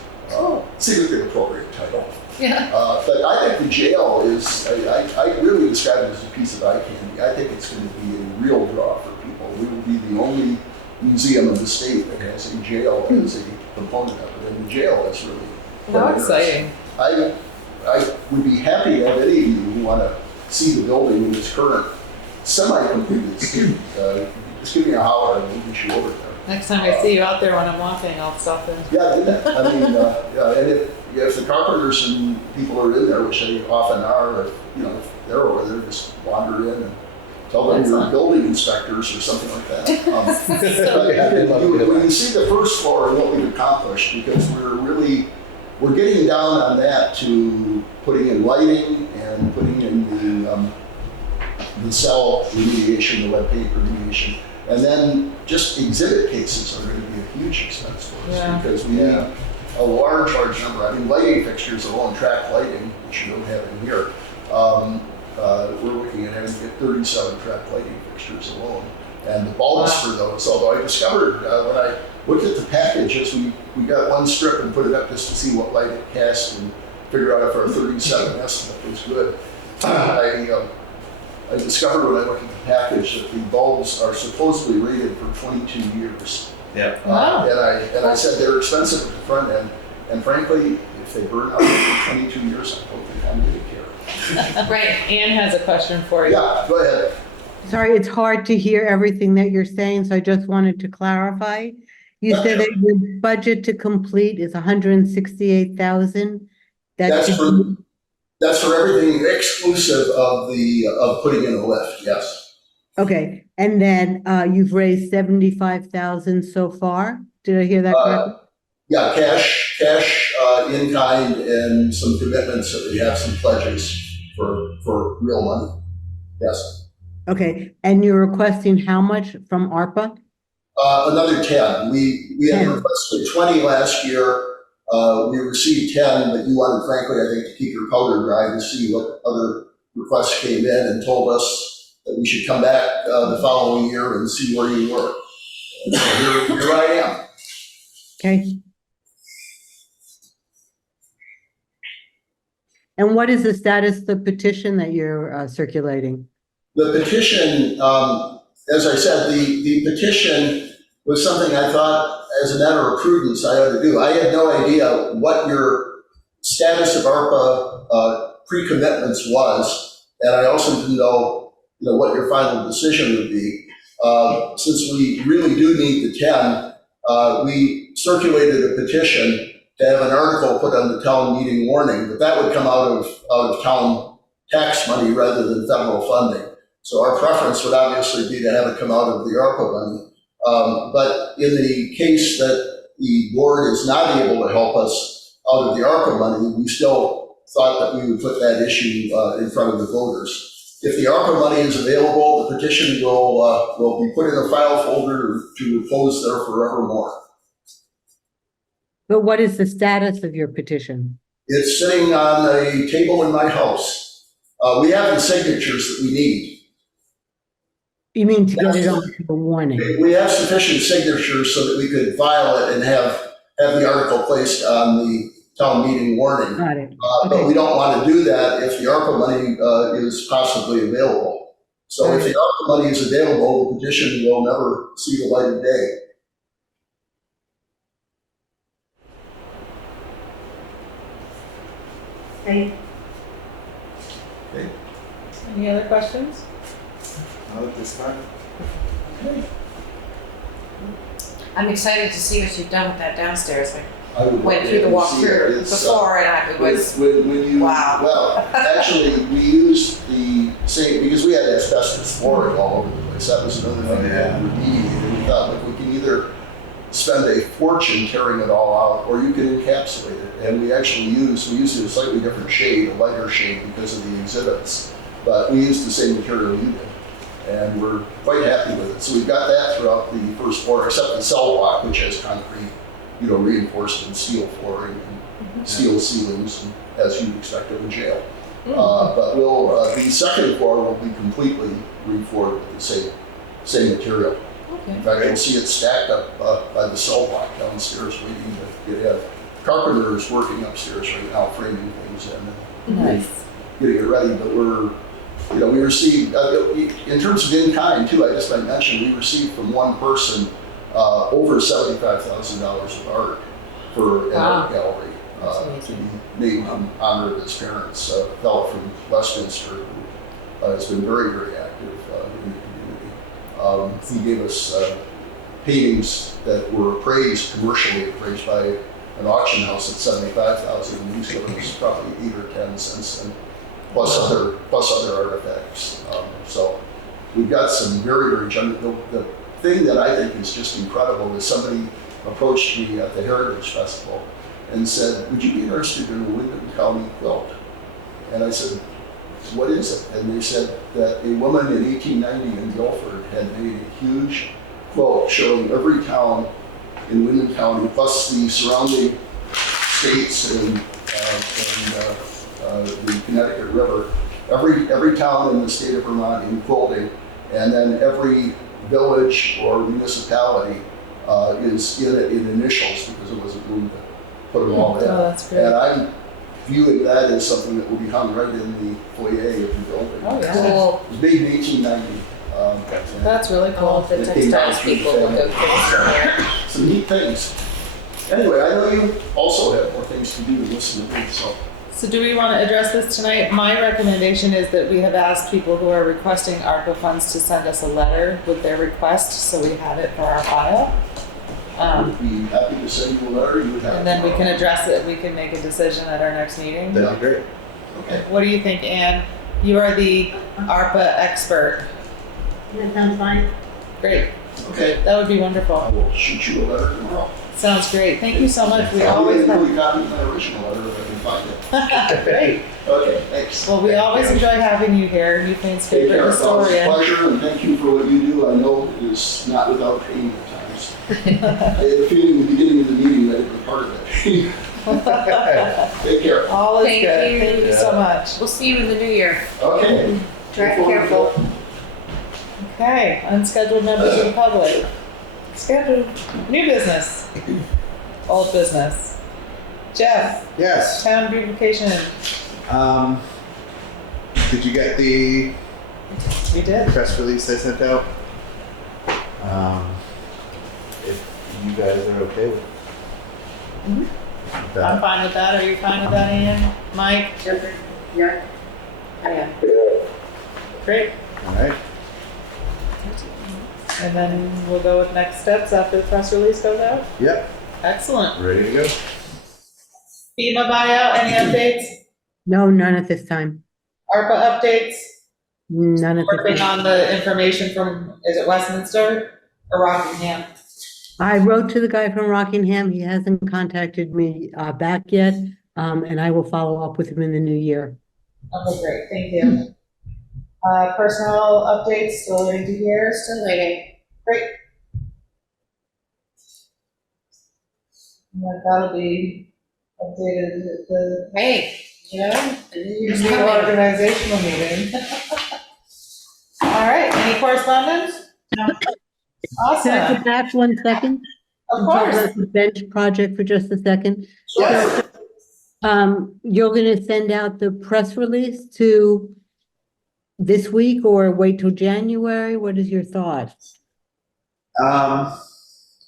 Seems like an appropriate title. Yeah. But I think the jail is, I really describe it as a piece of eye candy. I think it's going to be a real draw for people. We will be the only museum in the state that has a jail as a component of it. And the jail is really How exciting. I would be happy to have any of you who want to see the building in its current semi-completed state. Just give me a holler and we'll get you over there. Next time I see you out there when I'm walking, I'll stop in. Yeah, do that. I mean, and if the carpenters and people are in there, which they often are, if they're over there, just wander in and tell them you're building inspectors or something like that. When you see the first floor and what we've accomplished, because we're getting down on that to putting in lighting and putting in the cell remediation, the lead paint remediation. And then just exhibit cases are going to be a huge expense for us because we need a large number. I mean, lighting fixtures alone, track lighting, which you don't have in here. We're looking at having to get 37 track lighting fixtures alone. And the bulbs for those, although I discovered when I looked at the packages, we got one strip and put it up just to see what light it cast and figure out if our 37 estimate was good. I discovered when I looked at the package that the bulbs are supposedly rated for 22 years. Yeah. And I said they're expensive at the front end, and frankly, if they burn out for 22 years, I don't think I'm going to care. Right. Anne has a question for you. Yeah, go ahead. Sorry, it's hard to hear everything that you're saying, so I just wanted to clarify. You said that your budget to complete is 168,000. That's for everything exclusive of putting in a lift. Yes. Okay, and then you've raised 75,000 so far. Did I hear that correctly? Yeah, cash in kind, and some commitments that we have, some pledges for real money. Yes. Okay, and you're requesting how much from ARPA? Another 10. We had requested 20 last year. We received 10, but you wanted, frankly, I think, to keep your powder dry to see what other requests came in, and told us that we should come back the following year and see where you were. And so here I am. Okay. And what is the status of the petition that you're circulating? The petition, as I said, the petition was something I thought, as a matter of prudence, I ought to do. I had no idea what your status of ARPA pre-commitments was, and I also didn't know, what your final decision would be. Since we really do need the 10, we circulated a petition to have an article put on the town meeting warning, but that would come out of town tax money rather than federal funding. So our preference would obviously be to have it come out of the ARPA money. But in the case that the board is not able to help us out of the ARPA money, we still thought that we would put that issue in front of the voters. If the ARPA money is available, the petition will be put in a file folder to repose there forevermore. But what is the status of your petition? It's sitting on a table in my house. We have the signatures that we need. You mean to get it on the warning? We have sufficient signatures so that we could file it and have the article placed on the town meeting warning. Got it. But we don't want to do that if the ARPA money is possibly available. So if the ARPA money is available, the petition will never see the light of day. Okay. Any other questions? Not at this time. I'm excited to see what you've done with that downstairs. I went through the walkthrough before, and it was wow. Well, actually, we used the same, because we had asbestos flooring all over the place. That was another thing that had to remediate. And we thought, look, we can either spend a fortune tearing it all out, or you can encapsulate it. And we actually used a slightly different shade, a lighter shade, because of the exhibits. But we used the same material you did, and we're quite happy with it. So we've got that throughout the first floor, except the cell block, which has concrete, reinforced in steel flooring and steel ceilings, as you'd expect of a jail. But the second floor will be completely re-floored with the same same material. Okay. In fact, you'll see it stacked up by the cell block downstairs waiting to get in. Carpenter is working upstairs right now, framing things in and Nice. getting it ready, but we received, in terms of in-kind too, I just might mention, we received from one person over $75,000 of art for an art gallery to be named in honor of his parents. A fellow from Westminster who has been very, very active in the community. He gave us paintings that were commercially appraised by an auction house at $75,000, and he's given us probably 8 or 10 since then, plus other artifacts. So we've got some very, very generous. The thing that I think is just incredible is somebody approached me at the Heritage Festival and said, "Would you be interested in a Windham County quilt?" And I said, "What is it?" And they said that a woman in 1890 in Guilford had made a huge quilt showing every town in Windham County, plus the surrounding states and the Connecticut River, every town in the state of Vermont in quilting, and then every village or municipality is in it in initials because it wasn't room to put them all in. Oh, that's great. And I'm viewing that as something that will be hung right in the foyer of the building. Oh, yeah. Cool. It was made in 1890. That's really cool. The textiles people will go crazy. Some neat things. Anyway, I know you also have more things to do than listen to me, so. So do we want to address this tonight? My recommendation is that we have asked people who are requesting ARPA funds to send us a letter with their request, so we have it for our file. I'd be happy to send you a letter. You would have. And then we can address it. We can make a decision at our next meeting. That'd be great. Okay. What do you think, Anne? You are the ARPA expert. That sounds fine. Great. Okay. That would be wonderful. I will shoot you a letter tomorrow. Sounds great. Thank you so much. We I'll always even have. include a copy of my original letter if I can find it. Great. Okay, thanks. Well, we always enjoy having you here. Newfane's Take favorite care. It's always a historian. pleasure, and thank you for what you do. I know it is not without pain at times. I had a feeling at the beginning of the meeting that it was part of that pain. Take care. All is Thank good. you. Thank you so much. We'll see you in the new year. Okay. Drive Look forward to careful. it. Okay, unscheduled members of the public. Scheduled. New business. Old business. Jeff, Yes. town beautification. Did you get the We did. press release I sent out? If you guys are okay with Mhm. that. I'm fine with that. Are you fine with that, Ian? Mike? Yeah. I am. Great. All right. And then we'll go with next steps after the press release goes out? Yep. Excellent. Ready to go. FEMA buyout, any updates? No, none at this time. ARPA updates? None at this Working time. on the information from, is it Westminster or Rockingham? I wrote to the guy from Rockingham. He hasn't contacted me back yet, and I will follow up with him in the new year. Okay, great, thank you. Personnel updates, still waiting to hear? Still waiting. Great. And that'll be updated at the, Hey, you know, new organizational meeting. All right, any correspondence? Can I Awesome, go back 1 second? of and talk course. about the bench project for just a second? Sure. You're gonna send out the press release to this week or wait till January? What is your thought?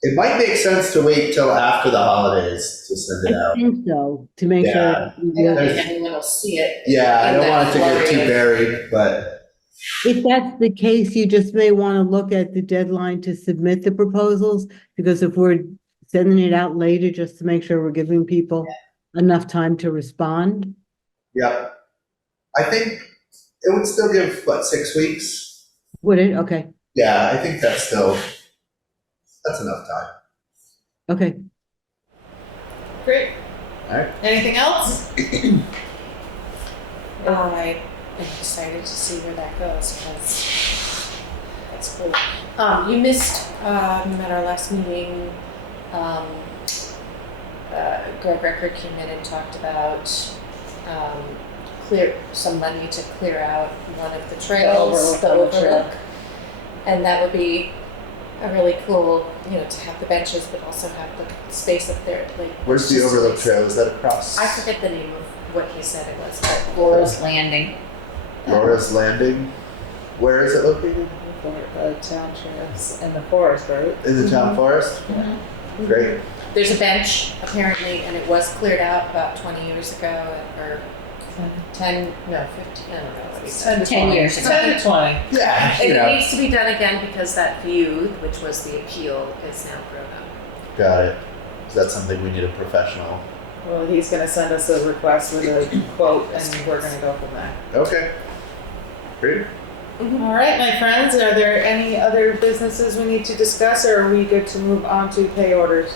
It might make sense to wait till after the holidays to send it I out. think so, to make Yeah. sure. I don't think anyone will see it. Yeah, I in don't that want it to get too flurry of- buried, but If that's the case, you just may want to look at the deadline to submit the proposals, because if we're sending it out later, just to make sure we're giving people enough time to respond. yep. I think it would still give, what, 6 weeks? Would it? Okay, Yeah, I think that's enough time. okay. Great. All right. Anything else? I am excited to see where that goes, because that's cool. You missed, at our last meeting, Greg Record came in and talked about, some money to clear out one of the trails, the overlook. And that would be a really cool, to have the benches, but also have the space up there. Where's the overlook trail? Is that across? I forget the name of what he said it was, but Laura's Landing. Laura's Landing? Where is it located? The townships in the forest, right? In the town forest? Mhm. Great. There's a bench apparently, and it was cleared out about 20 years ago, or 10, no, 15, I don't know what he said. 10 years ago. 10 to 20. Yeah, And it needs to be done again because that view, which was the appeal, is now grown up. Got it. So that's something we need a professional. Well, he's gonna send us a request with a quote, and we're gonna go from there. Okay. Great. All right, my friends, are there any other businesses we need to discuss, or are we good to move on to pay orders?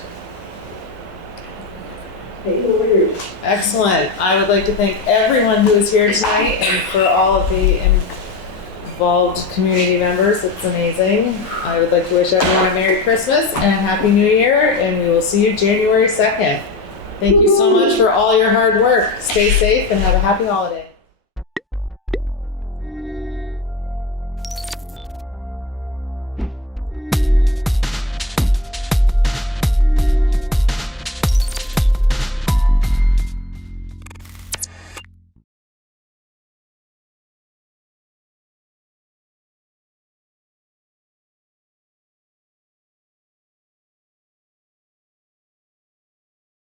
Pay orders. Excellent. I would like to thank everyone who is here tonight and for all of the involved community members. It's amazing. I would like to wish everyone a Merry Christmas and a Happy New Year, and we will see you January 2nd. Thank you so much for all your hard work. Stay safe and have a happy holiday.